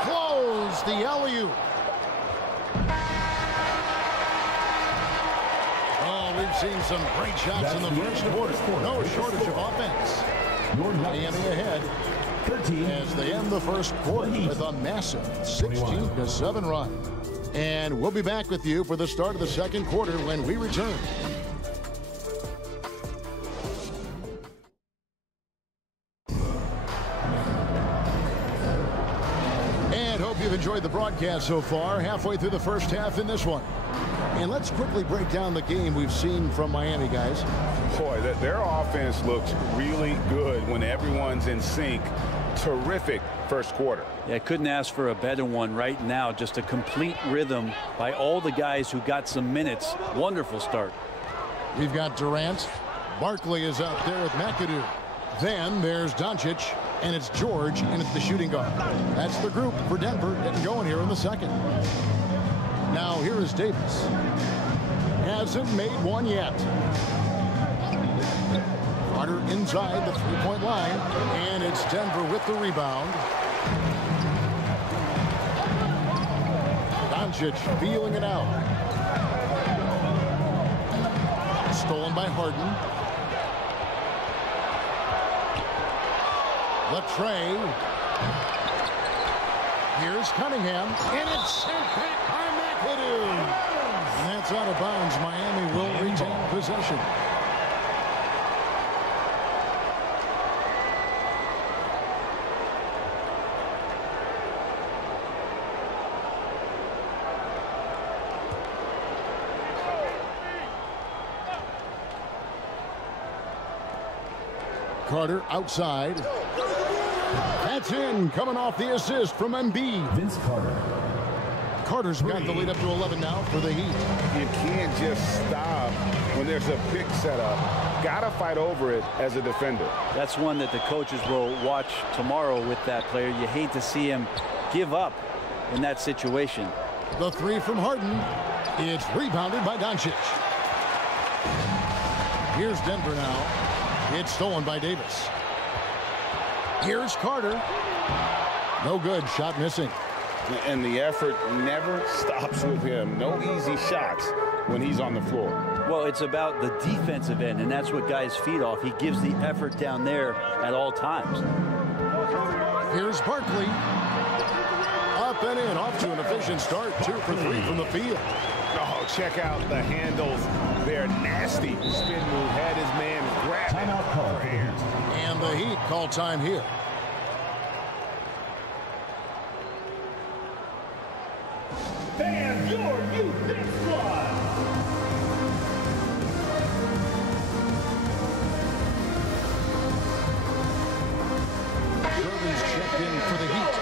Close the alley-oop. Oh, we've seen some great shots in the first quarter. No shortage of offense. Miami ahead 13 as they end the first quarter with a massive 16-7 run. And we'll be back with you for the start of the second quarter when we return. And hope you've enjoyed the broadcast so far. Halfway through the first half in this one. And let's quickly break down the game we've seen from Miami, guys. Boy, their offense looks really good when everyone's in sync. Terrific first quarter. Yeah, couldn't ask for a better one right now. Just a complete rhythm by all the guys who got some minutes. Wonderful start. We've got Durant. Barkley is out there with McAdoo. Then there's Doncic, and it's George, and it's the shooting guard. That's the group for Denver getting going here in the second. Now here is Davis. Hasn't made one yet. Carter inside the three-point line, and it's Denver with the rebound. Doncic feeling it out. Stolen by Harden. The tray. Here's Cunningham, and it's sent back by McAdoo. And that's out of bounds. Miami will retain possession. Carter outside. That's in, coming off the assist from Embiid. Vince Carter. Carter's got the lead up to 11 now for the Heat. You can't just stop when there's a pick set up. Gotta fight over it as a defender. That's one that the coaches will watch tomorrow with that player. You hate to see him give up in that situation. The three from Harden. It's rebounded by Doncic. Here's Denver now. It's stolen by Davis. Here's Carter. No good. Shot missing. And the effort never stops with him. No easy shots when he's on the floor. Well, it's about the defensive end, and that's what guys feed off. He gives the effort down there at all times. Here's Barkley. Up and in. Off to an efficient start. 2 for 3 from the field. Oh, check out the handles. They're nasty. Spin move. Had his man grab it. And the Heat call time here. And your youth squad. Jordan's checked in for the Heat.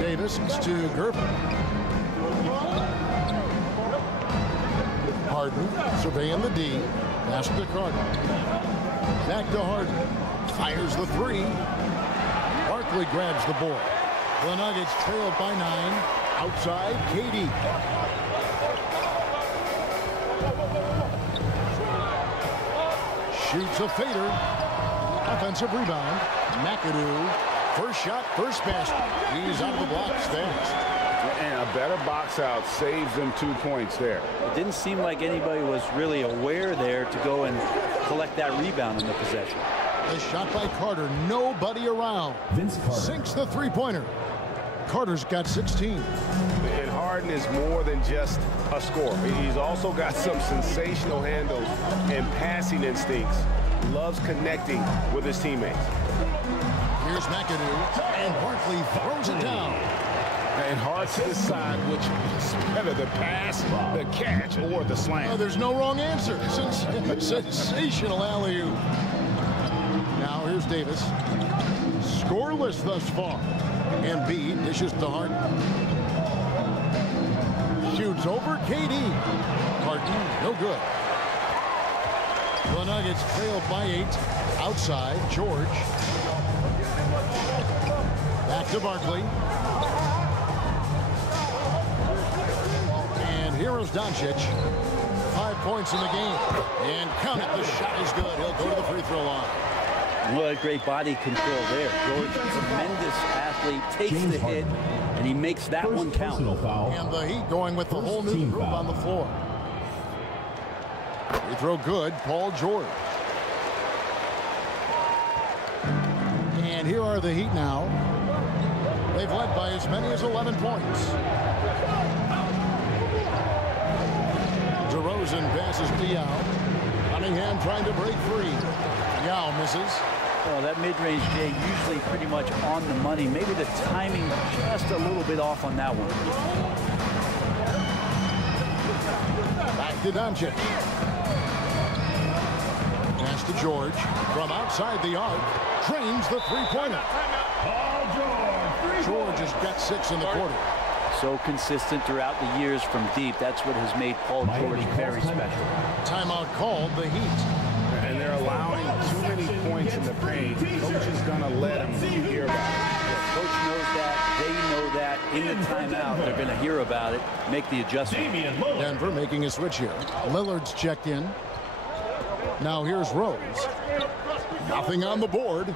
Davis to Gervin. Harden surveying the D. Pass to Carter. Back to Harden. Fires the three. Barkley grabs the board. The Nuggets trailed by 9. Outside, KD. Shoots a fader. Offensive rebound. McAdoo. First shot, first basket. He's out of the blocks fast. And a better box out saves them 2 points there. It didn't seem like anybody was really aware there to go and collect that rebound in the possession. The shot by Carter, nobody around. Sinks the three-pointer. Carter's got 16. And Harden is more than just a scorer. He's also got some sensational handles and passing instincts. Loves connecting with his teammates. Here's McAdoo, and Barkley throws it down. And hard to decide which is better, the pass, the catch, or the slam. Oh, there's no wrong answer. Sensational alley-oop. Now here's Davis. Scoreless thus far. Embiid dishes to Harden. Shoots over KD. Harden, no good. The Nuggets trailed by 8. Outside, George. Back to Barkley. And here is Doncic. 5 points in the game. And count it, the shot is good. He'll go to the free throw line. What great body control there. George, tremendous athlete, takes the hit, and he makes that one count. And the Heat going with the whole new group on the floor. Free throw good, Paul George. And here are the Heat now. They've led by as many as 11 points. DeRozan passes Diaw. Cunningham trying to break free. Diaw misses. Well, that mid-range, Jay, usually pretty much on the money. Maybe the timing just a little bit off on that one. Back to Doncic. Pass to George. From outside the arc. Drains the three-pointer. George has got 6 in the quarter. So consistent throughout the years from deep. That's what has made Paul George very special. Timeout called, the Heat. And they're allowing too many points in the paint. Coach is going to let them hear about it. Coach knows that. They know that. In the timeout, they're going to hear about it, make the adjustment. Denver making a switch here. Lillard's checked in. Now here's Rose. Nothing on the board.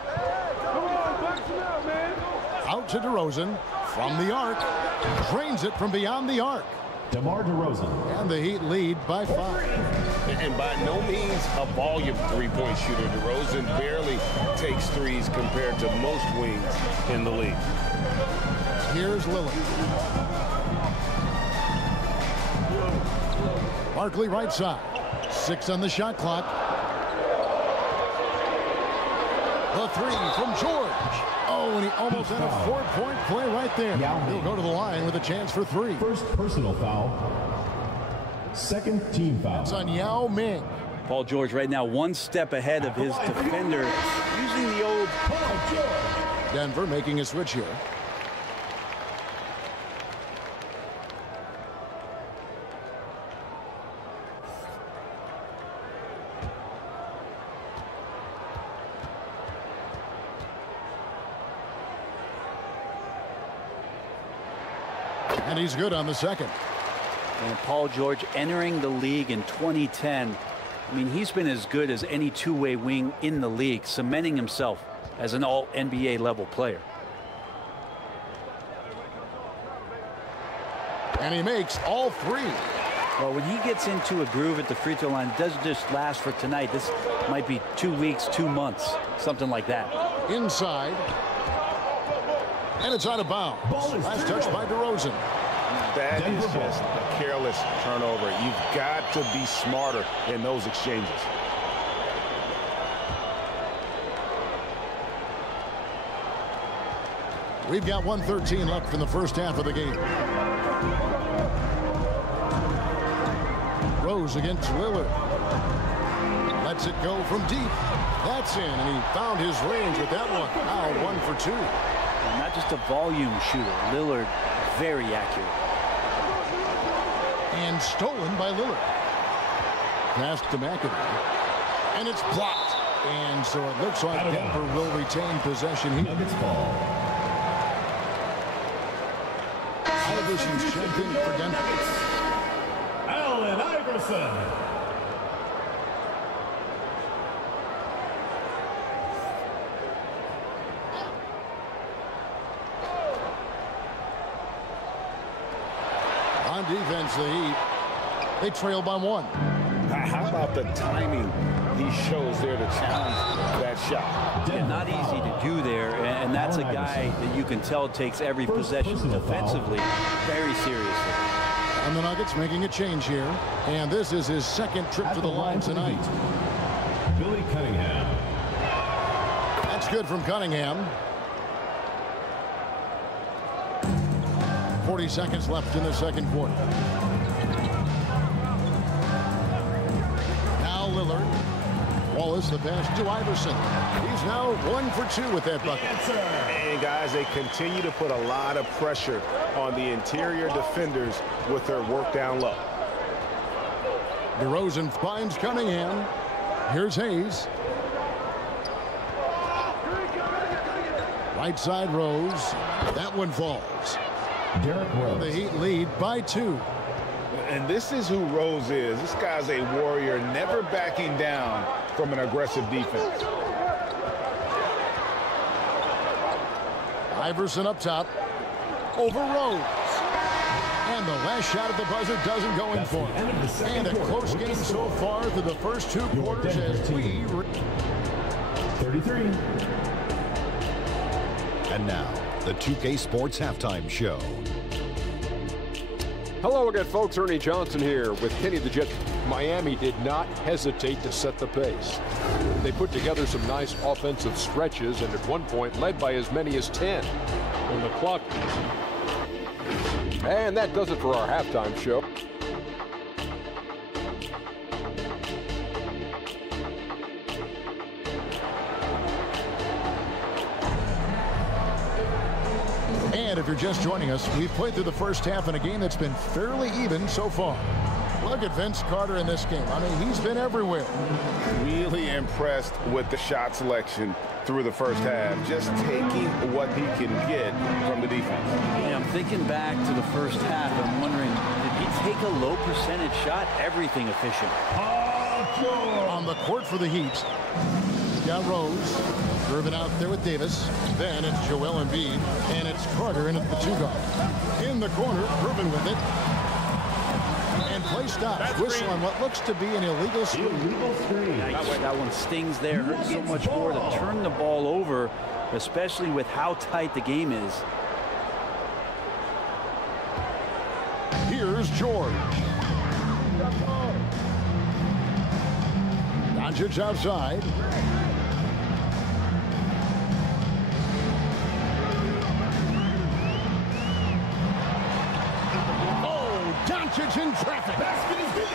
Out to DeRozan. From the arc. Drains it from beyond the arc. DeMar DeRozan. And the Heat lead by 5. And by no means a volume three-point shooter. DeRozan barely takes threes compared to most wings in the league. Here's Lillard. Barkley right side. 6 on the shot clock. The 3 from George. Oh, and he almost had a 4-point play right there. He'll go to the line with a chance for 3. First personal foul. Second team foul. It's on Yao Ming. Paul George right now 1 step ahead of his defender, using the old. Denver making a switch here. And he's good on the second. And Paul George entering the league in 2010. I mean, he's been as good as any two-way wing in the league, cementing himself as an all-NBA level player. And he makes all 3. Well, when he gets into a groove at the free throw line, it doesn't just last for tonight. This might be 2 weeks, 2 months, something like that. Inside. And it's out of bounds. Last touch by DeRozan. That is just a careless turnover. You've got to be smarter in those exchanges. We've got 1:13 left in the first half of the game. Rose against Lillard. Lets it go from deep. That's in, and he found his range with that one. Now 1 for 2. And not just a volume shooter. Lillard, very accurate. And stolen by Lillard. Pass to McAdoo. And it's blocked. And so it looks like Denver will retain possession here. Nuggets ball. Iverson's checked in for Denver. Allen Iverson. On defense, the Heat, they trail by 1. How about the timing he shows there to challenge that shot? Yeah, not easy to do there, and that's a guy that you can tell takes every possession defensively very seriously. And the Nuggets making a change here, and this is his second trip to the line tonight. Billy Cunningham. That's good from Cunningham. 40 seconds left in the second quarter. Now Lillard. Wallace, the pass to Iverson. He's now 1 for 2 with that bucket. And guys, they continue to put a lot of pressure on the interior defenders with their work down low. DeRozan finds Cunningham. Here's Hayes. Right side Rose. That one falls. The Heat lead by 2. And this is who Rose is. This guy's a warrior, never backing down from an aggressive defense. Iverson up top. Over Rose. And the last shot at the buzzer doesn't go in for him. And a close game so far through the first 2 quarters as we... 33. And now, the 2K Sports Halftime Show. Hello again, folks. Ernie Johnson here with Kenny the Jet. Miami did not hesitate to set the pace. They put together some nice offensive stretches and at one point led by as many as 10 on the clock. And that does it for our halftime show. And if you're just joining us, we've played through the first half in a game that's been fairly even so far. Look at Vince Carter in this game. I mean, he's been everywhere. Really impressed with the shot selection through the first half, just taking what he can get from the defense. Yeah, I'm thinking back to the first half. I'm wondering, did he take a low percentage shot? Everything efficient. On the court for the Heat. Got Rose. Irvin out there with Davis. Then it's Joel Embiid. And it's Carter in at the 2 guard. In the corner, Irvin with it. And play stops. Whistle on what looks to be an illegal screen. That one stings there. Hurts so much more to turn the ball over, especially with how tight the game is. Here's George. Doncic outside. Doncic in traffic.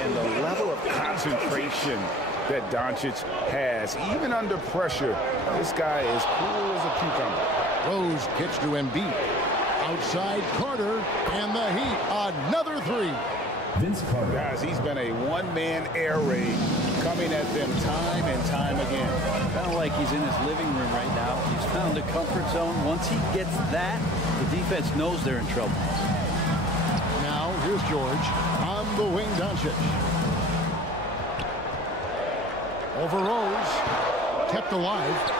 And the level of concentration that Doncic has, even under pressure, this guy is cool as a cucumber. Rose pitch to Embiid. Outside Carter, and the Heat, another 3. Vince Carter. Guys, he's been a one-man air raid coming at them time and time again. Kind of like he's in his living room right now. He's found a comfort zone. Once he gets that, the defense knows they're in trouble. Now, here's George on the wing, Doncic. Over Rose. Kept alive.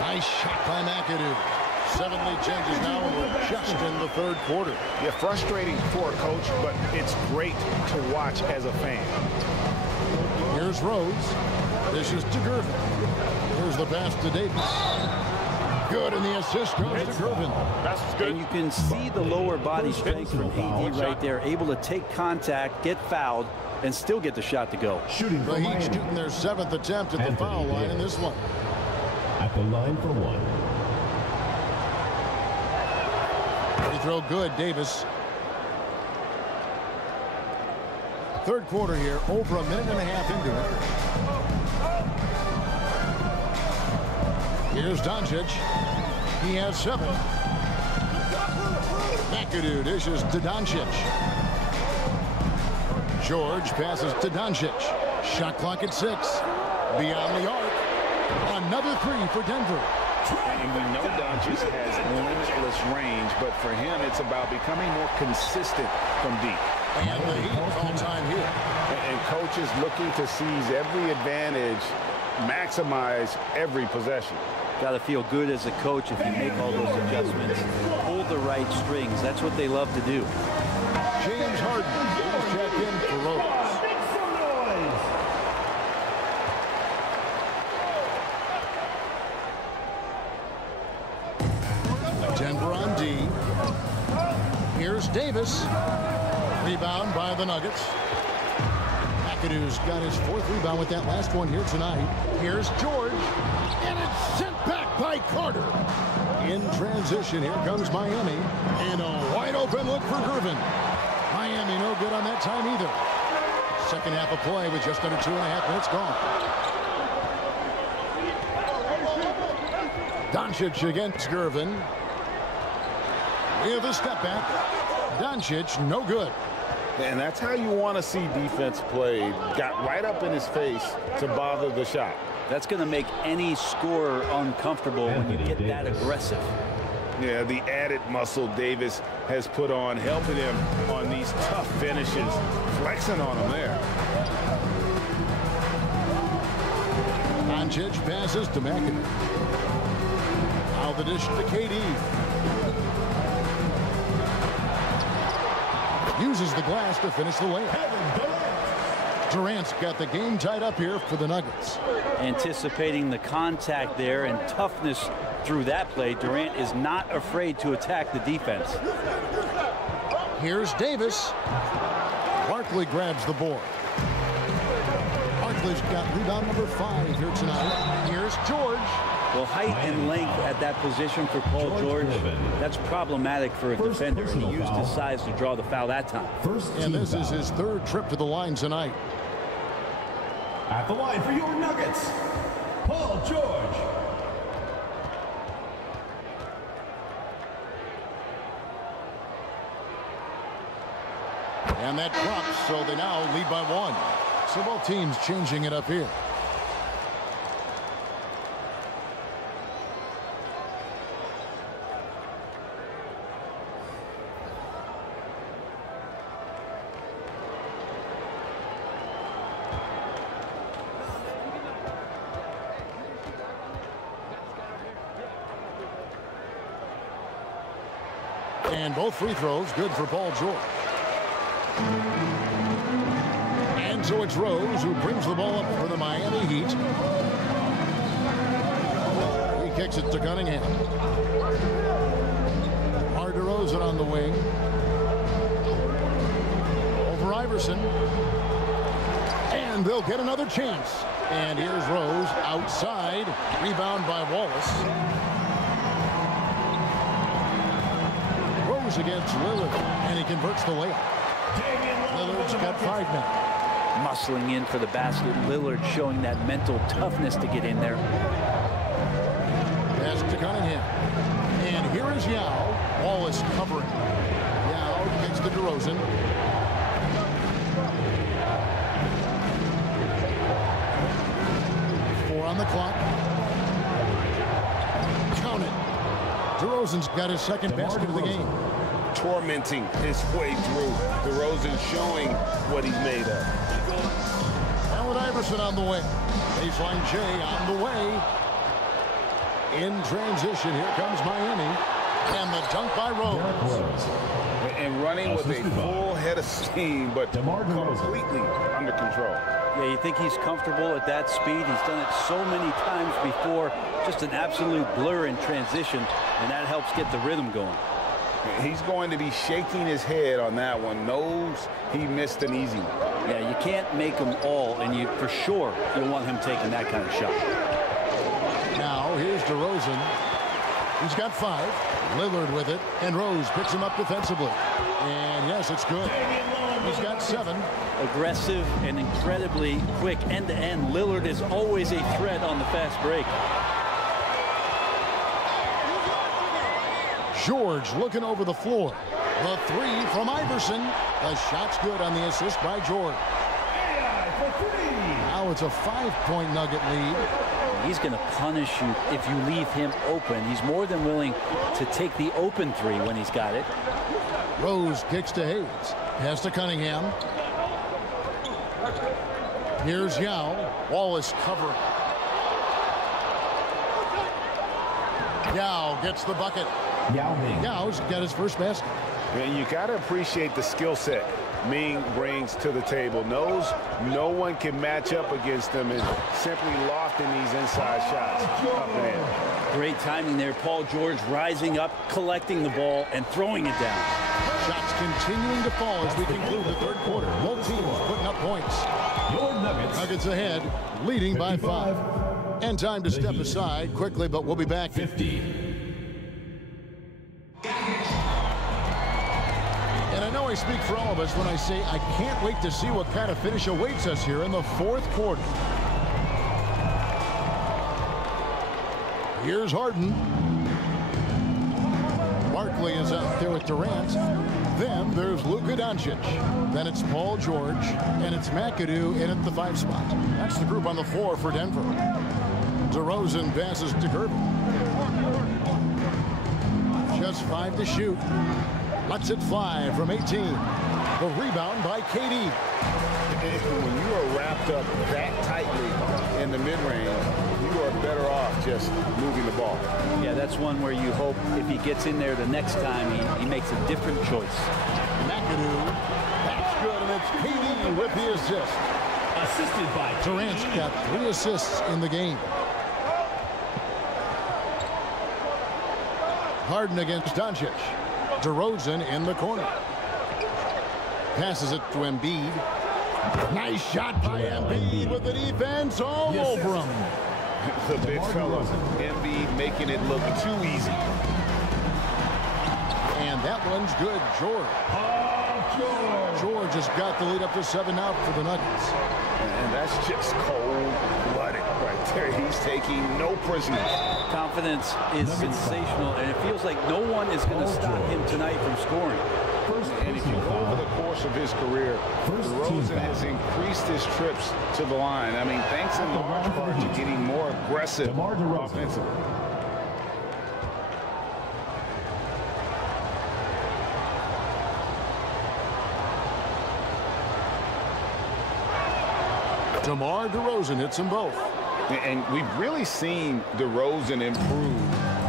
Nice shot by McAdoo. 7 lead changes now, and we're just in the 3rd quarter. Yeah, frustrating for a coach, but it's great to watch as a fan. Here's Rose. This is to Gervin. Here's the pass to Davis. Good, and the assist goes to Gervin. That's good. And you can see the lower body strength from AD right there, able to take contact, get fouled, and still get the shot to go. The Heat shooting their 7th attempt at the foul line in this one. At the line for 1. Free throw good, Davis. 3rd quarter here, over a minute and a half into it. Here's Doncic. He has 7. McAdoo dishes to Doncic. George passes to Doncic. Shot clock at 6. Beyond the arc. Another 3 for Denver. And we know Doncic has limitless range, but for him, it's about becoming more consistent from deep. And the Heat all time here. And coaches looking to seize every advantage, maximize every possession. Got to feel good as a coach if you make all those adjustments. Pull the right strings. That's what they love to do. James Harden will check in for Rose. Davis. Rebound by the Nuggets. McAdoo's got his 4th rebound with that last one here tonight. Here's George. And it's sent back by Carter. In transition, here comes Miami. And a wide open look for Gervin. Miami no good on that time either. Second half of play with just under 2.5 minutes gone. Doncic against Gervin. With a step back. Doncic no good. And that's how you want to see defense played. Got right up in his face to bother the shot. That's going to make any scorer uncomfortable when you get that aggressive. Yeah, the added muscle Davis has put on, helping him on these tough finishes, flexing on him there. Doncic passes to McAdoo. Now the dish to KD. Uses the glass to finish the layup. Durant's got the game tied up here for the Nuggets. Anticipating the contact there and toughness through that play, Durant is not afraid to attack the defense. Here's Davis. Barkley grabs the board. Barkley's got rebound number 5 here tonight. Here's George. Well, height and length at that position for Paul George, that's problematic for a defender, and he used his size to draw the foul that time. And this is his 3rd trip to the line tonight. At the line for your Nuggets, Paul George. And that drops, so they now lead by 1. So both teams changing it up here. And both free throws good for Paul George. And so it's Rose who brings the ball up for the Miami Heat. He kicks it to Cunningham. Hard to DeRozan on the wing. Over Iverson. And they'll get another chance. And here's Rose outside. Rebound by Wallace. Against Lillard, and he converts the layup. Lillard's got 5 now. Muscling in for the basket. Lillard showing that mental toughness to get in there. Pass to Cunningham. And here is Yao. Wallace covering. Yao gets to DeRozan. Four on the clock. Count it. DeRozan's got his 2nd basket of the game. Tormenting his way through. DeRozan showing what he's made of. Allen Iverson on the way. Baseline J on the way. In transition, here comes Miami. And the dunk by Rose. And running with a full head of steam, but completely under control. Yeah, you think he's comfortable at that speed. He's done it so many times before. Just an absolute blur in transition, and that helps get the rhythm going. He's going to be shaking his head on that one. Knows he missed an easy one. Yeah, you can't make them all, and you for sure you'll want him taking that kind of shot. Now here's DeRozan. He's got 5. Lillard with it, and Rose picks him up defensively. And yes, it's good. He's got 7. Aggressive and incredibly quick end-to-end. Lillard is always a threat on the fast break. George looking over the floor. The 3 from Iverson. The shot's good on the assist by George. Now it's a 5-point Nugget lead. He's going to punish you if you leave him open. He's more than willing to take the open 3 when he's got it. Rose kicks to Hayes. Pass to Cunningham. Here's Yao. Wallace covering. Yao gets the bucket. Yao's got his first basket. And you got to appreciate the skill set Ming brings to the table. Knows no one can match up against him and simply lofting these inside shots up and in. Great timing there. Paul George rising up, collecting the ball, and throwing it down. Shots continuing to fall as we conclude the third quarter. Both teams putting up points. Your Nuggets ahead, leading by 5. And time to step aside quickly, but we'll be back. 50. And I know I speak for all of us when I say I can't wait to see what kind of finish awaits us here in the fourth quarter. Here's Harden. Barkley is out there with Durant. Then there's Luka Doncic. Then it's Paul George. And it's McAdoo in at the 5 spot. That's the group on the floor for Denver. DeRozan passes to Gervin. Just 5 to shoot. Lets it fly from 18. The rebound by KD. When you are wrapped up that tightly in the mid-range, you are better off just moving the ball. Yeah, that's one where you hope if he gets in there the next time, he makes a different choice. McAdoo, that's good, and it's KD with the assist. Assisted by Durant's got 3 assists in the game. Harden against Doncic. DeRozan in the corner. Passes it to Embiid. Nice shot by Embiid with the defense all over him. The big fella, Embiid making it look too easy. And that one's good, George. George has got the lead up to 7 out for the Nuggets. And that's just cold-blooded right there. He's taking no prisoners. Confidence is sensational, and it feels like no one is going to stop him tonight from scoring. And if you go over the course of his career, DeRozan has increased his trips to the line. I mean, thanks in large part to getting more aggressive offensively. DeMar DeRozan hits them both. And we've really seen DeRozan improve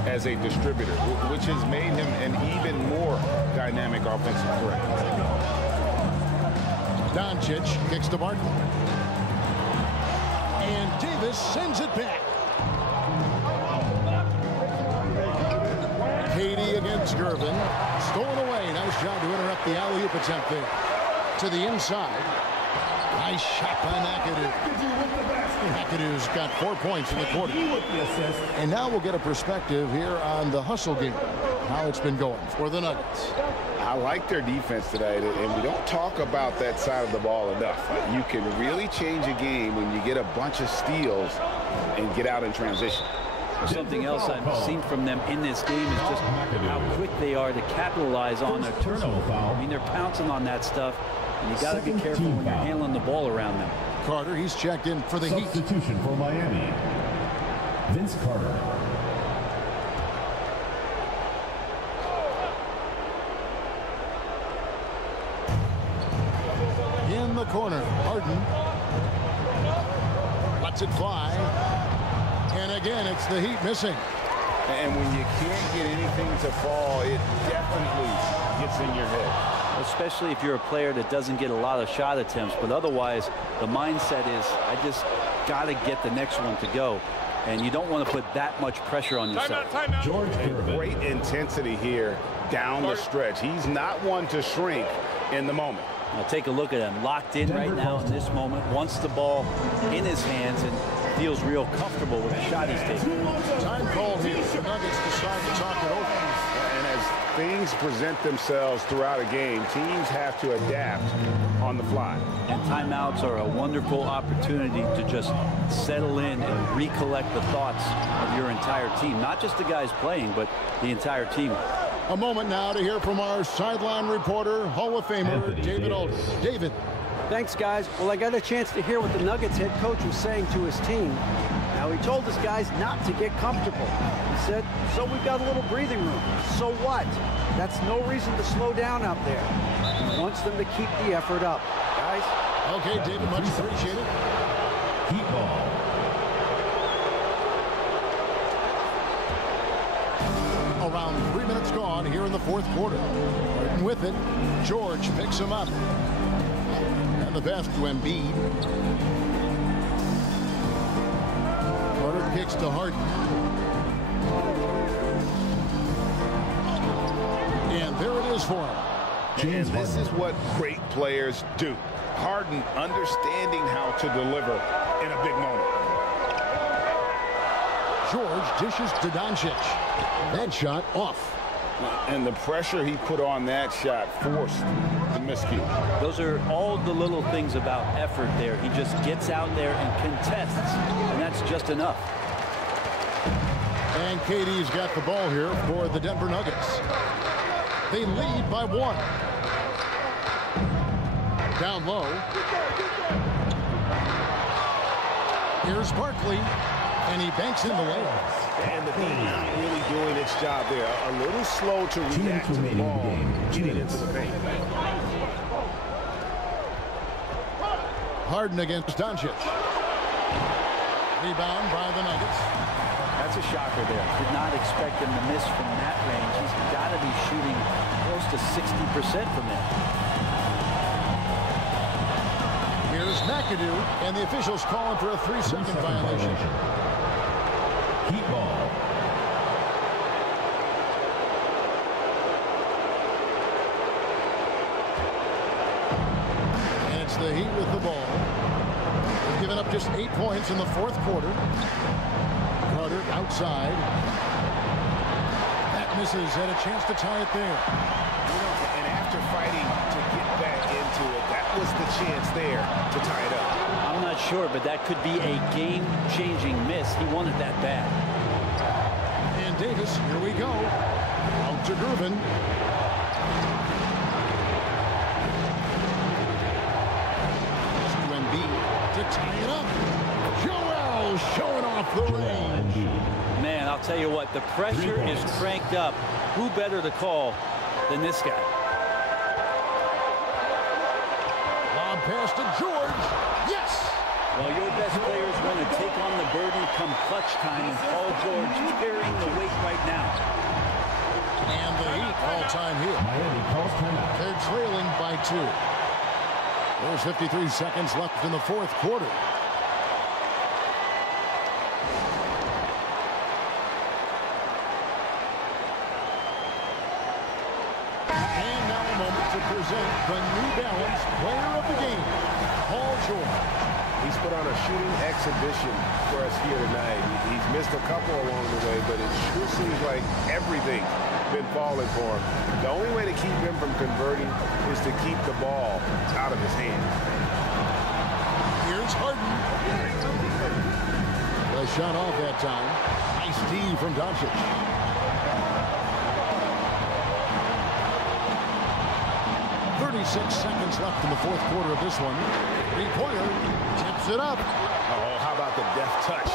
as a distributor, which has made him an even more dynamic offensive threat. Doncic kicks to Barkley. And Davis sends it back. KD against Gervin. Stolen away. Nice job to interrupt the alley-oop attempt there. To the inside. Nice shot by McAdoo. McAdoo's got 4 points in the quarter. And now we'll get a perspective here on the hustle game, how it's been going for the Nuggets. I like their defense today, and we don't talk about that side of the ball enough. You can really change a game when you get a bunch of steals and get out in transition. Something else I've seen from them in this game is just how quick they are to capitalize on their turnover. I mean, they're pouncing on that stuff, and you got to be careful when you're handling the ball around them. Carter, he's checked in for the Heat. Substitution for Miami. Vince Carter. In the corner, Harden. Lets it fly. And again, it's the Heat missing. And when you can't get anything to fall, it definitely gets in your head. Especially if you're a player that doesn't get a lot of shot attempts, but otherwise the mindset is I just got to get the next one to go, and you don't want to put that much pressure on yourself. Timeout. George, great intensity here down the stretch. He's not one to shrink in the moment. Now take a look at him, locked in right now in this moment, wants the ball in his hands and feels real comfortable with the shot he's taking. Time called here. The Nuggets decide to talk it over. And as things present themselves throughout a game, teams have to adapt on the fly. And timeouts are a wonderful opportunity to just settle in and recollect the thoughts of your entire team. Not just the guys playing, but the entire team. A moment now to hear from our sideline reporter, Hall of Famer David Aldridge. David. Thanks, guys. Well, I got a chance to hear what the Nuggets head coach was saying to his team. Now, he told his guys not to get comfortable. He said, so we've got a little breathing room. So what? That's no reason to slow down out there. He wants them to keep the effort up. Guys? Okay, David, much appreciated. Heat ball. Around 3 minutes gone here in the fourth quarter. And with it, George picks him up. And the pass to Embiid. Carter kicks to Harden. And there it is for him. And this is what great players do. Harden understanding how to deliver in a big moment. George dishes to Doncic. That shot off. And the pressure he put on that shot forced the miscue. Those are all the little things about effort there. He just gets out there and contests, and that's just enough. And KD's got the ball here for the Denver Nuggets. They lead by 1. Down low. Here's Barkley, and he banks in the lane. And the D not really doing its job there. A little slow to react to the ball getting into the paint. Harden against Doncic. Rebound by the Nuggets. That's a shocker there. Did not expect him to miss from that range. He's got to be shooting close to 60% from it. Here's McAdoo, and the officials calling for a 3-second violation. Heat ball. And it's the Heat with the ball. They've given up just 8 points in the 4th quarter. Carter outside. That misses. Had a chance to tie it there. And after fighting to get back into it, that was the chance there to tie it up. I'm not sure, but that could be a game-changing miss. He wanted that bad. And Davis, here we go. Out to Gervin. To Embiid to tie it up. Joel showing off the range. Man, I'll tell you what, the pressure is cranked up. Who better to call than this guy? Lob pass to George. Yes! Well, your best players want to take on the burden come clutch time, and Paul George carrying the weight right now. And the Heat all-time here. They're trailing by 2. There's 53 seconds left in the 4th quarter. And now a moment to present the New Balance Player of the Game, Paul George. He's put on a shooting exhibition for us here tonight. He's missed a couple along the way, but it sure seems like everything's been falling for him. The only way to keep him from converting is to keep the ball out of his hands. Here's Harden. The shot off that time. Nice D from Doncic. Seconds left in the 4th quarter of this one. 3-pointer tips it up. Oh, how about the deft touch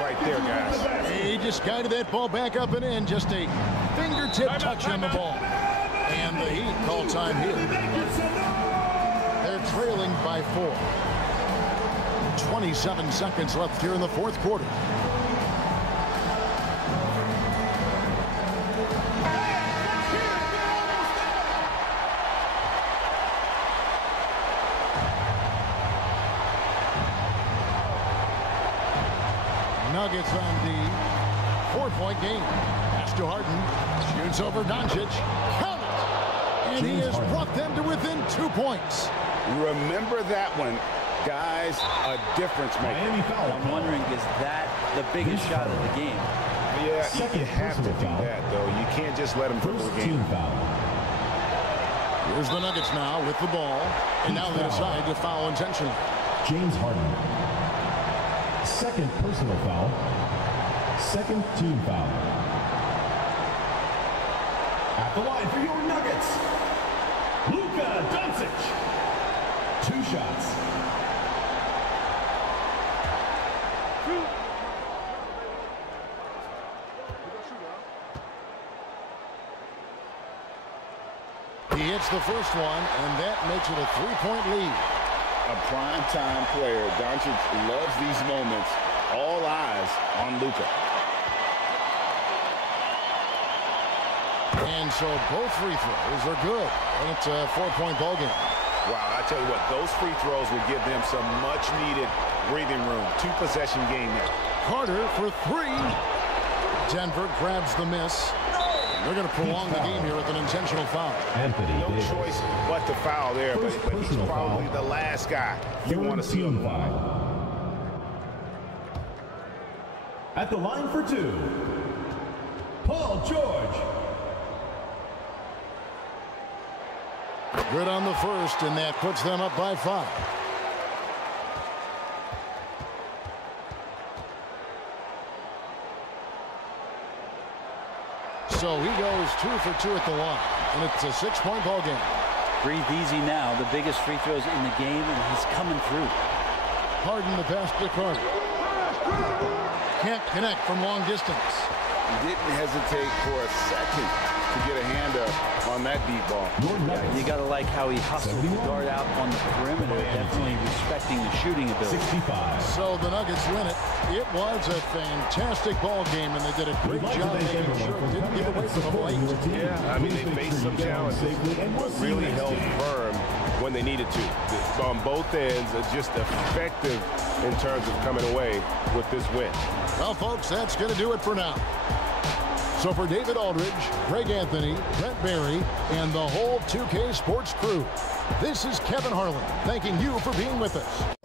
right there, guys? He just guided that ball back up and in. Just a fingertip touch on the ball. And the Heat call time here. They're trailing by 4. 27 seconds left here in the 4th quarter. Nuggets on the 4-point game. Pass to Harden. Shoots over Doncic. Count it! And he has brought them to within 2 points. Remember that one, guys. A difference maker. I'm wondering, is that the biggest shot of the game? Yeah, you have to do that, though. You can't just let him dribble the game. Here's the Nuggets now with the ball. And now they decide to foul intentionally. James Harden. Second personal foul. Second team foul. At the line for your Nuggets, Luka Doncic. 2 shots. He hits the first one, and that makes it a 3-point lead. A prime-time player. Doncic loves these moments. All eyes on Luka. And so both free throws are good. And it's a 4-point ball game. Wow, I tell you what, those free throws will give them some much-needed breathing room. 2-possession game now. Carter for 3. Denver grabs the miss. They're going to prolong the game here with an intentional foul. No choice but to foul there, but he's probably the last guy you want to see on the line. At the line for 2, Paul George. Good on the first, and that puts them up by 5. So he goes 2 for 2 at the line, and it's a 6-point ball game. Breathe easy now. The biggest free throws in the game, and he's coming through. Harden the pass to Carter. Can't connect from long distance. He didn't hesitate for a second to get a hand up on that deep ball. Yeah, you got to like how he hustled the guard out on the perimeter, definitely respecting the shooting ability. 65. So the Nuggets win it. It was a fantastic ball game, and they did a great job making sure it didn't get away from them late. Yeah, I mean, they faced some challenges, but really held firm when they needed to. On both ends, just effective in terms of coming away with this win. Well, folks, that's going to do it for now. So for David Aldridge, Greg Anthony, Brent Barry, and the whole 2K Sports crew, this is Kevin Harlan thanking you for being with us.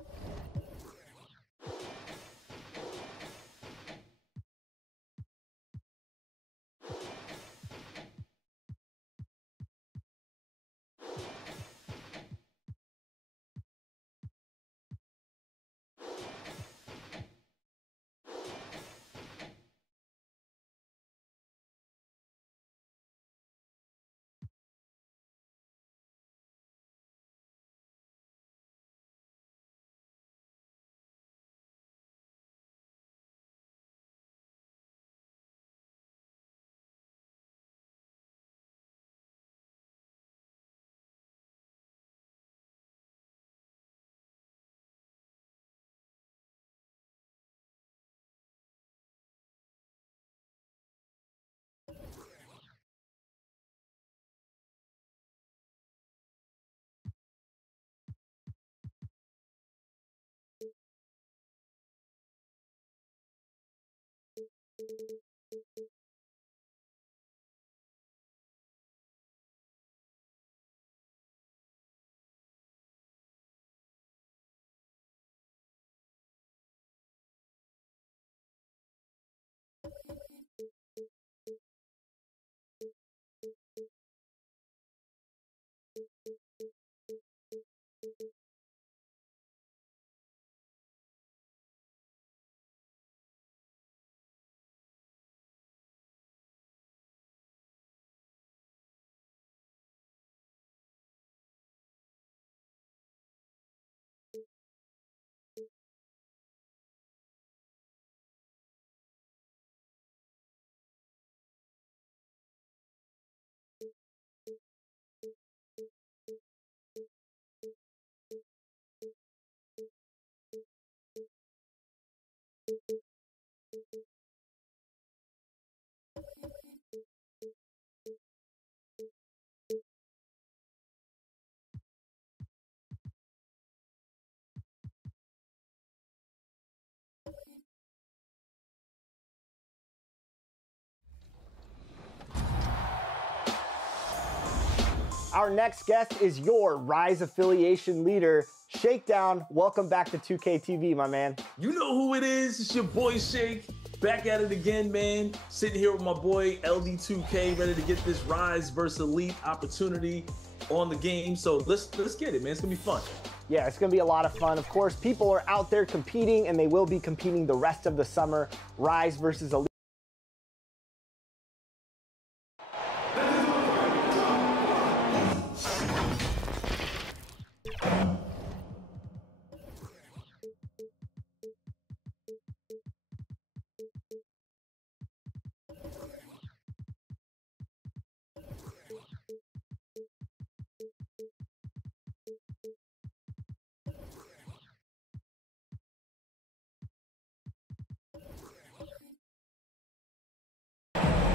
Our next guest is your Rise affiliation leader, Shakedown. Welcome back to 2K TV, my man. You know who it is. It's your boy Shake. Back at it again, man. Sitting here with my boy LD2K, ready to get this Rise versus Elite opportunity on the game. So let's get it, man. It's gonna be fun. Yeah, it's gonna be a lot of fun. Of course, people are out there competing, and they will be competing the rest of the summer. Rise versus Elite.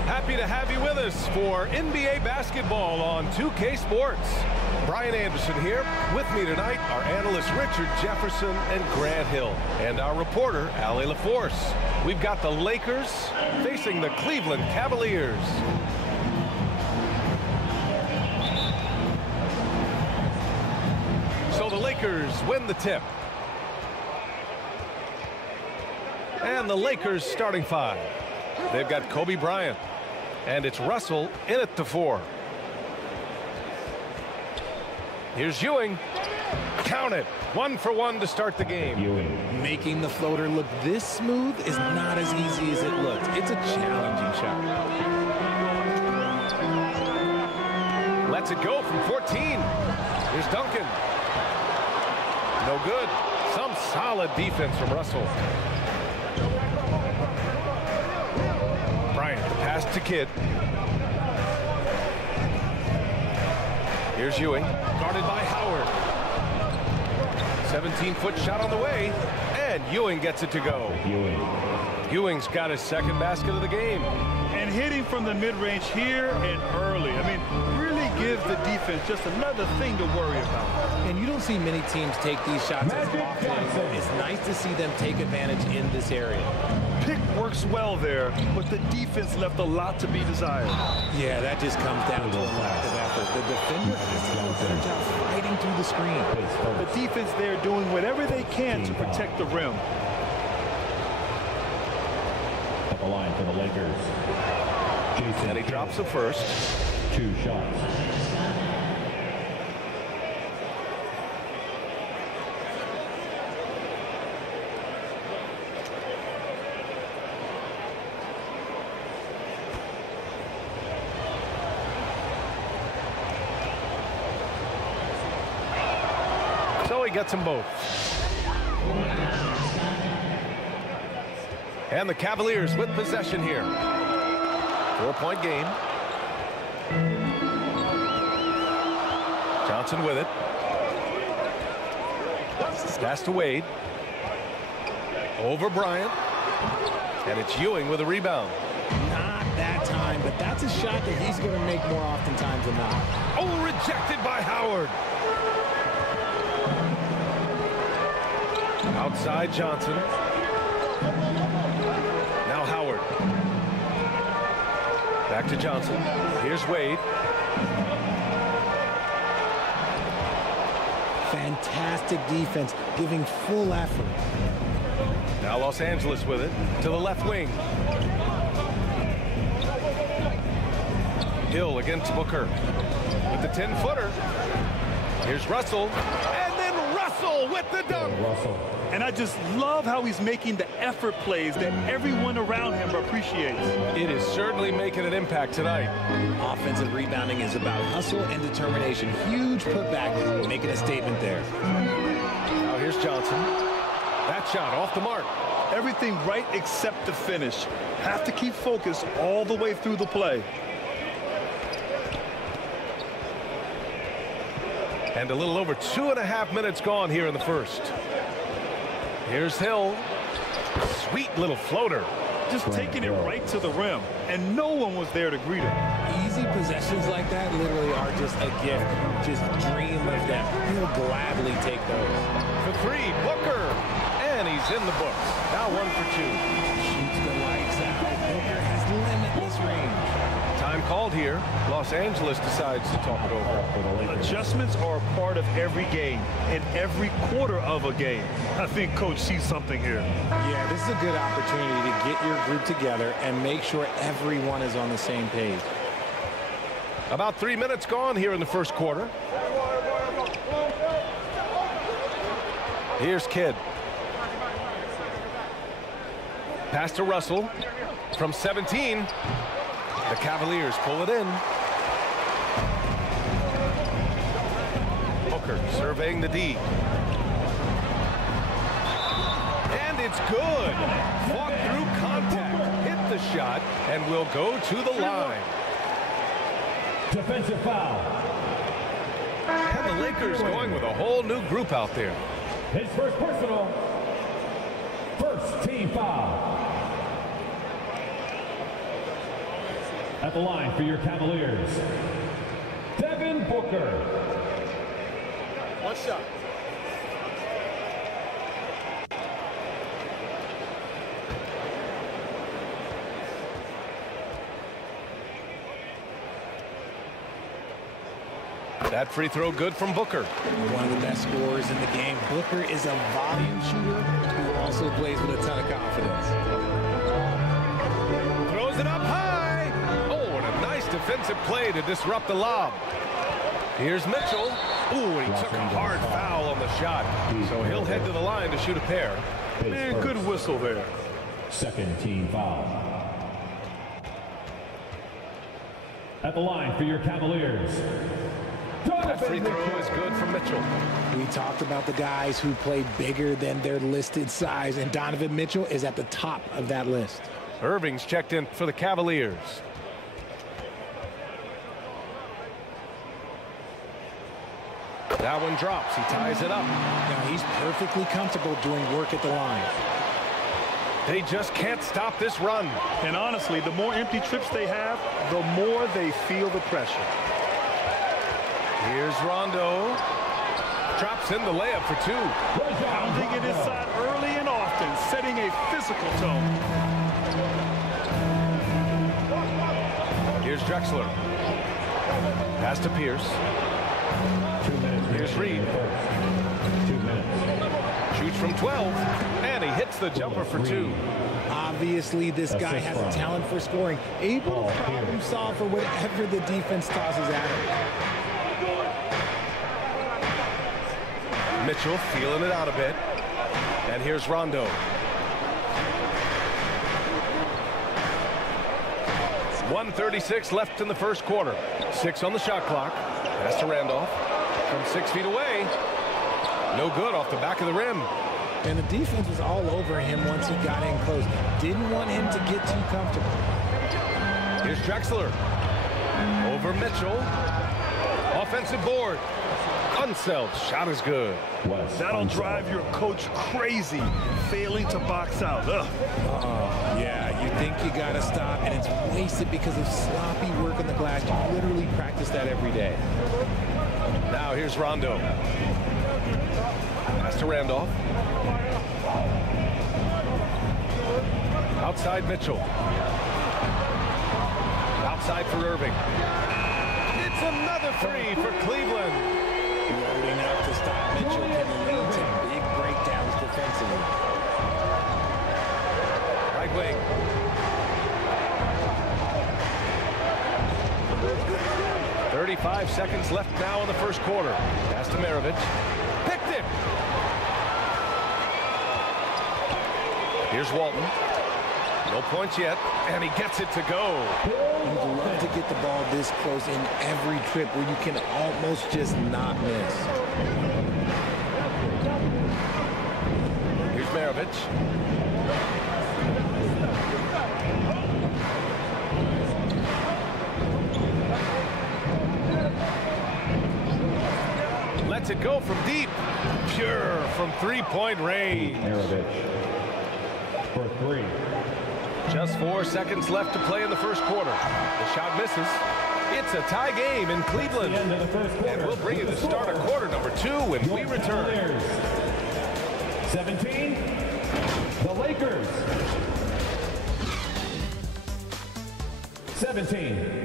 Happy to have you with us for NBA basketball on 2K Sports. Brian Anderson here. With me tonight are analysts Richard Jefferson and Grant Hill, and our reporter, Allie LaForce. We've got the Lakers facing the Cleveland Cavaliers. the Lakers win the tip. And the Lakers starting 5. They've got Kobe Bryant. And it's Russell in at the 4. Here's Ewing. Count it. 1 for 1 to start the game. Making the floater look this smooth is not as easy as it looks. It's a challenging shot. Lets it go from 14. Here's Duncan. No good. Some solid defense from Russell. Bryant, the pass to Kidd. Here's Ewing, guarded by Howard. 17-foot shot on the way, and Ewing gets it to go. Ewing's got his second basket of the game. And hitting from the mid-range here and early. I mean, really gives the defense just another thing to worry about. And you don't see many teams take these shots as often. It's nice to see them take advantage in this area. Pick works well there, but the defense left a lot to be desired. Yeah, that just comes down to a lack of effort. The defender has to do a better job fighting through the screen. The defense there doing whatever they can to protect the rim. At the line for the Lakers. And he drops the first. 2 shots. So he gets them both. And the Cavaliers with possession here. 4-point game. Johnson with it. Pass to Wade. Over Bryant. And it's Ewing with a rebound. Not that time, but that's a shot that he's going to make more oftentimes than not. Oh, rejected by Howard. Outside Johnson. Now Howard. Back to Johnson. Here's Wade. Fantastic defense, giving full effort. Now Los Angeles with it to the left wing. Hill against Booker with the 10-footer. Here's Russell, and then Russell with the dunk. And I just love how he's making the effort plays that everyone around him appreciates. It is certainly making an impact tonight. Offensive rebounding is about hustle and determination. Huge putback, making a statement there. Now here's Johnson. That shot off the mark. Everything right except the finish. Have to keep focused all the way through the play. And a little over 2.5 minutes gone here in the first. Here's Hill. Sweet little floater. Just taking it right to the rim, and no one was there to greet him. Easy possessions like that literally are just a gift. Just dream of them. He'll gladly take those. For 3, Booker. And he's in the books. Now 1 for 2. Shoots the lights out. Booker has limitless range. Time called here. Los Angeles decides to talk it over. Adjustments are a part of every game, and every quarter of a game. I think Coach sees something here. Yeah, this is a good opportunity to get your group together and make sure everyone is on the same page. About 3 minutes gone here in the first quarter. Here's Kidd. Pass to Russell from 17. The Cavaliers pull it in. Booker surveying the D. And it's good. Fought through contact. Hit the shot and will go to the line. Defensive foul. And the Lakers going with a whole new group out there. His first personal. First team foul. At the line for your Cavaliers, Devin Booker. 1 shot. That free throw good from Booker. One of the best scorers in the game. Booker is a volume shooter who also plays with a ton of confidence. Throws it up high. Oh, and a nice defensive play to disrupt the lob. Here's Mitchell. Ooh, and he took a hard foul on the shot. So he'll head to the line to shoot a pair. Man, good whistle there. Second team foul. At the line for your Cavaliers. That free throw is good for Mitchell. We talked about the guys who played bigger than their listed size, and Donovan Mitchell is at the top of that list. Irving's checked in for the Cavaliers. That one drops. He ties it up. Now he's perfectly comfortable doing work at the line. They just can't stop this run. And honestly, the more empty trips they have, the more they feel the pressure. Here's Rondo. Drops in the layup for two. Pounding it inside early and often, setting a physical tone. Here's Drexler. Pass to Pierce. Here's Reed. 2 minutes. Shoots from 12, and he hits the jumper for two. Obviously, this guy has a talent for scoring, able to problem solve for whatever the defense tosses at him. Mitchell feeling it out a bit. And here's Rondo. 1:36 left in the first quarter. 6 on the shot clock. Pass to Randolph. From 6 feet away. No good off the back of the rim. And the defense was all over him once he got in close. Didn't want him to get too comfortable. Here's Drexler. Over Mitchell. Offensive board. UNSELD. Shot is good. That'll drive your coach crazy, failing to box out. Yeah, you think you got to stop, and it's wasted because of sloppy work on the glass. You literally practice that every day. Now here's Rondo. Pass to Randolph. Outside Mitchell. Outside for Irving. It's another three for Cleveland. Loading up to stop Mitchell can lead to big breakdowns defensively. Right wing. .35 seconds left now in the first quarter. Pass to Maravich. Picked it. Here's Walton. No points yet, and he gets it to go. You'd love to get the ball this close in every trip where you can almost just not miss. Here's Maravich. Lets it go from deep. Pure from three-point range. Maravich for 3. Just 4 seconds left to play in the first quarter. The shot misses. It's a tie game in Cleveland. And we'll bring you the start of quarter number 2 when we return. 17, the Lakers. 17.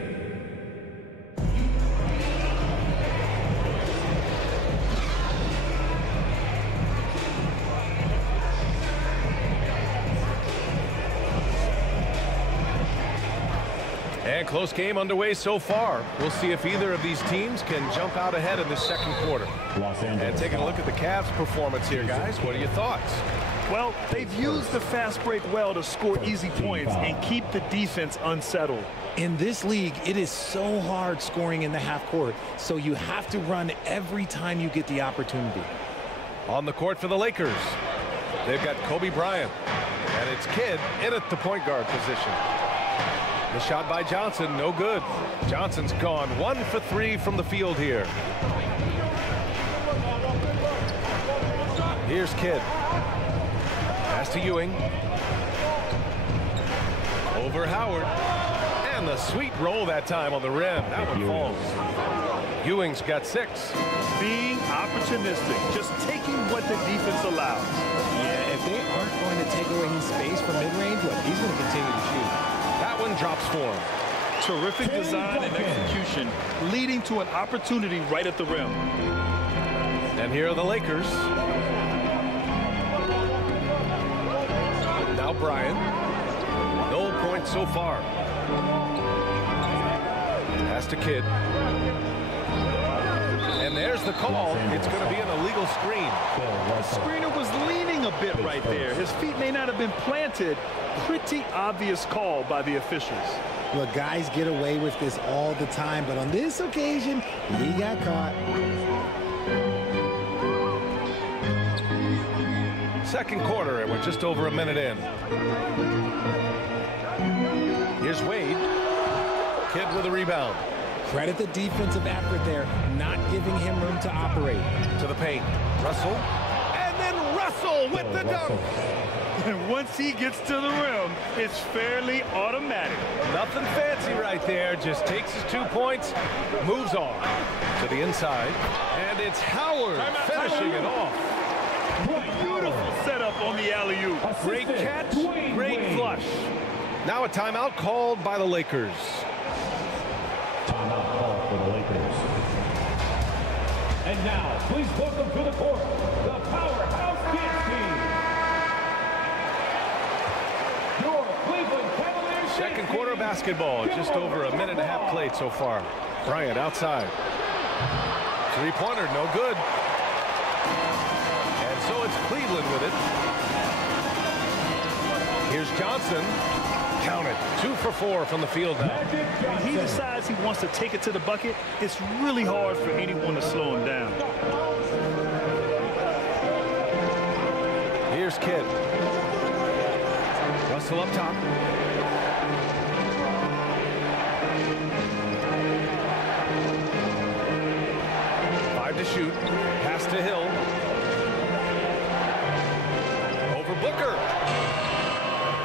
And close game underway so far. We'll see if either of these teams can jump out ahead in this second quarter. And taking a look at the Cavs' performance here, guys. What are your thoughts? Well, they've used the fast break well to score easy points and keep the defense unsettled. In this league, it is so hard scoring in the half court, so you have to run every time you get the opportunity. On the court for the Lakers, they've got Kobe Bryant, and it's Kidd in at the point guard position. The shot by Johnson, no good. Johnson's gone 1 for 3 from the field here. Here's Kidd. Pass to Ewing. Over Howard. And the sweet roll that time on the rim. That one falls. Ewing's got 6. Being opportunistic, just taking what the defense allows. Yeah, if they aren't going to take away his space from mid-range, look, he's going to continue to shoot. That one drops for him. Terrific design and execution, leading to an opportunity right at the rim. And here are the Lakers. Now Bryant. No points so far. Pass to Kidd. And there's the call. It's going to be an illegal screen. The screener was leaning a bit right there. His feet may not have been planted. Pretty obvious call by the officials. Look, guys get away with this all the time, but on this occasion, he got caught. Second quarter, and we're just over a minute in. Here's Wade. Kidd with a rebound. Credit the defensive effort there, not giving him room to operate. To the paint. Russell. And then Russell with the dunk. And once he gets to the rim, it's fairly automatic. Nothing fancy right there. Just takes his 2 points, moves on to the inside. And it's Howard finishing it off. Beautiful setup on the alley-oop. Great catch, great flush. Now a timeout called by the Lakers. Timeout call for the Lakers. And now, please welcome to the court, the Powerhouse Kids team. Your Cleveland Cavaliers. Second quarter basketball, just over a minute and a half played so far. Bryant outside. Three-pointer, no good. And so it's Cleveland with it. Here's Johnson. Count it. 2 for 4 from the field now. When he decides he wants to take it to the bucket, it's really hard for anyone to slow him down. Here's Kidd. Russell up top. Five to shoot. Pass to Hill. Over Booker.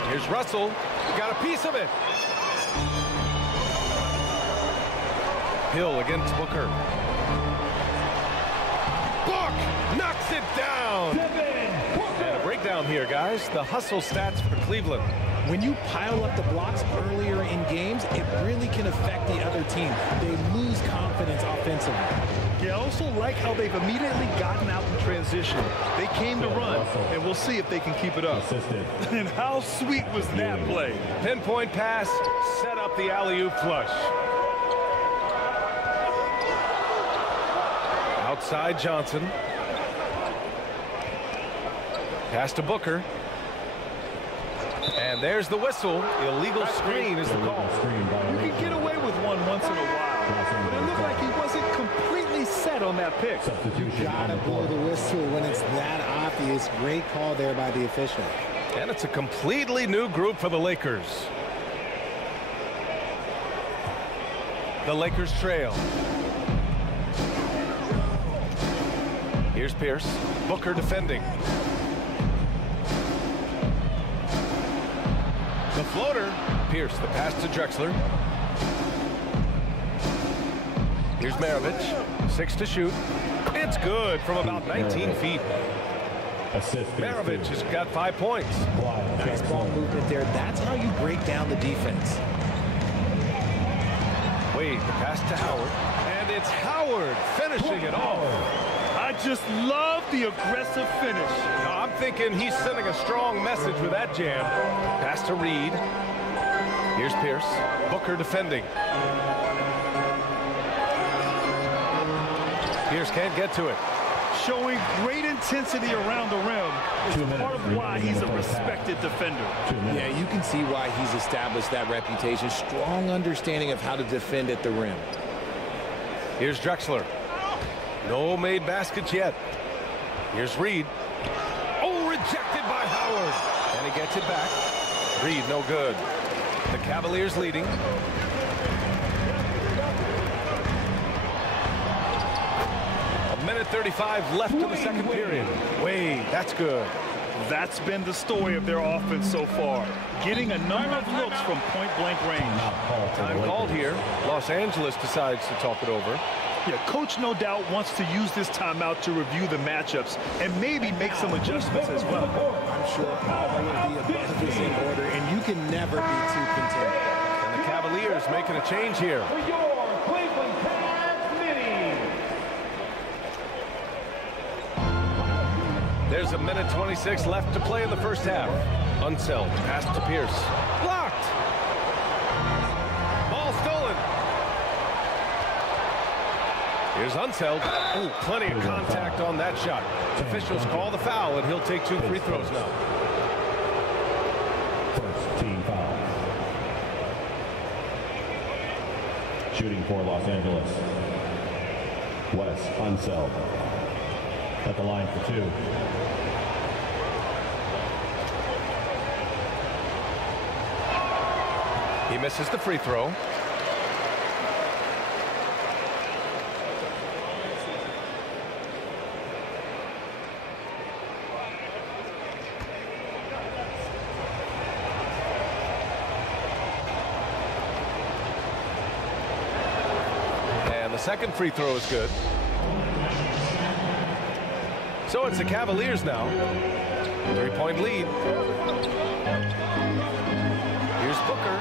Here's Russell. Got a piece of it. Hill against Booker. Book knocks it down. And a breakdown here, guys. The hustle stats for Cleveland. When you pile up the blocks earlier in games, it really can affect the other team. They lose confidence offensively. Yeah, I also like how they've immediately gotten out in transition. They came to run, and we'll see if they can keep it up. And how sweet was that play? Pinpoint pass, set up the alley-oop flush. Outside Johnson. Pass to Booker. And there's the whistle. Illegal screen is the call. You can get away with one once in a while, but it looked like he wasn't completely set on that pick. You gotta blow the whistle when it's that obvious. Great call there by the official. And it's a completely new group for the Lakers. The Lakers trail. Here's Pierce. Booker defending. The floater. Pierce, the pass to Drexler. Here's Maravich. 6 to shoot. It's good from about 19 feet. Maravich has got 5 points. Nice ball movement there. That's how you break down the defense. Wade, the pass to Howard. And it's Howard finishing it off. I just love the aggressive finish. I'm thinking he's sending a strong message with that jam. Pass to Reed. Here's Pierce. Booker defending. Pierce can't get to it. Showing great intensity around the rim is part of why he's a respected defender. Yeah, you can see why he's established that reputation. Strong understanding of how to defend at the rim. Here's Drexler. No made baskets yet. Here's Reed. Oh, rejected by Howard. And he gets it back. Reed, no good. The Cavaliers leading. A minute 35 left in the second period. Wade, that's good. That's been the story of their offense so far. Getting a number of looks from point-blank range. Time called here. Los Angeles decides to talk it over. Yeah, coach no doubt wants to use this timeout to review the matchups and maybe make some adjustments as well. I'm sure all of the above is in order, and you can never be too content. And the Cavaliers making a change here. For your Cleveland Cavs mini. There's a minute 26 left to play in the first half. Unseld, pass to Pierce. Blocked. Ball stolen. Here's Unseld. Ooh, plenty of contact on that shot. Officials call the foul, and he'll take 2 free throws now. First team foul. Shooting for Los Angeles. Wes Unseld. At the line for 2. He misses the free throw. And the second free throw is good. So it's the Cavaliers now. 3-point lead. Here's Booker.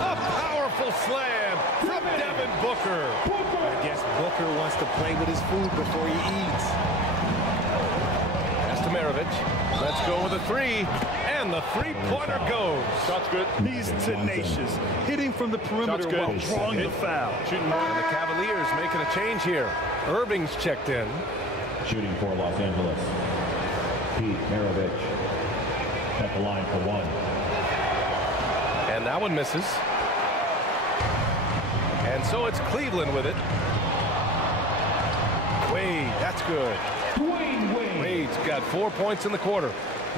A powerful slam from Devin Booker. I guess Booker wants to play with his food before he eats. That's to MARAVICH. Let's go with a 3. And the 3-pointer goes. Shot's good. He's tenacious. Hitting from the perimeter while drawing the foul. And the Cavaliers making a change here. Irving's checked in. Shooting for Los Angeles. MARAVICH. At the line for 1. And that one misses. And so it's Cleveland with it. Wade, that's good. Wade's got 4 points in the quarter.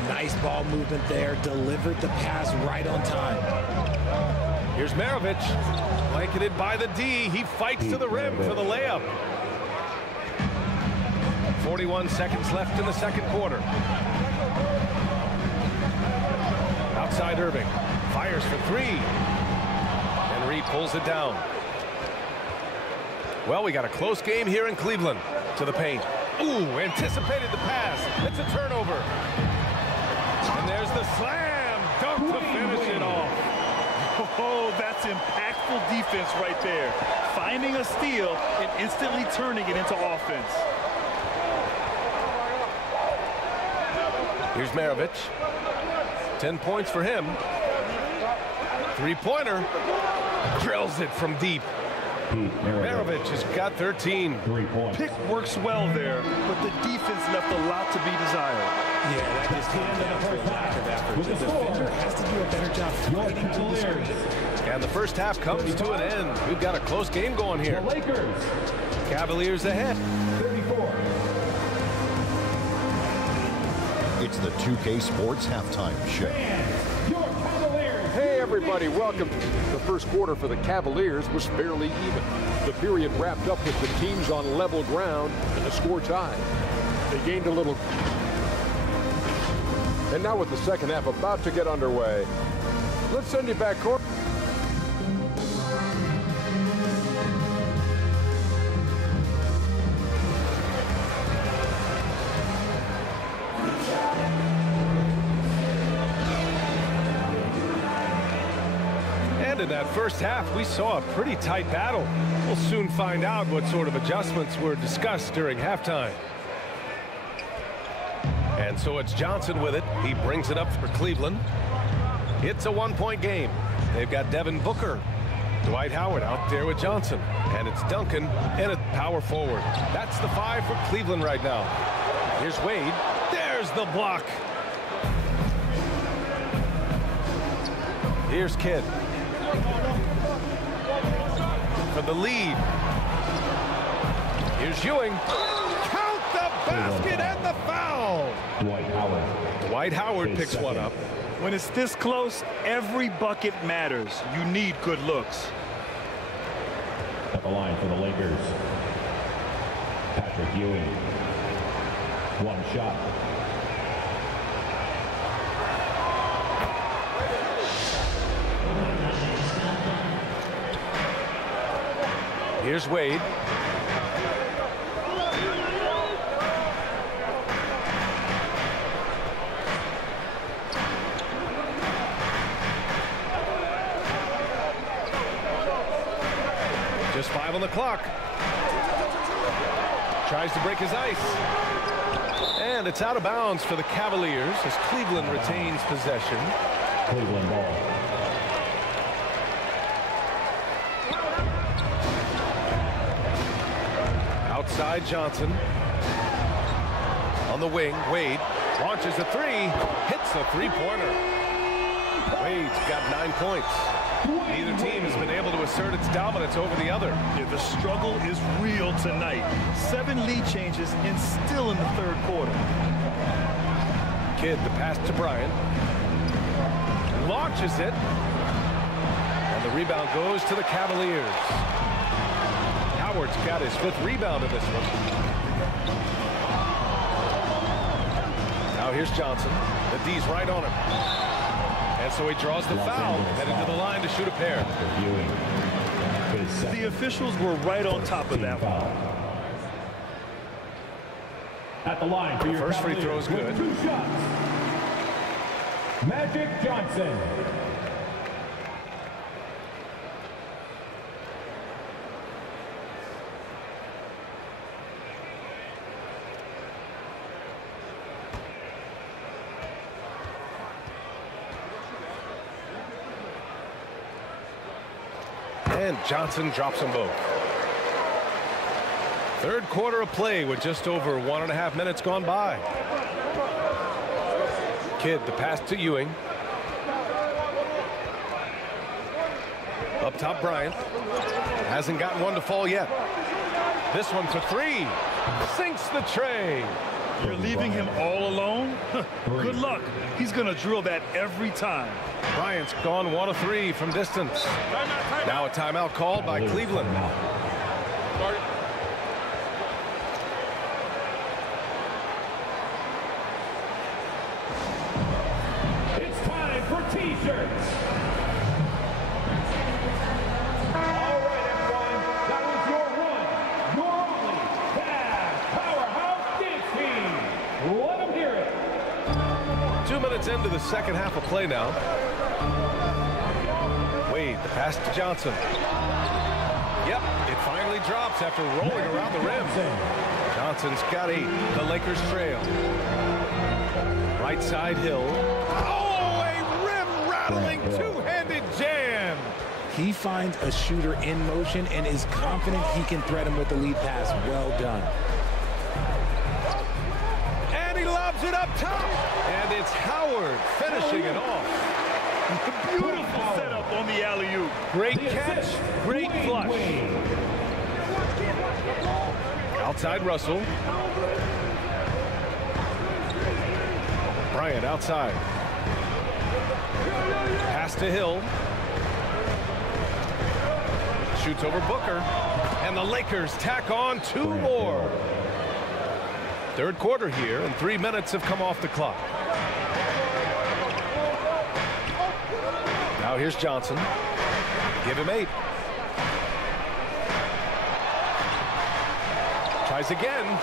Nice ball movement there. Delivered the pass right on time. Here's MARAVICH. Blanketed by the D. He fights to the rim for the layup. 41 seconds left in the second quarter. Outside Irving. Fires for 3. Henry pulls it down. Well, we got a close game here in Cleveland. To the paint. Ooh, anticipated the pass. It's a turnover. And there's the slam dunk to finish it off. Oh, that's impactful defense right there. Finding a steal and instantly turning it into offense. Here's MARAVICH. 10 points for him. 3-pointer. Drills it from deep. MARAVICH has got 13. Pick works well there, but the defense left a lot to be desired. Yeah, that just comes down to a lack of effort. The defender has to do a better job fighting to the screen. And the first half comes to an end. We've got a close game going here. The Lakers. Cavaliers ahead. 34. It's the 2K Sports Halftime Show. Hey everybody, welcome. The first quarter for the Cavaliers was fairly even. The period wrapped up with the teams on level ground and the score tied. They gained a little. And now with the second half about to get underway, let's send you back court. In that first half, we saw a pretty tight battle. We'll soon find out what sort of adjustments were discussed during halftime. And so it's Johnson with it. He brings it up for Cleveland. It's a 1-point game. They've got Devin Booker, Dwight Howard out there with Johnson. And it's Duncan and a power forward. That's the 5 for Cleveland right now. Here's Wade. There's the block. Here's Kidd. For the lead. Here's Ewing. Count the basket and the foul. Dwight Howard picks one up. When it's this close, every bucket matters. You need good looks. At the line for the Lakers. Patrick Ewing. One shot. Here's Wade. 5 on the clock. Tries to break his ice. And it's out of bounds for the Cavaliers as Cleveland retains possession. Cleveland ball. Outside Johnson. On the wing, Wade launches a three, hits a three-pointer. Wade's got 9 points. Neither team has been able to assert its dominance over the other. Yeah, the struggle is real tonight. 7 lead changes and still in the third quarter. Kidd, the pass to Bryant. Launches it. And the rebound goes to the Cavaliers. Howard's got his 5th rebound in this one. Now here's Johnson. The D's right on him. And so he draws the foul, headed to the line to shoot a pair. The officials were right on top of that one. At the line for your first free throw is good. 2 shots. Magic Johnson. And Johnson drops them both. Third quarter of play with just over 1.5 minutes gone by. Kidd, the pass to Ewing. Up top, Bryant. Hasn't gotten one to fall yet. This one for 3. Sinks the tray. You're leaving him all alone? Good luck. He's going to drill that every time. Bryant's gone 1 of 3 from distance. Now a timeout called by Cleveland. It's time for T-shirts. All right, everyone. That was your one, your only Cavs Powerhouse Dance Team. Let them hear it. 2 minutes into the second half of play now. Wade, the pass to Johnson. Yep, it finally drops after rolling around the rim. Johnson's got 8. The Lakers trail. Right side, Hill. Oh, a rim-rattling two-handed jam. He finds a shooter in motion and is confident he can thread him with the lead pass. Well done. And he lobs it up top. And it's Howard finishing it off. Beautiful setup on the alley-oop. Great catch, great flush. Outside Russell. Bryant outside. Pass to Hill. Shoots over Booker. And the Lakers tack on 2 more. Third quarter here, and 3 minutes have come off the clock. Now here's Johnson. Give him 8. Tries again.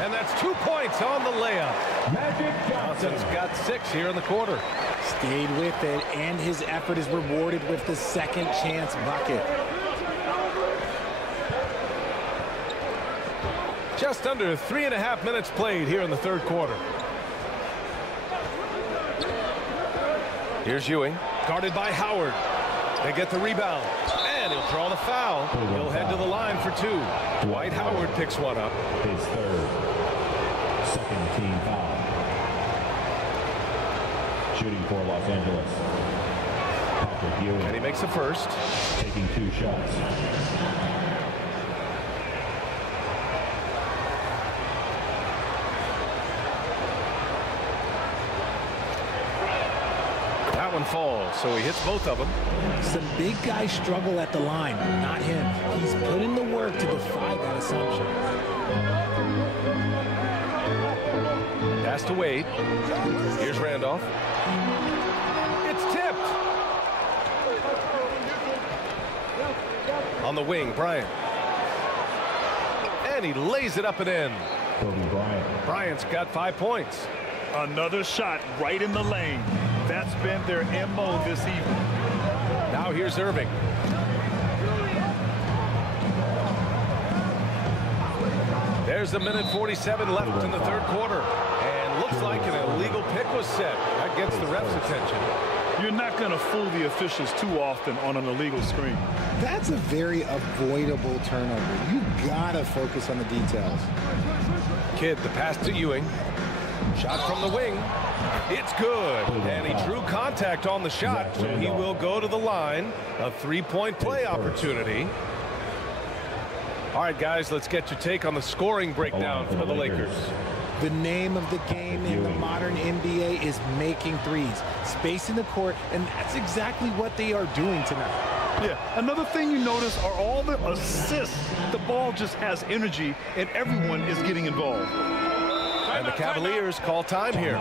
And that's 2 points on the layup. Magic Johnson's got 6 here in the quarter. Stayed with it, and his effort is rewarded with the second chance bucket. Just under 3.5 minutes played here in the third quarter. Here's Ewing, guarded by Howard. They get the rebound, and he'll draw the foul. He'll head to the line for 2. Dwight Howard picks one up. His third. Second team foul. Shooting for Los Angeles. Patrick Ewing. And he makes the first. Taking 2 shots. That one falls, so he hits both of them. Some big guys struggle at the line, not him. He's put in the work to defy that assumption. Pass to Wade. Here's Randolph. It's tipped. On the wing, Bryant. And he lays it up and in. Bryant's got 5 points. Another shot right in the lane. That's been their MO this evening. Now here's Irving. There's a minute 47 left in the third quarter. And looks like an illegal pick was set. That gets the ref's attention. You're not going to fool the officials too often on an illegal screen. That's a very avoidable turnover. You gotta focus on the details. Kidd, the pass to Ewing. Shot from the wing. It's good. And he drew contact on the shot, so he will go to the line. A three-point play opportunity. All right, guys, let's get your take on the scoring breakdown for the Lakers. The name of the game in the modern NBA is making threes, spacing the court, and that's exactly what they are doing tonight. Yeah, another thing you notice are all the assists. The ball just has energy, and everyone is getting involved. And the Cavaliers call time here.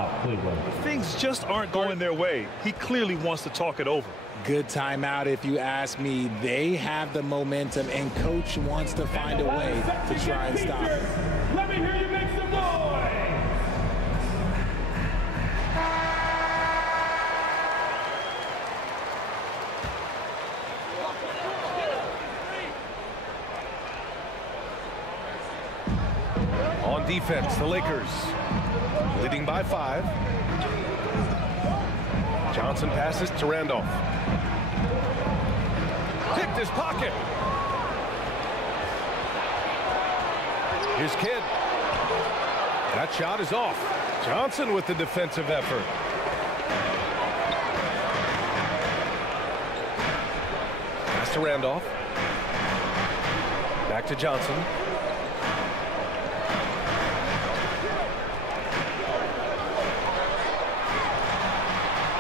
Things just aren't going their way. He clearly wants to talk it over. Good timeout, if you ask me. They have the momentum, and coach wants to find a way to try and stop it. Let me hear you make some noise. On defense, the Lakers leading by 5. Johnson passes to Randolph. Picked his pocket. Here's Kidd. That shot is off. Johnson with the defensive effort. Pass to Randolph. Back to Johnson.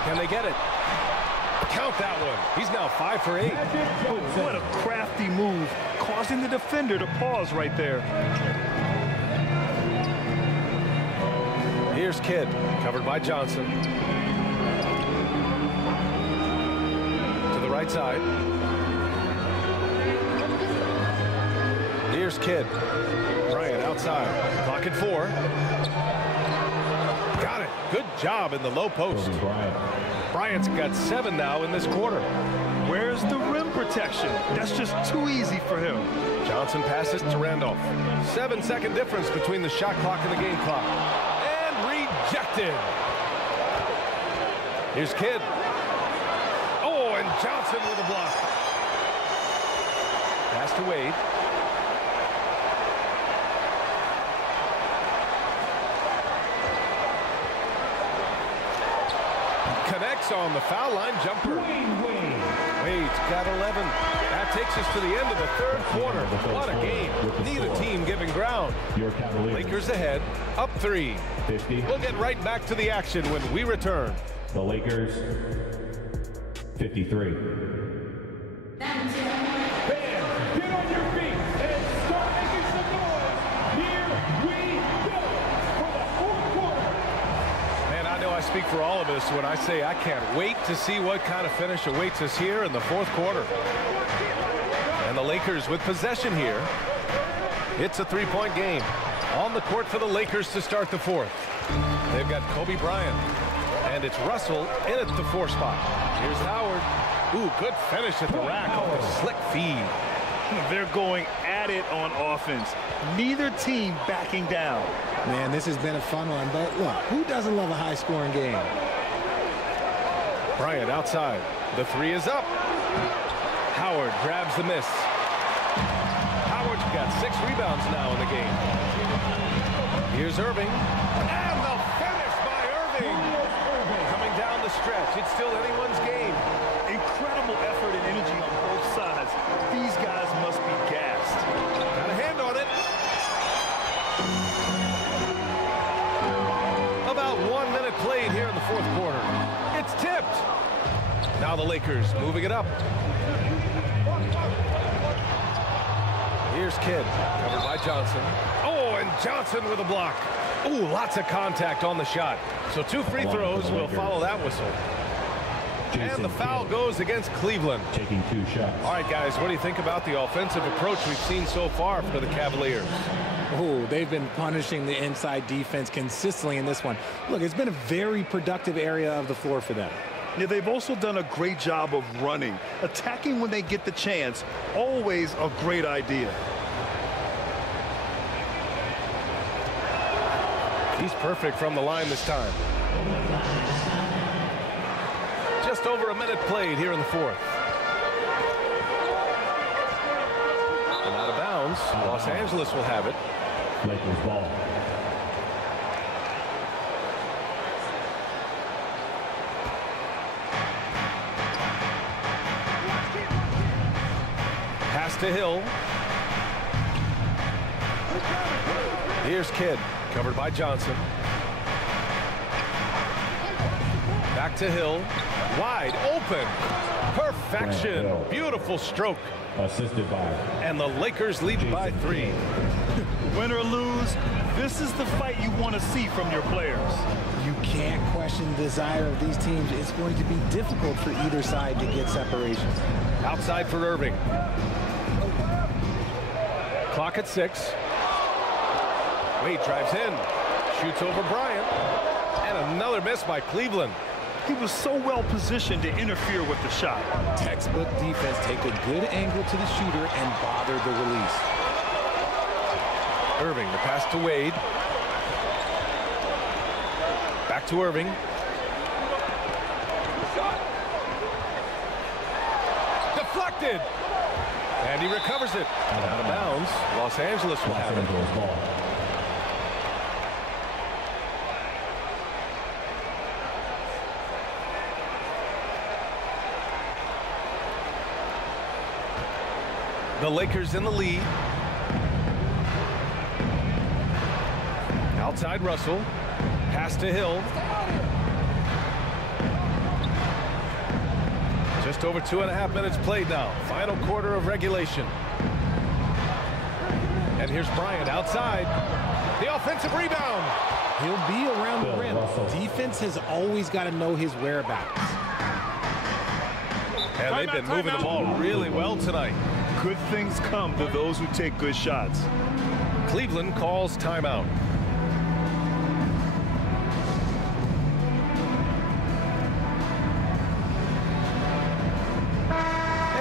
Can they get it? Count that one. He's now 5 for 8. Oh, what a crafty move, causing the defender to pause right there. Here's Kidd, covered by Johnson. To the right side. Here's Kidd. Bryant outside. Clock at 4. Got it. Good job in the low post. Bryant's got 7 now in this quarter. Where's the rim protection? That's just too easy for him. Johnson passes to Randolph. 7-second difference between the shot clock and the game clock. And rejected. Here's Kidd. Oh, and Johnson with a block. Pass to Wade. Connects on the foul line jumper. Wade's got 11. That takes us to the end of the third quarter. What a game. Neither team giving ground. Lakers ahead, up 3. We'll get right back to the action when we return. The Lakers, 53. Fans, get on your feet and start making some noise. Here we go for the fourth quarter. Man, I know I speak for all of us when I say I can't wait to see what kind of finish awaits us here in the fourth quarter. And the Lakers with possession here. It's a 3-point game. On the court for the Lakers to start the fourth. They've got Kobe Bryant. And it's Russell in at the 4 spot. Here's Howard. Ooh, good finish at the rack off the slick feed. They're going at it on offense. Neither team backing down. Man, this has been a fun one, but look, who doesn't love a high-scoring game? Bryant outside. The 3 is up. Howard grabs the miss. Howard's got 6 rebounds now in the game. Here's Irving. And the finish by Irving. Coming down the stretch. It's still anyone's game. Incredible effort and energy on both sides. These guys must be gassed. Got a hand on it. About 1 minute played here in the fourth quarter. It's tipped. Now the Lakers moving it up. Here's Kidd, covered by Johnson. Oh, and Johnson with a block. Ooh, lots of contact on the shot. So 2 free throws will follow that whistle. And the foul goes against Cleveland. Taking 2 shots. All right, guys, what do you think about the offensive approach we've seen so far for the Cavaliers? Oh, they've been punishing the inside defense consistently in this one. Look, it's been a very productive area of the floor for them. Yeah, they've also done a great job of running. Attacking when they get the chance, always a great idea. He's perfect from the line this time. Just over a minute played here in the fourth. And out of bounds. Los Angeles will have it. Lakers ball. Pass to Hill. Here's Kidd, covered by Johnson. Back to Hill. Wide open. Perfection. Beautiful stroke. Assisted by. And the Lakers lead by 3. Win or lose, this is the fight you want to see from your players. You can't question the desire of these teams. It's going to be difficult for either side to get separation. Outside for Irving. Clock at 6. Wade drives in. Shoots over Bryant. And another miss by Cleveland. He was so well positioned to interfere with the shot. Textbook defense, take a good angle to the shooter and bother the release. Irving, the pass to Wade. Back to Irving. Deflected. And he recovers it. Out of bounds. Los Angeles will have it. The Lakers in the lead. Outside Russell. Pass to Hill. Just over 2.5 minutes played now. Final quarter of regulation. And here's Bryant outside. The offensive rebound. He'll be around the rim. Defense has always got to know his whereabouts. And they've been moving the ball really well tonight. Good things come to those who take good shots. Cleveland calls timeout.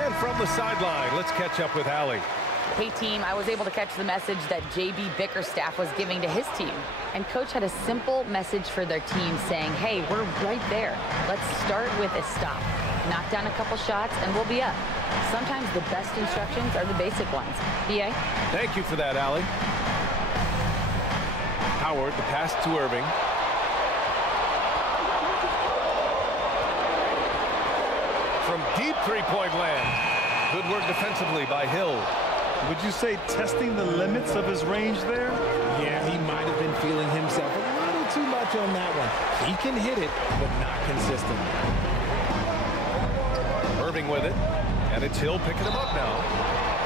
And from the sideline, let's catch up with Allie. Hey team, I was able to catch the message that JB Bickerstaff was giving to his team. And coach had a simple message for their team saying, hey, we're right there. Let's start with a stop. Knock down a couple shots and we'll be up. Sometimes the best instructions are the basic ones. BA? Thank you for that, Allie. Howard, the pass to Irving. From deep three-point land. Good work defensively by Hill. Would you say testing the limits of his range there? Yeah, he might have been feeling himself a little too much on that one. He can hit it, but not consistently. Irving with it, and it's Hill picking him up now.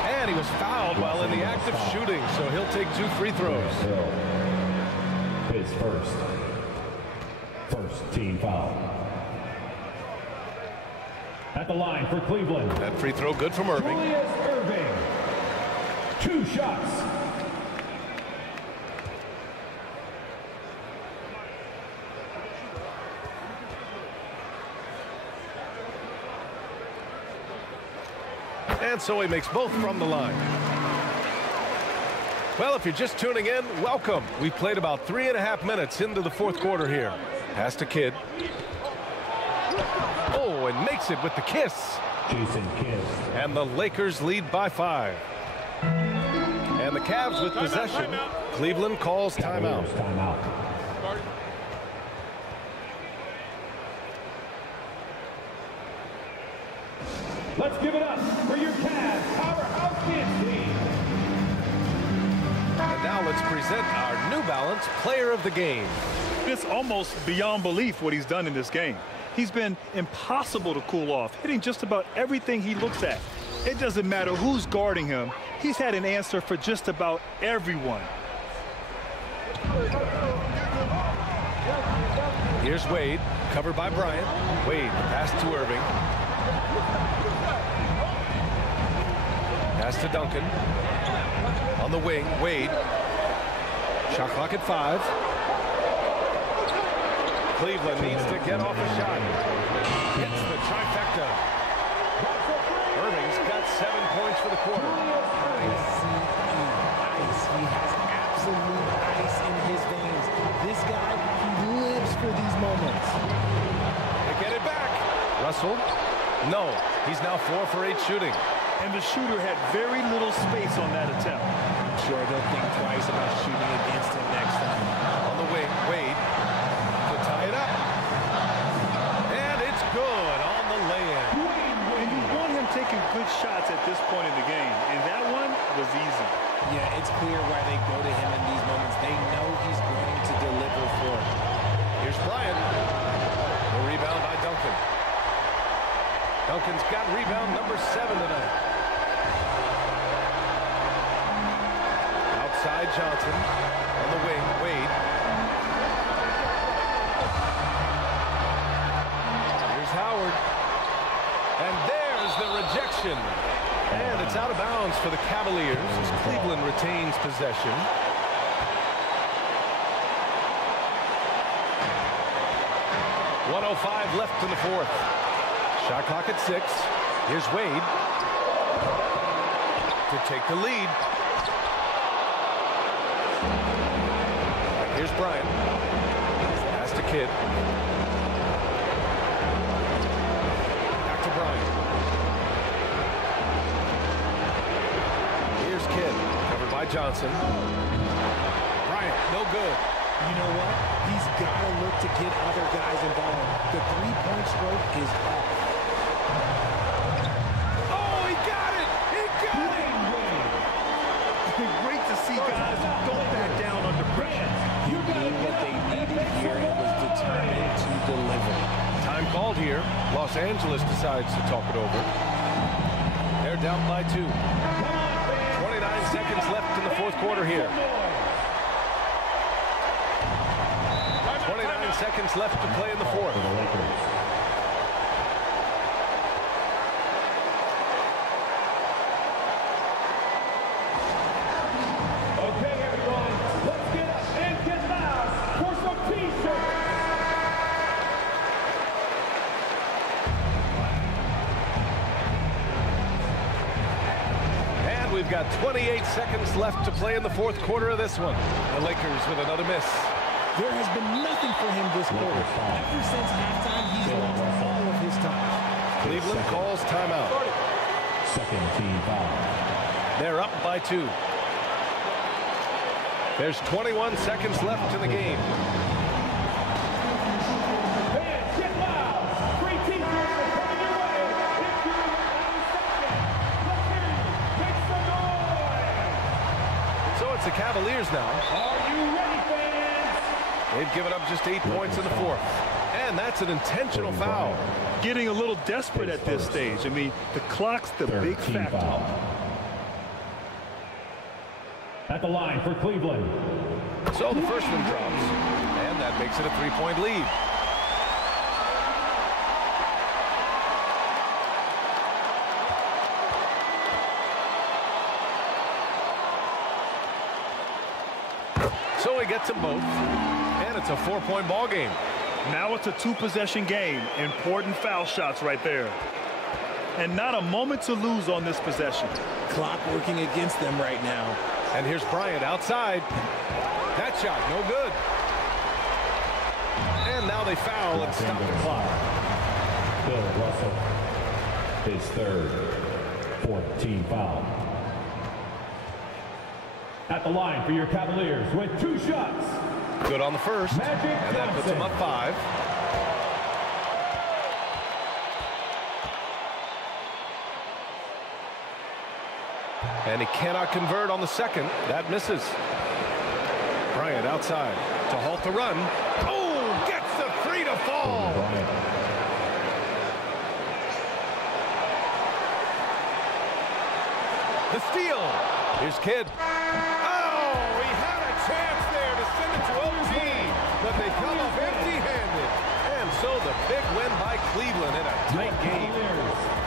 And he was fouled while in the act of shooting, so he'll take 2 free throws. His first team foul. At the line for Cleveland. That free throw good from Irving. Irving. 2 shots. And so he makes both from the line. Well, if you're just tuning in, welcome. We played about 3.5 minutes into the fourth quarter here. Pass to Kidd. Oh, and makes it with the kiss. Jason Kidd. And the Lakers lead by 5. And the Cavs with possession. Cleveland calls timeout. Let's give it up for your Cavs powerhouse dance team. And now let's present our New Balance Player of the Game. It's almost beyond belief what he's done in this game. He's been impossible to cool off, hitting just about everything he looks at. It doesn't matter who's guarding him. He's had an answer for just about everyone. Here's Wade, covered by Bryant. Wade, pass to Irving. Pass to Duncan. On the wing, Wade. Shot clock at 5. Cleveland needs to get off a shot. Hits the trifecta. Irving's got 7 points for the quarter. He has absolute ice in his veins. This guy, he lives for these moments. They get it back. Russell, no. He's now 4 for 8 shooting. And the shooter had very little space on that attempt. I'm sure they'll think twice about shooting against him next time. On the wing, Wade to tie it up. And it's good on the lay-in. And you want him taking good shots at this point in the game. And that one was easy. Yeah, it's clear why they go to him in these moments. They know he's going to deliver for it. Here's Bryant. The rebound by Duncan. Duncan's got rebound number 7 tonight. Outside Johnson. On the wing, Wade. Here's Howard. And there's the rejection. And it's out of bounds for the Cavaliers as Cleveland retains possession. .105 left in the fourth. Shot clock at 6. Here's Wade to take the lead. Here's Bryant. Pass to Kidd. Back to Bryant. Here's Kidd. Covered by Johnson. Bryant, no good. You know what? He's got to look to get other guys involved. The three-point stroke is off. Oh, he got it! He got it! It's great to see guys go back down under pressure. You knew what they needed here and was determined to deliver. Time called here. Los Angeles decides to talk it over. They're down by 2. 29 seconds left in the fourth quarter here. 29 seconds left to play in the fourth. Okay, everyone, let's get up and get loud for some T-shirts. And we've got 28 seconds left to play in the fourth quarter of this one. The Lakers with another miss. There has been nothing for him this quarter. Ever since halftime, he's lost all of his time. Cleveland calls timeout. Second team foul. They're up by 2. There's 21 seconds left in the game. Fans, get loud. Free T-shirts are coming your way. If you're on second, let's hear you. Make some noise. So it's the Cavaliers now. Are you ready, fans? They've given up just 8 points in the fourth. And that's an intentional foul. Getting a little desperate at this stage. I mean, the clock's the big factor. Foul. At the line for Cleveland. So the first one drops. And that makes it a 3-point lead. So he gets them both. And it's a 4-point ball game. Now it's a 2-possession game. Important foul shots right there. And not a moment to lose on this possession. Clock working against them right now. And here's Bryant outside. That shot, no good. And now they foul and stop the clock. Bill Russell, his third, fourth team foul. At the line for your Cavaliers with 2 shots. Good on the first, and that puts them up 5. And he cannot convert on the second. That misses. Bryant outside to halt the run. Oh, gets the 3 to fall. The steal. Here's Kidd. Oh, he had a chance there to send it to OT, but they come up empty-handed. And so the big win by Cleveland in a tight game.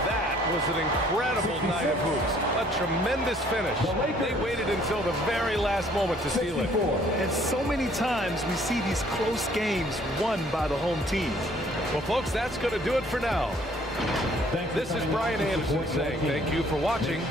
That was an incredible night of hoops. A tremendous finish. They waited until the very last moment to seal it. And so many times we see these close games won by the home team. Well, folks, that's going to do it for now. This is Brian Anderson saying thank you for watching.